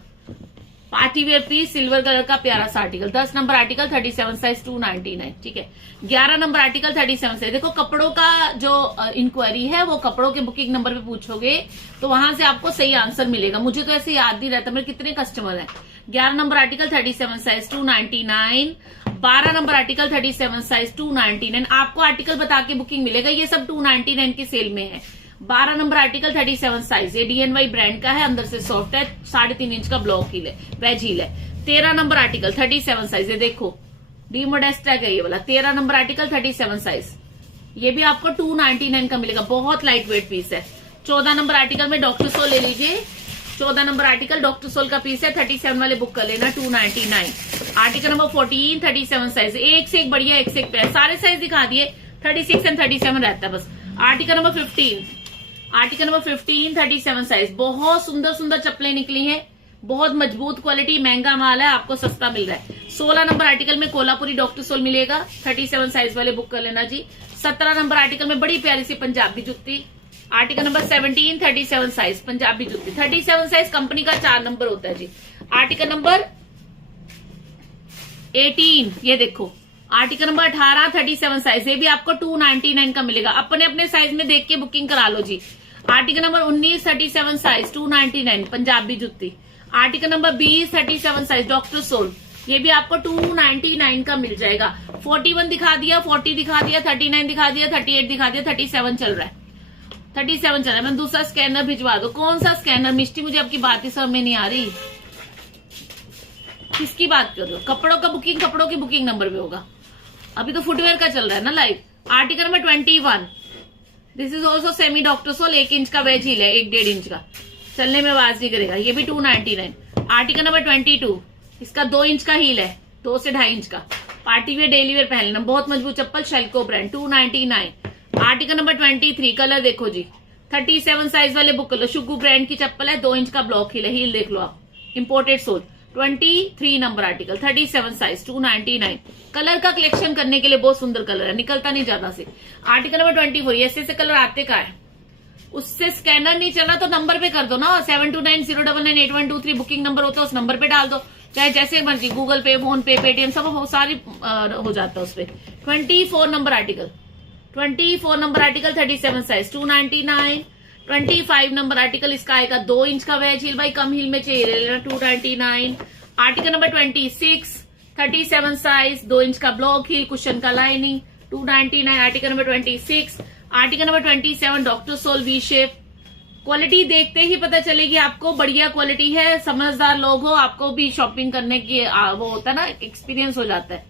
Party wear piece, silver colour का प्यारा सा आर्टिकल, 10 नंबर आर्टिकल 37 साइज 299, ठीक है। 11 नंबर आर्टिकल 37 साइज, देखो कपड़ों का जो इंक्वायरी है वो कपड़ों के बुकिंग नंबर पे पूछोगे तो वहां से आपको सही आंसर मिलेगा, मुझे तो ऐसे याद नहीं रहता मेरे कितने कस्टमर हैं। 11 number article 37 size 299। 12 number article 37 size 299, आपको आर्टिकल बता के बुकिंग मिलेगा, ये सब 299 की सेल में है। 12 नंबर आर्टिकल 37 साइज, ये D&Y ब्रांड का है, अंदर से सॉफ्ट है, 3.5 इंच का ब्लॉक हील है, वेज हील है। 13 नंबर आर्टिकल 37 साइज, ये देखो डी मोडेस्टा का ये वाला, 13 नंबर आर्टिकल 37 साइज, ये भी आपको 299 का मिलेगा, बहुत लाइट वेट पीस है। 14 नंबर आर्टिकल में डॉक्टर सोल ले लीजिए, 14 नंबर आर्टिकल डॉक्टर सोल का पीस है, 37 वाले बुक कर लेना 299। आर्टिकल नंबर 14 37 साइज, एक से एक बढ़िया, एक से एक प्यार, सारे साइज दिखा दिए, 36 एंड 37 रहता है बस। Article number 15, article number 15 37 size, बहुत सुंदर सुंदर चप्पलें निकली हैं, बहुत मजबूत क्वालिटी, महंगा माल है, आपको सस्ता मिल रहा है। 16 नंबर आर्टिकल में कोल्हापुरी डॉक्टर सोल मिलेगा, 37 साइज वाले बुक कर लेना जी। 17 नंबर आर्टिकल में बड़ी प्यारी सी पंजाबी जुत्ती, आर्टिकल नंबर 17 37 साइज पंजाबी जुत्ती, 37 साइज कंपनी का 4 नंबर होता है जी। आर्टिकल नंबर 18, ये देखो आर्टिकल नंबर 18 37 साइज, ये भी आपको 299 का मिलेगा, अपने अपने साइज में देख के बुकिंग करा लो जी। आर्टिकल नंबर 19 37 साइज 299 पंजाबी जुत्ती। Article number 20 37 size doctor soul, ये भी आपको 299 का मिल जाएगा। 41 दिखा दिया, 40 दिखा दिया, 39 दिखा दिया, 38 दिखा दिया, 37 चल रहा है, 37 चल रहा है। मैं दूसरा स्कैनर भिजवा दो। कौन सा स्कैनर मिष्टी, मुझे आपकी बात ही समझ में नहीं आ रही, किसकी बात कर रहे हो? कपड़ों का बुकिंग, कपड़ों की बुकिंग नंबर पे होगा, अभी तो फुटवेयर का चल रहा है ना live. Article number 21, this is also semi doctor soul, 1 inch का वेज हील है, 1.5 इंच का, चलने में आवाज नहीं करेगा, ये भी 299। आर्टिकल नंबर 22, इसका 2 इंच का हील है, 2 से 2.5 इंच का, पार्टी वेयर डेली वेयर पहन लेना, बहुत मजबूत चप्पल, Shelco brand, 299। Article number 23, colour देखो जी, 37 साइज वाले बुक कर लो, शुगू ब्रांड की चप्पल है, 2 इंच का ब्लॉक हील है, हील देख लो आप, imported sole. 23 number article 37 size 299। Colour का कलेक्शन करने के लिए बहुत सुंदर कलर है, निकलता नहीं ज्यादा से। आर्टिकल नंबर 24, ऐसे कलर आते का है, उससे स्कैनर नहीं चल रहा तो नंबर पे कर दो ना, 7290998123 बुकिंग नंबर होता है, उस नंबर पे डाल दो, चाहे जैसे मर्जी, गूगल पे, फोन पे, पेटीएम, सब सारी हो जाता है उस पर। 24 number article 37 size 299। 25 number article, इसका आएगा 2 इंच का वेज हील, भाई कम हील में चाहिए ले लेना, 299। आर्टिकल नंबर 26 37 साइज, 2 इंच का ब्लॉक हील, कुशन का lining, 299। Article number 26। Article number 27 doctor soul V shape, quality देखते ही पता चलेगी आपको, बढ़िया क्वालिटी है, समझदार लोग हो, आपको भी शॉपिंग करने की वो होता है ना, एक्सपीरियंस हो जाता है,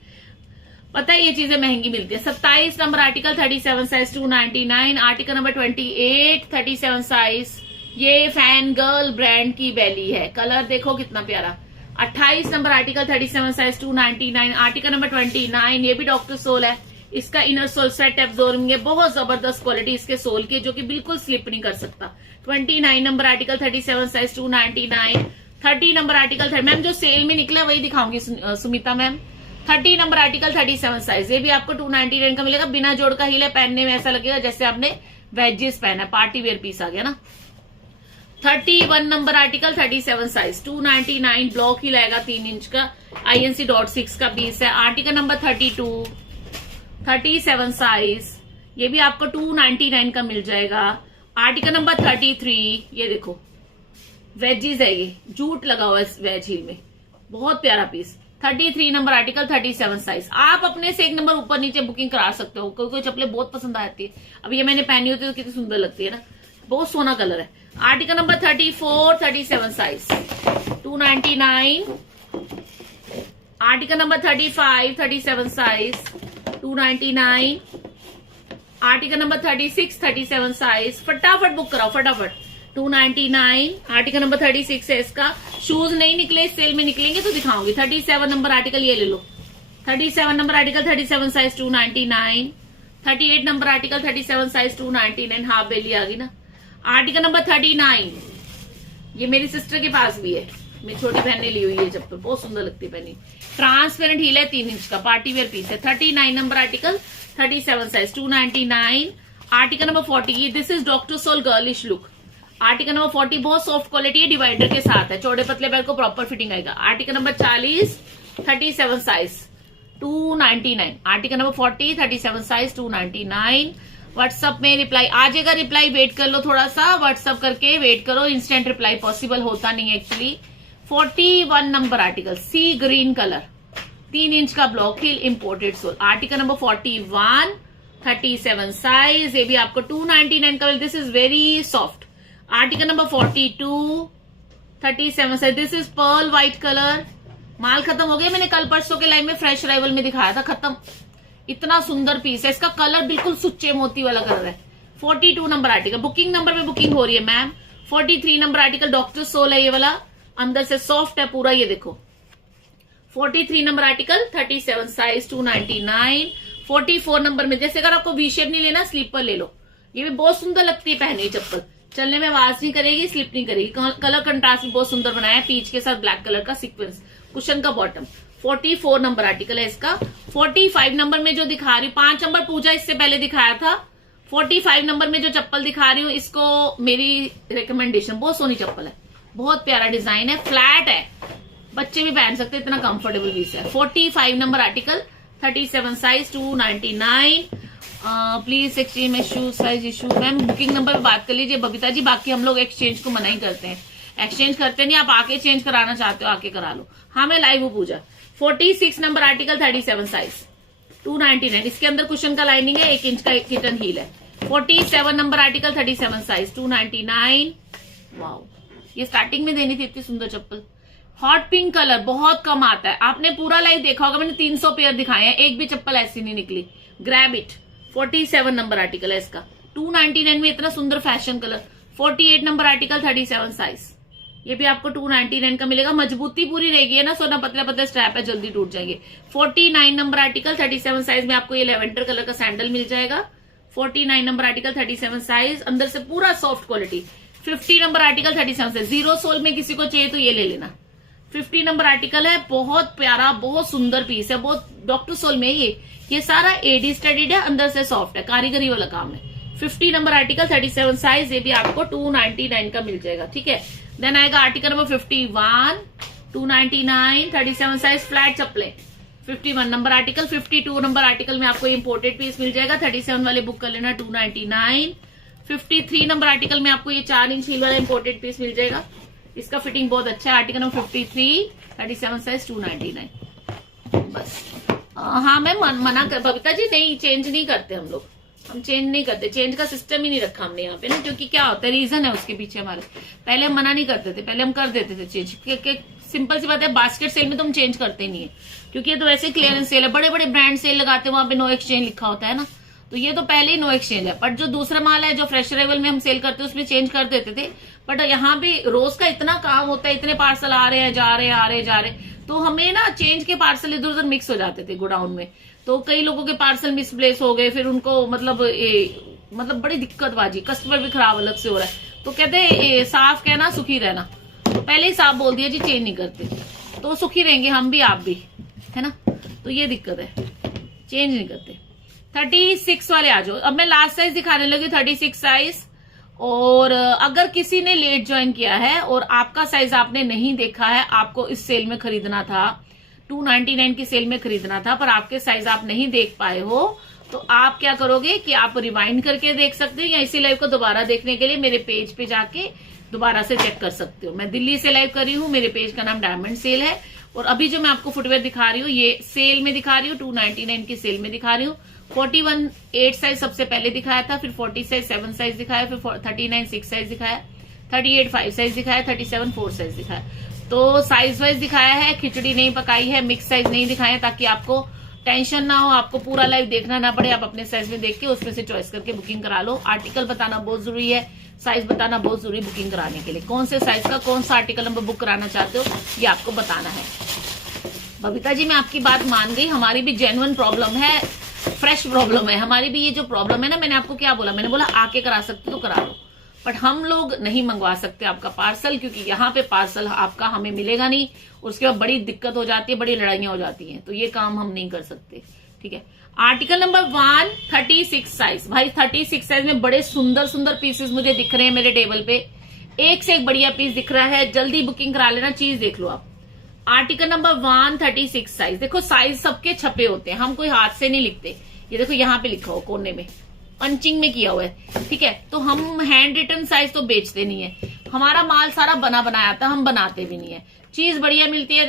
पता है ये चीजें महंगी मिलती है। 27 number article 37 size 299। Article number 28 37 size, ये फैन गर्ल ब्रांड की बैली है, कलर देखो कितना प्यारा। 28 number article 37 size 299। Article number 29, ये भी डॉक्टर सोल है, इसका इनर सोल सेट एब्जॉर्बिंग है, बहुत जबरदस्त क्वालिटी इसके सोल की, जो कि बिल्कुल स्लिप नहीं कर सकता। 29 number article 37 size 299। 30 number article, ma'am जो सेल में निकला वही दिखाऊंगी Sumita ma'am. 30 number article 37 size, ये भी आपको 299 का मिलेगा, बिना जोड़ का हील है, पहनने में ऐसा लगेगा जैसे आपने वेजेस पहना है, पार्टी वेयर पीस आ गया ना। 31 number article 37 size 299, block heal आएगा 3 इंच का, INC.6 का पीस है। आर्टिकल नंबर 32 37 साइज, ये भी आपको 299 का मिल जाएगा। आर्टिकल नंबर 33, ये देखो वेजीज है, ये जूट लगा हुआ है इस वेज हील में, बहुत प्यारा पीस। 33 नंबर आर्टिकल 37 साइज, आप अपने से एक नंबर ऊपर नीचे बुकिंग करा सकते हो, कोई कोई चप्पलें बहुत पसंद आती है, अब ये मैंने पहनी होती है तो कितनी सुंदर लगती है ना, बहुत सोना कलर है। Article number 34 37 size 299। Article number 35 37 size 299। Article number 36 37 size, फटाफट बुक कराओ फटाफट, 299। आर्टिकल नंबर 36 है इसका, शूज नहीं निकले, इस सेल में निकलेंगे तो दिखाऊंगी। 37 नंबर आर्टिकल ये ले लो, 37 number article 37 size 299। 38 number article 37 size 299, half belly आ गई ना। आर्टिकल नंबर 39, ये मेरी सिस्टर के पास भी है, मेरी छोटी बहन ने ली हुई है चप्पल, बहुत सुंदर लगती है पहनी, ट्रांसपेरेंट हील है, 3 इंच का, पार्टी वेयर पीस है। 39 number article 37 size 299। Article number 40, this is doctor soul girlish look. Article number 40 बहुत सॉफ्ट क्वालिटी है, डिवाइडर के साथ है, चौड़े पतले बैग को प्रॉपर फिटिंग आएगा। Article number 40 37 size 299। Article number 40 37 size 299। WhatsApp में रिप्लाई आ जाएगा, रिप्लाई वेट कर लो, थोड़ा सा व्हाट्सअप करके वेट करो, इंस्टेंट रिप्लाई पॉसिबल होता नहीं है actually. 41 number article sea green colour, 3 inch का block heel, imported sole. Article number 41 37 size, ये भी आपको 299 का, this is very soft. Article number 42 37 size, this is pearl white colour, माल खत्म हो गया, मैंने कल परसों के लाइन में फ्रेश अराइवल में दिखाया था, खत्म, इतना सुंदर पीस है। इसका कलर बिल्कुल सुच्चे मोती वाला कलर है। 42 नंबर आर्टिकल, बुकिंग नंबर में बुकिंग हो रही है ma'am. 43 number article doctor soul है ये वाला, अंदर से सॉफ्ट है पूरा, ये देखो। 43 नंबर आर्टिकल 37 साइज 299। 44 नंबर में, जैसे अगर आपको वी शेप नहीं लेना स्लीपर ले लो, ये भी बहुत सुंदर लगती है पहनी चप्पल, चलने में आवाज नहीं करेगी, स्लिप नहीं करेगी। कलर कंट्रास्ट भी बहुत सुंदर बनाया है, पीच के साथ ब्लैक कलर का सीक्वेंस, कुशन का बॉटम। 44 नंबर आर्टिकल है इसका। 45 नंबर में जो दिखा रही हूँ, 5 नंबर पूजा इससे पहले दिखाया था। 45 नंबर में जो चप्पल दिखा रही हूँ, इसको मेरी रिकमेंडेशन, बहुत सोनी चप्पल है, बहुत प्यारा डिजाइन है, फ्लैट है, बच्चे भी पहन सकते हैं, इतना कंफर्टेबल पीस है। 45 number article 37 size 299। Please exchange में shoe size issue. Ma'am booking number पे बात कर लीजिए बबीता जी, बाकी हम लोग एक्सचेंज को मना ही करते हैं, एक्सचेंज करते नहीं। आप आके चेंज कराना चाहते हो आके करा लो। हाँ मैं लाइव हूँ पूजा। 46 नंबर आर्टिकल 37 साइज 299। इसके अंदर कुशन का लाइनिंग है, 1 इंच का एक हिटन हील है। 47 नंबर आर्टिकल 37 साइज 299। वाओ, ये स्टार्टिंग में देनी थी इतनी सुंदर चप्पल। हॉट पिंक कलर बहुत कम आता है, आपने पूरा लाइव देखा होगा, मैंने 300 पेयर दिखाए हैं, एक भी चप्पल ऐसी नहीं निकली। Grab it. 47 नंबर आर्टिकल है इसका, 299 में इतना सुंदर fashion colour. 48 number article 37 size, ये भी आपको 299 का मिलेगा। मजबूती पूरी रहेगी है ना, सोना पतला पतला स्ट्रैप है, जल्दी टूट जाएंगे। 49 नंबर आर्टिकल 37 साइज में आपको ये लेवेंडर कलर का सैंडल मिल जाएगा। 49 नंबर आर्टिकल 37 साइज, अंदर से पूरा soft quality. 50 number article 37 size, zero sole में किसी को चाहिए तो ये ले लेना। 50 नंबर आर्टिकल है, बहुत प्यारा बहुत सुंदर पीस है, बहुत डॉक्टर सोल में ये सारा एडी स्टडीड है, अंदर से सॉफ्ट है, कारीगरी वाला काम है। 50 नंबर आर्टिकल 37 साइज, ये भी आपको 299 का मिल जाएगा। ठीक है, देन आएगा आर्टिकल नंबर 51 299 37 साइज फ्लैट चप्पलें। 51 नंबर आर्टिकल। 52 नंबर आर्टिकल में आपको इम्पोर्टेड पीस मिल जाएगा, 37 वाले बुक कर लेना 299। 53 नंबर आर्टिकल में आपको ये 4 इंच हील वाला इम्पोर्टेड पीस मिल जाएगा, इसका फिटिंग बहुत अच्छा है। Article number 53 37 size 299। बस हाँ मैम मना कर बबीता जी, नहीं चेंज नहीं करते हम लोग, हम चेंज नहीं करते, चेंज का सिस्टम ही नहीं रखा हमने यहाँ पे ना, क्योंकि क्या होता है रीजन है उसके पीछे हमारे। पहले हम मना नहीं करते थे, पहले हम कर देते थे चेंज, सिंपल सी बात है, बास्केट सेल में तो हम चेंज करते नहीं है, क्योंकि ये तो वैसे क्लियरेंस सेल है, बड़े बड़े ब्रांड सेल लगाते हैं, वहां पे नो एक्सचेंज लिखा होता है ना, तो ये तो पहले ही नो एक्सचेंज है। बट जो दूसरा माल है जो फ्रेश अराइवल में हम सेल करते हैं उसमें चेंज कर देते थे, बट यहाँ भी रोज का इतना काम होता है, इतने पार्सल आ रहे हैं जा रहे, तो हमें ना चेंज के पार्सल इधर उधर मिक्स हो जाते थे गोडाउन में, तो कई लोगों के पार्सल मिसप्लेस हो गए, फिर उनको मतलब बड़ी दिक्कत बाजी, कस्टमर भी खराब अलग से हो रहा है, तो कहते हैं साफ कहना सुखी रहना, तो पहले ही साफ बोल दिया जी चेंज नहीं करते, तो सुखी रहेंगे हम भी आप भी, है ना, तो ये दिक्कत है, चेंज नहीं करते। 36 वाले आ जाओ, अब मैं लास्ट साइज दिखाने लगी 36 साइज। और अगर किसी ने लेट ज्वाइन किया है और आपका साइज आपने नहीं देखा है, आपको इस सेल में खरीदना था, 299 की सेल में खरीदना था, पर आपके साइज आप नहीं देख पाए हो, तो आप क्या करोगे कि आप रिवाइंड करके देख सकते हो, या इसी लाइव को दोबारा देखने के लिए मेरे पेज पे जाके दोबारा से चेक कर सकते हो। मैं दिल्ली से लाइव कर रही हूँ, मेरे पेज का नाम डायमंड सेल है, और अभी जो मैं आपको फुटवेयर दिखा रही हूँ ये सेल में दिखा रही हूँ, 299 की सेल में दिखा रही हूँ। 41 8 साइज सबसे पहले दिखाया था, फिर 40 साइज 7 साइज दिखाया, फिर 39 6 साइज दिखाया, 38 5 साइज दिखाया, 37 4 साइज दिखाया, तो साइज वाइज दिखाया है, खिचड़ी नहीं पकाई है, मिक्स साइज नहीं दिखाया, ताकि आपको टेंशन ना हो, आपको पूरा लाइव देखना ना पड़े, आप अपने साइज में देख के उसमें से चॉइस करके बुकिंग करा लो। आर्टिकल बताना बहुत जरूरी है, साइज बताना बहुत जरूरी बुकिंग कराने के लिए, कौन से साइज का कौन सा आर्टिकल नंबर बुक कराना चाहते हो ये आपको बताना है। बबीता जी मैं आपकी बात मान गई, हमारी भी जेन्युइन प्रॉब्लम है, फ्रेश प्रॉब्लम है हमारी भी, ये जो प्रॉब्लम है ना, मैंने आपको क्या बोला, मैंने बोला आके करा सकते तो करा लो, बट हम लोग नहीं मंगवा सकते आपका पार्सल, क्योंकि यहाँ पे पार्सल आपका हमें मिलेगा नहीं, उसके बाद बड़ी दिक्कत हो जाती है, बड़ी लड़ाइयां हो जाती हैं, तो ये काम हम नहीं कर सकते। ठीक है, आर्टिकल नंबर 1 36 साइज, भाई 36 साइज में बड़े सुंदर सुंदर पीसेस मुझे दिख रहे हैं मेरे टेबल पे, एक से एक बढ़िया पीस दिख रहा है, जल्दी बुकिंग करा लेना, चीज देख लो आप। आर्टिकल नंबर 1 36 साइज, देखो साइज सबके छपे होते हैं, हम कोई हाथ से नहीं लिखते, ये देखो यहाँ पे लिखा हो कोने में, पंचिंग में किया हुआ है, ठीक है, तो हम हैंड रिटन साइज तो बेचते नहीं है, हमारा माल सारा बना बनाया आता है, हम बनाते भी नहीं है, चीज बढ़िया मिलती है,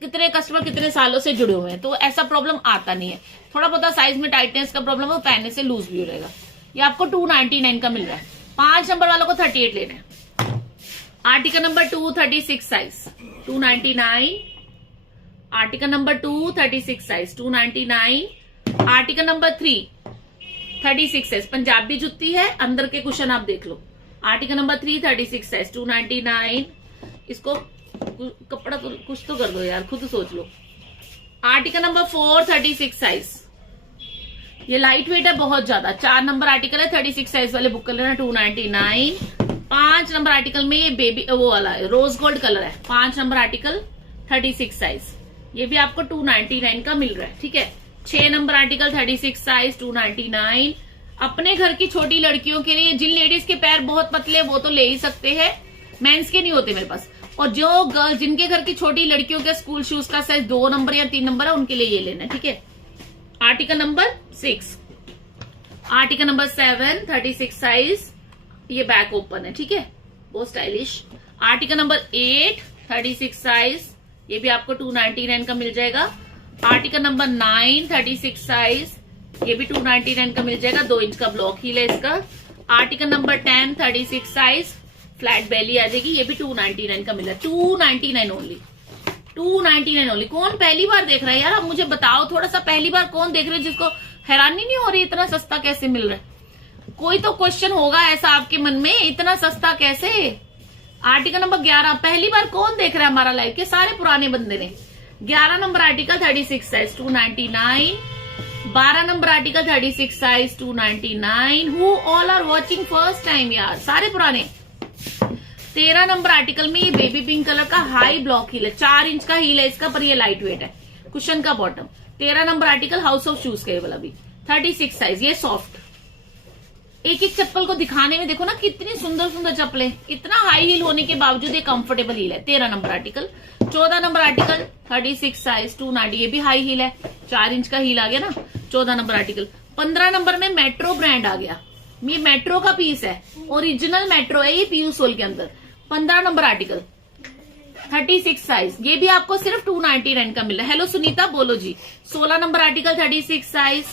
कितने कस्टमर कितने सालों से जुड़े हुए हैं, तो ऐसा प्रॉब्लम आता नहीं है। थोड़ा बहुत साइज में टाइटनेस का प्रॉब्लम है, पहनने से लूज भी हो जाएगा। ये आपको 299 का मिल रहा है। 5 नंबर वालों को 38 लेना है। Article number 2 36 size 299, article number 2 36 size 299, article number 3 36 size, Punjabi जुत्ती है, अंदर के कुशन आप देख लो। Article number 3 36 size 299। इसको कपड़ा तो कुछ तो कर दो यार, खुद सोच लो। आर्टिकल नंबर 4 36 साइज, ये लाइट वेट है बहुत ज्यादा। 4 नंबर आर्टिकल है, 36 साइज वाले बुक कर लेना 299। 5 नंबर आर्टिकल में ये बेबी वो वाला है, रोज गोल्ड कलर है। 5 नंबर आर्टिकल 36 साइज, ये भी आपको 299 का मिल रहा है, ठीक है। 6 नंबर आर्टिकल 36 साइज 299। अपने घर की छोटी लड़कियों के लिए, जिन लेडीज के पैर बहुत पतले वो तो ले ही सकते हैं, मेंस के नहीं होते मेरे पास। और जो गर्ल जिनके घर की छोटी लड़कियों के स्कूल शूज का साइज 2 नंबर या 3 नंबर है, उनके लिए ये लेना है, ठीक है। Article number 6, article number 7 36 size, ये बैक ओपन है, ठीक है, बहुत स्टाइलिश। आर्टिकल नंबर 8 36 साइज, ये भी आपको 299 का मिल जाएगा। आर्टिकल नंबर 9 36 साइज, ये भी 299 का मिल जाएगा। 2 इंच का ब्लॉक हील है इसका। Article number 10 36 size, flat belly आ जाएगी, ये भी 299 का मिला। 299 ओनली, 299 ओनली। कौन पहली बार देख रहा है यार, आप मुझे बताओ थोड़ा सा, पहली बार कौन देख रहे हो जिसको हैरानी नहीं हो रही इतना सस्ता कैसे मिल रहा है? कोई तो क्वेश्चन होगा ऐसा आपके मन में, इतना सस्ता कैसे। आर्टिकल नंबर 11, पहली बार कौन देख रहा है हमारा लाइव के? सारे पुराने बंदे ने। 11 number article 36 size 299। 12 number article 36 size 299। Who all are watching first time यार, सारे पुराने। 13 नंबर आर्टिकल में ये बेबी पिंक कलर का हाई ब्लॉक हील है, 4 इंच का हील है इसका, पर ये लाइट वेट है, कुशन का bottom. 13 number article house of shoes का ये वाला भी 36 साइज, ये सॉफ्ट। एक एक चप्पल को दिखाने में देखो ना कितनी सुंदर सुंदर चप्पलें, इतना हाई हील होने के बावजूद ये कंफर्टेबल हील है। 13 number article. 14 number article 36 size 290, ये भी हाई हील है, 4 इंच का हील आ गया ना। 14 नंबर आर्टिकल। 15 नंबर में मेट्रो ब्रांड आ गया, ये मेट्रो का पीस है, ओरिजिनल मेट्रो है ये, पीयू सोल के अंदर। 15 नंबर आर्टिकल 36 साइज, ये भी आपको सिर्फ 299 का मिल रहा है। हेलो सुनीता, बोलो जी। 16 नंबर आर्टिकल 36 साइज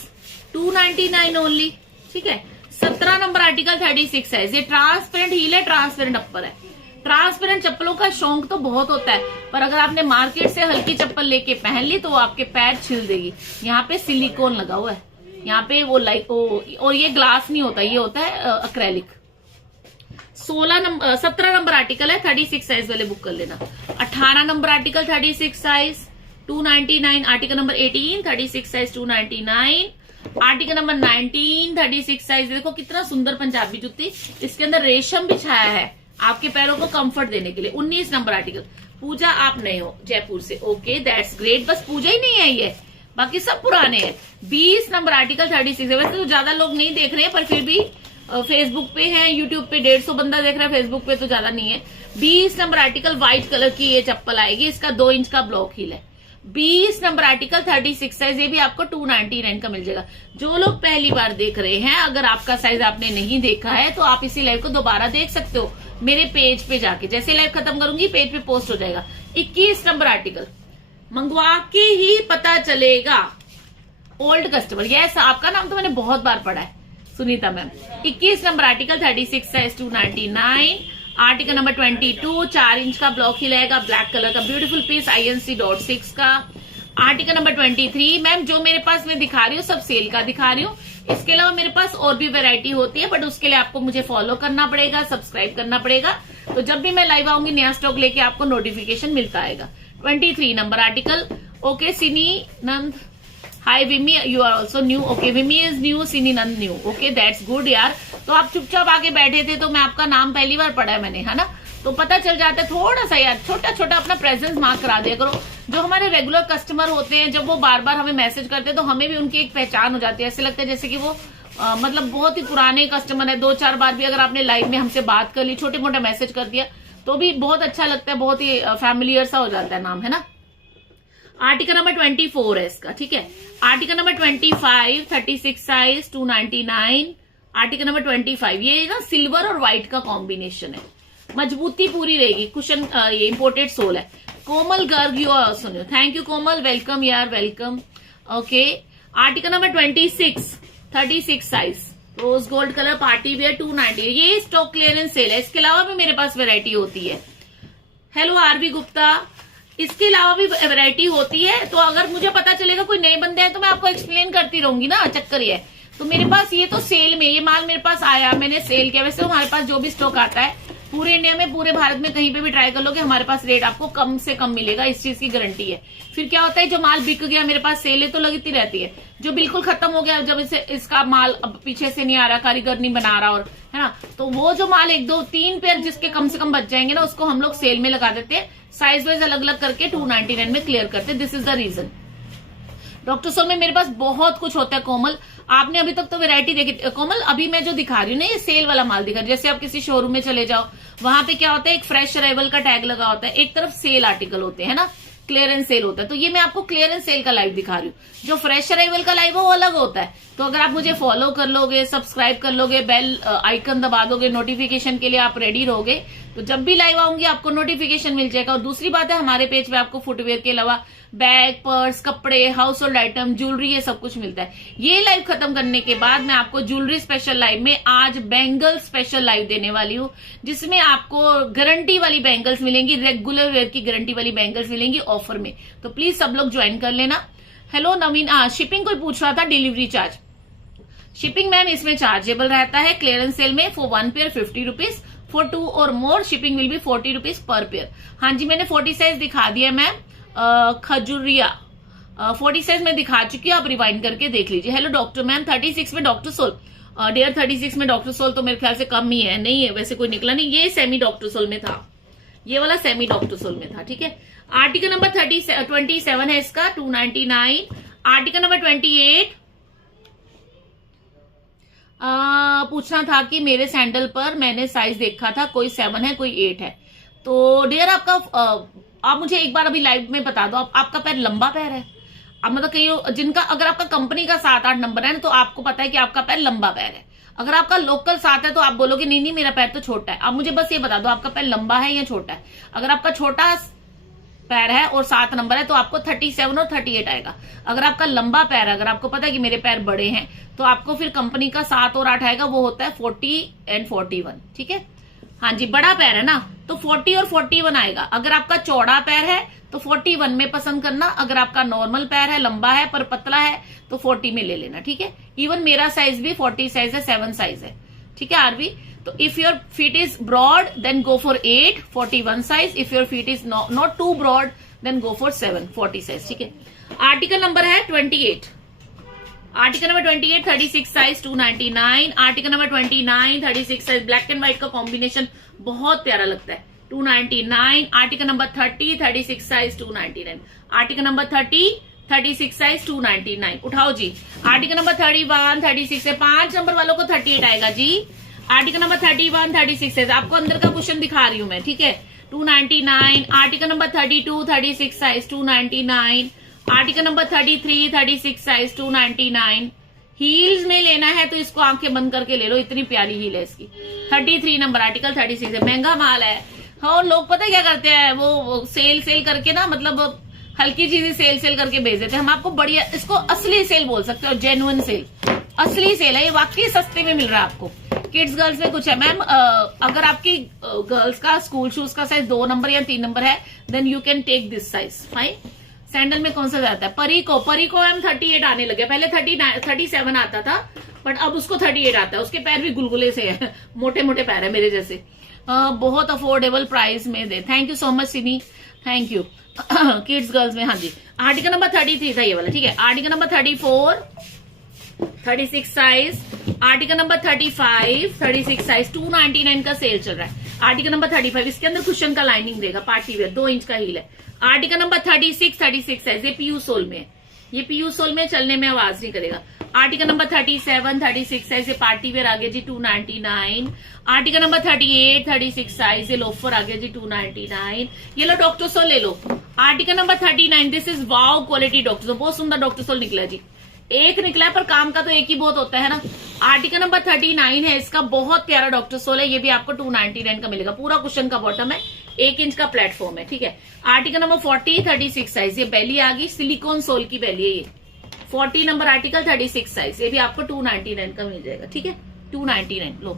299 ओनली, ठीक है। 17 नंबर आर्टिकल 36 साइज, ये ट्रांसपेरेंट हील है, ट्रांसपेरेंट अपर है। ट्रांसपेरेंट चप्पलों का शौक तो बहुत होता है, पर अगर आपने मार्केट से हल्की चप्पल लेके पहन ली तो वो आपके पैर छिल देगी। यहाँ पे सिलिकॉन लगा हुआ है, यहाँ पे वो और ये ग्लास नहीं होता, ये होता है अक्रेलिक। 17 नंबर आर्टिकल है, 36 साइज वाले बुक कर लेना। 18 number article 36 size 299। Article number 18 36 size 299। Article number 19 36 size, देखो कितना सुंदर पंजाबी जुत्ती, इसके अंदर रेशम बिछाया है आपके पैरों को कंफर्ट देने के लिए। 19 नंबर आर्टिकल। पूजा आप नए हो जयपुर से, ओके दैट्स ग्रेट, बस पूजा ही नहीं आई है, बाकी सब पुराने हैं। 20 नंबर आर्टिकल 36 है, वैसे तो ज्यादा लोग नहीं देख रहे हैं, पर फिर भी फेसबुक पे है, यूट्यूब पे 150 बंदा देख रहा है, फेसबुक पे तो ज्यादा नहीं है। 20 नंबर आर्टिकल व्हाइट कलर की ये चप्पल आएगी, इसका 2 इंच का ब्लॉक हील है। 20 नंबर आर्टिकल 36 साइज, ये भी आपको 299 का मिल जाएगा। जो लोग पहली बार देख रहे हैं, अगर आपका साइज आपने नहीं देखा है तो आप इसी लाइव को दोबारा देख सकते हो मेरे पेज पे जाके, जैसे लाइव खत्म करूंगी पेज पे पोस्ट हो जाएगा। 21 नंबर आर्टिकल मंगवा के ही पता चलेगा, ओल्ड कस्टमर, यस आपका नाम तो मैंने बहुत बार पढ़ा है, Sunita ma'am. 21 number article 36 size 299। Article number 22 4 inch का ब्लॉक ही रहेगा, ब्लैक कलर का ब्यूटीफुल पीस INC.6 का। आर्टिकल नंबर 23 मैम, जो मेरे पास मैं दिखा रही हूँ सब सेल का दिखा रही हूँ, इसके अलावा मेरे पास और भी वैरायटी होती है, बट उसके लिए आपको मुझे फॉलो करना पड़ेगा, सब्सक्राइब करना पड़ेगा, तो जब भी मैं लाइव आऊंगी नया स्टॉक लेके आपको नोटिफिकेशन मिलता आएगा। 23 number article, okay Sini Nand, hi Vimi, you are also new, okay Vimi is new, Sini Nand new, okay that's good यार। तो आप चुपचाप आके बैठे थे तो मैं आपका नाम पहली बार पढ़ा है मैंने, है ना, तो पता चल जाता है। थोड़ा सा यार छोटा छोटा अपना प्रेजेंस मार्क करा दिया करो। जो हमारे रेगुलर कस्टमर होते हैं, जब वो बार बार हमें मैसेज करते हैं तो हमें भी उनकी एक पहचान हो जाती है, ऐसे लगता है जैसे कि वो मतलब बहुत ही पुराने कस्टमर है। 2-4 बार भी अगर आपने लाइव में हमसे बात कर ली, छोटे मोटे मैसेज कर दिया, तो भी बहुत अच्छा लगता है, बहुत ही फैमिलियर सा हो जाता है नाम, है ना। आर्टिकल नंबर 24 है इसका, ठीक है। Article number 25 36 size 299। Article number 25, ये ना सिल्वर और व्हाइट का कॉम्बिनेशन है, मजबूती पूरी रहेगी, कुशन ये इंपोर्टेड सोल है। Komal Garg, you are also new, thank you Komal, welcome यार welcome, okay. Article number 26 36 size rose gold colour party wear 290, ये स्टॉक क्लियरेंस सेल है, इसके अलावा भी मेरे पास वैरायटी होती है। हेलो आरवी गुप्ता, इसके अलावा भी वैरायटी होती है, तो अगर मुझे पता चलेगा कोई नए बंदे हैं तो मैं आपको एक्सप्लेन करती रहूंगी ना, चक्कर ये है। तो मेरे पास ये तो सेल में ये माल मेरे पास आया, मैंने सेल किया। वैसे हमारे पास जो भी स्टॉक आता है पूरे इंडिया में, पूरे भारत में कहीं पे भी ट्राई कर लो कि हमारे पास रेट आपको कम से कम मिलेगा, इस चीज की गारंटी है। फिर क्या होता है, जो माल बिक गया, मेरे पास सेल तो लगती रहती है, जो बिल्कुल खत्म हो गया, जब इसका माल अब पीछे से नहीं आ रहा, कारीगर नहीं बना रहा, और है ना, तो वो जो माल 1 2 3 पेयर जिसके कम से कम बच जाएंगे ना, उसको हम लोग सेल में लगा देते हैं, साइज वाइज अलग अलग करके 299 में क्लियर करते हैं। This is the reason. Doctor sole में मेरे पास बहुत कुछ होता है कोमल, आपने अभी तक तो वैरायटी देखी। कोमल अभी मैं जो दिखा रही हूँ ना, ये सेल वाला माल दिखा रही हूँ। जैसे आप किसी शोरूम में चले जाओ, वहां पे क्या होता है, एक फ्रेश अराइवल का टैग लगा होता है, एक तरफ सेल आर्टिकल होते हैं ना, क्लियरेंस सेल होता है। तो ये मैं आपको क्लियरेंस सेल का लाइव दिखा रही हूँ। जो फ्रेश अराइवल का लाइव है वो अलग होता है। तो अगर आप मुझे फॉलो कर लोगे, सब्सक्राइब कर लोगे, बेल आइकन दबा दोगे, नोटिफिकेशन के लिए आप रेडी रहोगे, तो जब भी लाइव आऊंगी आपको नोटिफिकेशन मिल जाएगा। और दूसरी बात है, हमारे पेज पे आपको फुटवेयर के अलावा बैग, पर्स, कपड़े, हाउस होल्ड आइटम, ज्वेलरी, ये सब कुछ मिलता है। ये लाइव खत्म करने के बाद मैं आपको ज्वेलरी स्पेशल लाइव में आज बैंगल स्पेशल लाइव देने वाली हूँ, जिसमें आपको गारंटी वाली बैंगल्स मिलेंगी, रेगुलर वेयर की गारंटी वाली बैंगल्स मिलेंगी ऑफर में। तो प्लीज सब लोग ज्वाइन कर लेना। हेलो नवीन, शिपिंग कोई पूछ रहा था, डिलीवरी चार्ज, शिपिंग मैम इसमें चार्जेबल रहता है। क्लियरेंस सेल में फॉर 1 पेयर 50 रुपीज, फॉर 2 और more shipping will be 40 rupees per pair. हाँ जी, मैंने 40 साइज दिखा दिया मैम। खजुरिया 40 साइज में दिखा चुकी हूँ, आप रिवाइंड करके देख लीजिए। हेलो डॉक्टर मैम, 36 में डॉक्टर सोल, डेयर 36 में डॉक्टर सोल तो मेरे ख्याल से कम ही है, नहीं है वैसे कोई निकला नहीं, ये सेमी डॉक्टर सोल में था, ये वाला सेमी डॉक्टर सोल में था। ठीक है, आर्टिकल नंबर 27 है इसका, 299। आर्टिकल नंबर 28 पूछना था कि मेरे सैंडल पर मैंने साइज देखा था, कोई 7 है कोई 8 है। तो डियर आपका आप मुझे एक बार अभी लाइव में बता दो, आपका पैर लंबा पैर है? अब मतलब कहीं जिनका, अगर आपका कंपनी का 7-8 नंबर है ना, तो आपको पता है कि आपका पैर लंबा पैर है। अगर आपका लोकल 7 है तो आप बोलोगे नहीं नहीं मेरा पैर तो छोटा है। आप मुझे बस ये बता दो आपका पैर लंबा है या छोटा है। अगर आपका छोटा पैर है और 7 नंबर है तो आपको 37 और 38 आएगा। अगर आपका लंबा पैर है, अगर आपको पता है कि मेरे पैर बड़े हैं, तो आपको फिर कंपनी का 7 और 8 आएगा, वो होता है 40 और 41। ठीक है, हाँ जी, बड़ा पैर है ना तो 40 और 41 आएगा। अगर आपका चौड़ा पैर है तो 41 में पसंद करना, अगर आपका नॉर्मल पैर है, लंबा है पर पतला है, तो 40 में ले लेना। ठीक है, इवन मेरा साइज भी 40 साइज है, 7 साइज है। ठीक है आरवी, तो if your feet is broad then go for 8 41 size, if your feet is not too broad then go for 7 40 size. ठीक है, आर्टिकल नंबर है 28, article number 28 36 size 299। Article number 29 36 size, black and white का combination बहुत प्यारा लगता है, 299। Article number 30 36 size 299। Article number 30 36 size 299। उठाओ जी। Article number 31 36 है, 5 नंबर वालों को 38 आएगा जी। आर्टिकल नंबर 31 36 है, आपको अंदर का क्वेश्चन दिखा रही हूं मैं। ठीक है, 299। Article number 32 36 size 299। Article number 33 36 size 299। Heels में लेना है तो इसको आंखें बंद करके ले लो, इतनी प्यारी हील है इसकी। 33 नंबर आर्टिकल 36 है, महंगा माल है। हाँ, लोग पता क्या करते हैं, वो सेल करके ना, मतलब हल्की चीजें सेल करके भेज देते हैं। हम आपको बढ़िया, इसको असली सेल बोल सकते हो, जेन्युइन सेल, असली सेल है ये, वाकई सस्ते में मिल रहा है आपको। किड्स गर्ल्स में कुछ है मैम, अगर आपकी गर्ल्स का स्कूल शूज का साइज 2 नंबर या 3 नंबर है then you can take this size. Fine. Sandal में कौन सा जाता है? परी को मैम 38 आने लगे, पहले 37 आता था बट अब उसको 38 आता है। उसके पैर भी गुलगुले से है, मोटे मोटे पैर है मेरे जैसे। बहुत अफोर्डेबल प्राइस में दे। थैंक यू सो मच सिनी, थैंक यू। किड्स गर्ल्स में, हाँ जी। आर्टिकल नंबर 33 था ये वाला। ठीक है, article number 34 36 size. Article number 35 36 size 299 का सेल चल रहा है। आर्टिकल नंबर 35, इसके अंदर कुशन का लाइनिंग देगा, पार्टी वेयर, 2 इंच का हील है। आर्टिकल नंबर 36 साइज, ये पीयू सोल में है, ये पीयू सोल में चलने में आवाज नहीं करेगा। आर्टिकल नंबर 37 36 साइज, ये पार्टी वेयर आ गया जी 299। आर्टिकल नंबर 38 36 साइज, ये लोफर आ गया जी 299। ये लो डॉक्टर सोल ले लो। Article number 39, this is wow quality doctor sole, बहुत सुंदर डॉक्टर सोल निकला जी। एक निकला है पर काम का तो एक ही बहुत होता है ना। आर्टिकल नंबर 39 है इसका, बहुत प्यारा डॉक्टर सोल है, ये भी आपको 299 का मिलेगा। पूरा कुशन का बॉटम है, 1 इंच का प्लेटफॉर्म है। ठीक है, आर्टिकल नंबर 40 36 साइज, ये बेली आ गई, सिलिकॉन सोल की बेली है ये। 40 नंबर आर्टिकल 36 साइज, ये भी आपको 299 का मिल जाएगा। ठीक है, 299 लो।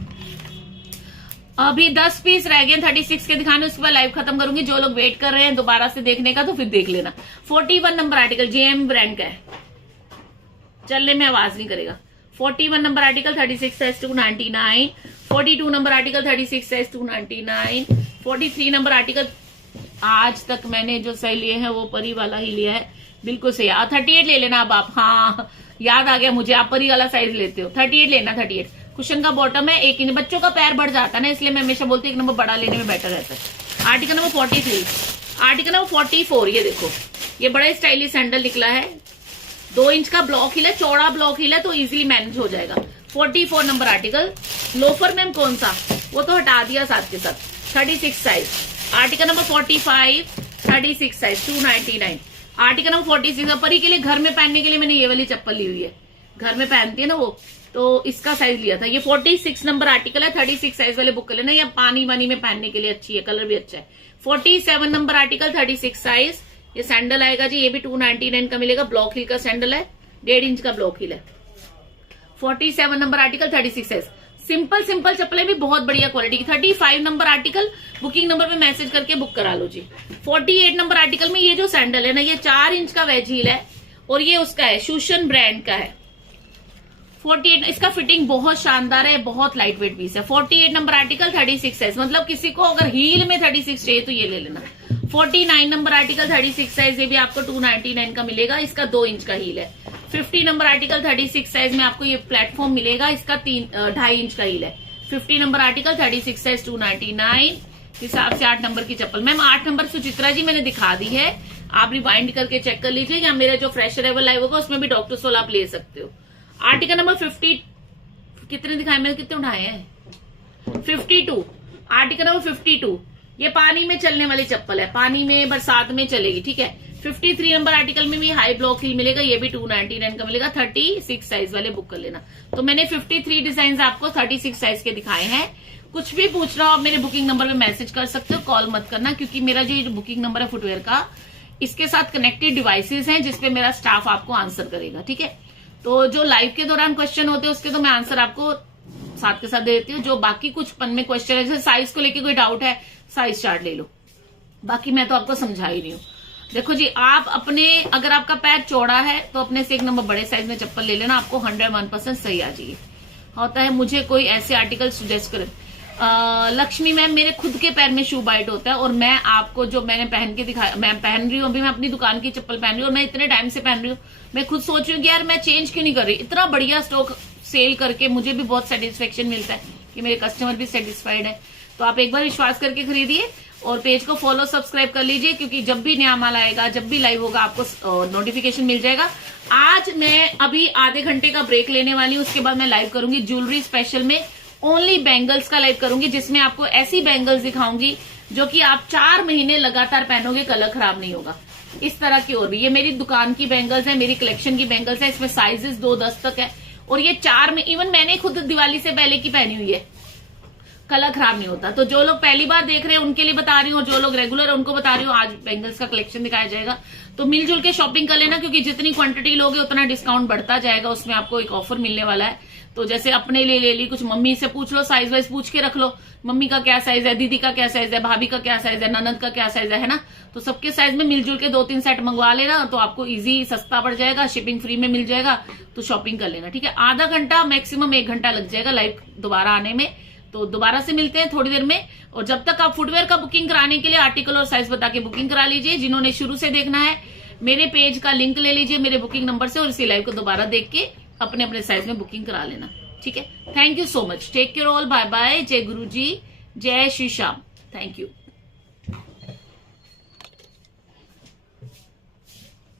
अभी 10 पीस रह गए 36 के दिखाने, उसके बाद लाइव खत्म करूंगी। जो लोग वेट कर रहे हैं दोबारा से देखने का तो फिर देख लेना। 41 नंबर आर्टिकल जेएम ब्रांड का है, चलने में आवाज नहीं करेगा। 41 number article 36 size 299, 42 number article 36 size 299, 43 number article आज तक मैंने जो सही लिए हैं वो परी वाला ही लिया है, बिल्कुल सही। 38 ले लेना अब आप, हाँ याद आ गया मुझे, आप परी वाला साइज लेते हो। 38 लेना, 38। कुशन का बॉटम है, 1 इंच। बच्चों का पैर बढ़ जाता है ना, इसलिए मैं हमेशा बोलती हूँ 1 नंबर बड़ा लेने में बेटर रहता है। आर्टिकल नंबर 43, आर्टिकल नंबर 44, ये देखो ये बड़ा स्टाइलिश सैंडल निकला है, 2 इंच का ब्लॉक हिल है, चौड़ा ब्लॉक हिल है, तो इजीली मैनेज हो जाएगा। 44 नंबर आर्टिकल। लोफर मैम कौन सा, वो तो हटा दिया साथ के साथ। 36 size. Article number 45, 36 size 299। Article number 46 परी के लिए घर में पहनने के लिए मैंने ये वाली चप्पल ली हुई है, घर में पहनती है ना वो, तो इसका साइज लिया था। ये 46 नंबर आर्टिकल है, 36 साइज वाले बुक कर लेना, या पानी वानी में पहनने के लिए अच्छी है, कलर भी अच्छा है। 47 नंबर आर्टिकल 36 साइज, ये सैंडल आएगा जी, ये भी 299 का मिलेगा। ब्लॉक हिल का सैंडल है, 1.5 इंच का ब्लॉक हिल है। 47 number article 36 size. Simple simple चप्पलें भी बहुत बढ़िया क्वालिटी की। 35 नंबर आर्टिकल बुकिंग नंबर पे मैसेज करके बुक करा लो जी। 48 नंबर आर्टिकल में ये जो सैंडल है ना, ये 4 इंच का वेज हील है और ये उसका है, शूशन ब्रांड का है। 48, इसका फिटिंग बहुत शानदार है, बहुत लाइट वेट पीस है। 48 नंबर आर्टिकल 36 साइज, मतलब किसी को अगर हील में 36 चाहिए तो ये ले लेना। 49 नंबर आर्टिकल 36 साइज, ये भी आपको 299 का मिलेगा, इसका 2 इंच का हील है। 50 नंबर आर्टिकल 36 साइज में आपको ये प्लेटफॉर्म मिलेगा, इसका 2.5 इंच का हील है। 50 नंबर आर्टिकल 36 साइज 299 हिसाब से 8 नंबर की चप्पल। मैम 8 नंबर सुचित्रा जी मैंने दिखा दी है, आप रिवाइंड करके चेक कर लीजिए, या मेरा जो फ्रेश अराइवल लाइव होगा उसमें भी डॉक्टर सोल आप ले सकते हो। आर्टिकल नंबर 50 कितने दिखाए मैंने, कितने उठाए हैं? 52। आर्टिकल नंबर 52, ये पानी में चलने वाली चप्पल है, पानी में बरसात में चलेगी, ठीक है। 53 नंबर आर्टिकल में भी हाई ब्लॉक हील मिलेगा, ये भी 299 का मिलेगा। 36 साइज वाले बुक कर लेना। तो मैंने 53 डिजाइन आपको 36 साइज के दिखाए हैं। कुछ भी पूछ रहा हो आप मेरे बुकिंग नंबर पे मैसेज कर सकते हो, कॉल मत करना, क्योंकि मेरा जो बुकिंग नंबर है फुटवेयर का, इसके साथ कनेक्टेड डिवाइसेस हैं जिसपे मेरा स्टाफ आपको आंसर करेगा, ठीक है। तो जो लाइव के दौरान क्वेश्चन होते हैं उसके तो मैं आंसर आपको साथ के साथ दे देती हूँ। जो बाकी कुछ पन में क्वेश्चन है, जैसे साइज को लेके कोई डाउट है, साइज चार्ट ले लो, बाकी मैं तो आपको समझा ही रही हूँ। देखो जी, आप अपने, अगर आपका पैर चौड़ा है तो अपने से 1 नंबर बड़े साइज में चप्पल ले लेना, आपको 101% सही आ जाएगी। होता है मुझे कोई ऐसे आर्टिकल सुजेस्ट करे, लक्ष्मी मैम मेरे खुद के पैर में शू बाइट होता है, और मैं आपको जो मैंने पहन के दिखाया, मैं पहन रही हूँ अभी, मैं अपनी दुकान की चप्पल पहन रही हूँ और मैं इतने टाइम से पहन रही हूँ, मैं खुद सोच रही हूँ कि यार मैं चेंज क्यों नहीं कर रही। इतना बढ़िया स्टॉक सेल करके मुझे भी बहुत सेटिस्फेक्शन मिलता है कि मेरे कस्टमर भी सेटिस्फाइड है। तो आप एक बार विश्वास करके खरीदिए और पेज को फॉलो सब्सक्राइब कर लीजिए, क्योंकि जब भी नया माल आएगा, जब भी लाइव होगा, आपको नोटिफिकेशन मिल जाएगा। आज मैं अभी आधे घंटे का ब्रेक लेने वाली हूँ, उसके बाद मैं लाइव करूंगी ज्वेलरी स्पेशल में, ओनली बैंगल्स का लाइव करूंगी, जिसमें आपको ऐसी बैंगल्स दिखाऊंगी जो कि आप 4 महीने लगातार पहनोगे, कलर खराब नहीं होगा। इस तरह की और भी, ये मेरी दुकान की बैंगल्स है, मेरी कलेक्शन की बैंगल्स है, इसमें साइजेस 2-10 तक है, और ये 4 में, इवन मैंने खुद दिवाली से पहले की पहनी हुई है, कलर खराब नहीं होता। तो जो लोग पहली बार देख रहे हैं उनके लिए बता रही हूँ, जो लोग रेगुलर है उनको बता रही हूँ, आज बैंगल्स का कलेक्शन दिखाया जाएगा। तो मिलजुल के शॉपिंग कर लेना, क्योंकि जितनी क्वांटिटी लोगे उतना डिस्काउंट बढ़ता जाएगा, उसमें आपको एक ऑफर मिलने वाला है। तो जैसे अपने लिए ले ली, कुछ मम्मी से पूछ लो, साइज वाइज पूछ के रख लो, मम्मी का क्या साइज है, दीदी का क्या साइज है, भाभी का क्या साइज है, ननद का क्या साइज है ना। तो सबके साइज में मिलजुल के 2-3 सेट मंगवा लेना, तो आपको इजी सस्ता पड़ जाएगा, शिपिंग फ्री में मिल जाएगा। तो शॉपिंग कर लेना, ठीक है। आधा घंटा मैक्सिमम 1 घंटा लग जाएगा लाइव दोबारा आने में। तो दोबारा से मिलते हैं थोड़ी देर में, और जब तक आप फुटवेयर का बुकिंग कराने के लिए आर्टिकल और साइज बता के बुकिंग करा लीजिए। जिन्होंने शुरू से देखना है, मेरे पेज का लिंक ले लीजिए मेरे बुकिंग नंबर से, और इसी लाइव को दोबारा देख के अपने अपने साइज में बुकिंग करा लेना, ठीक है। Thank you so much, take care all, bye bye, जय गुरु जी, जय श्री श्याम, थैंक यू।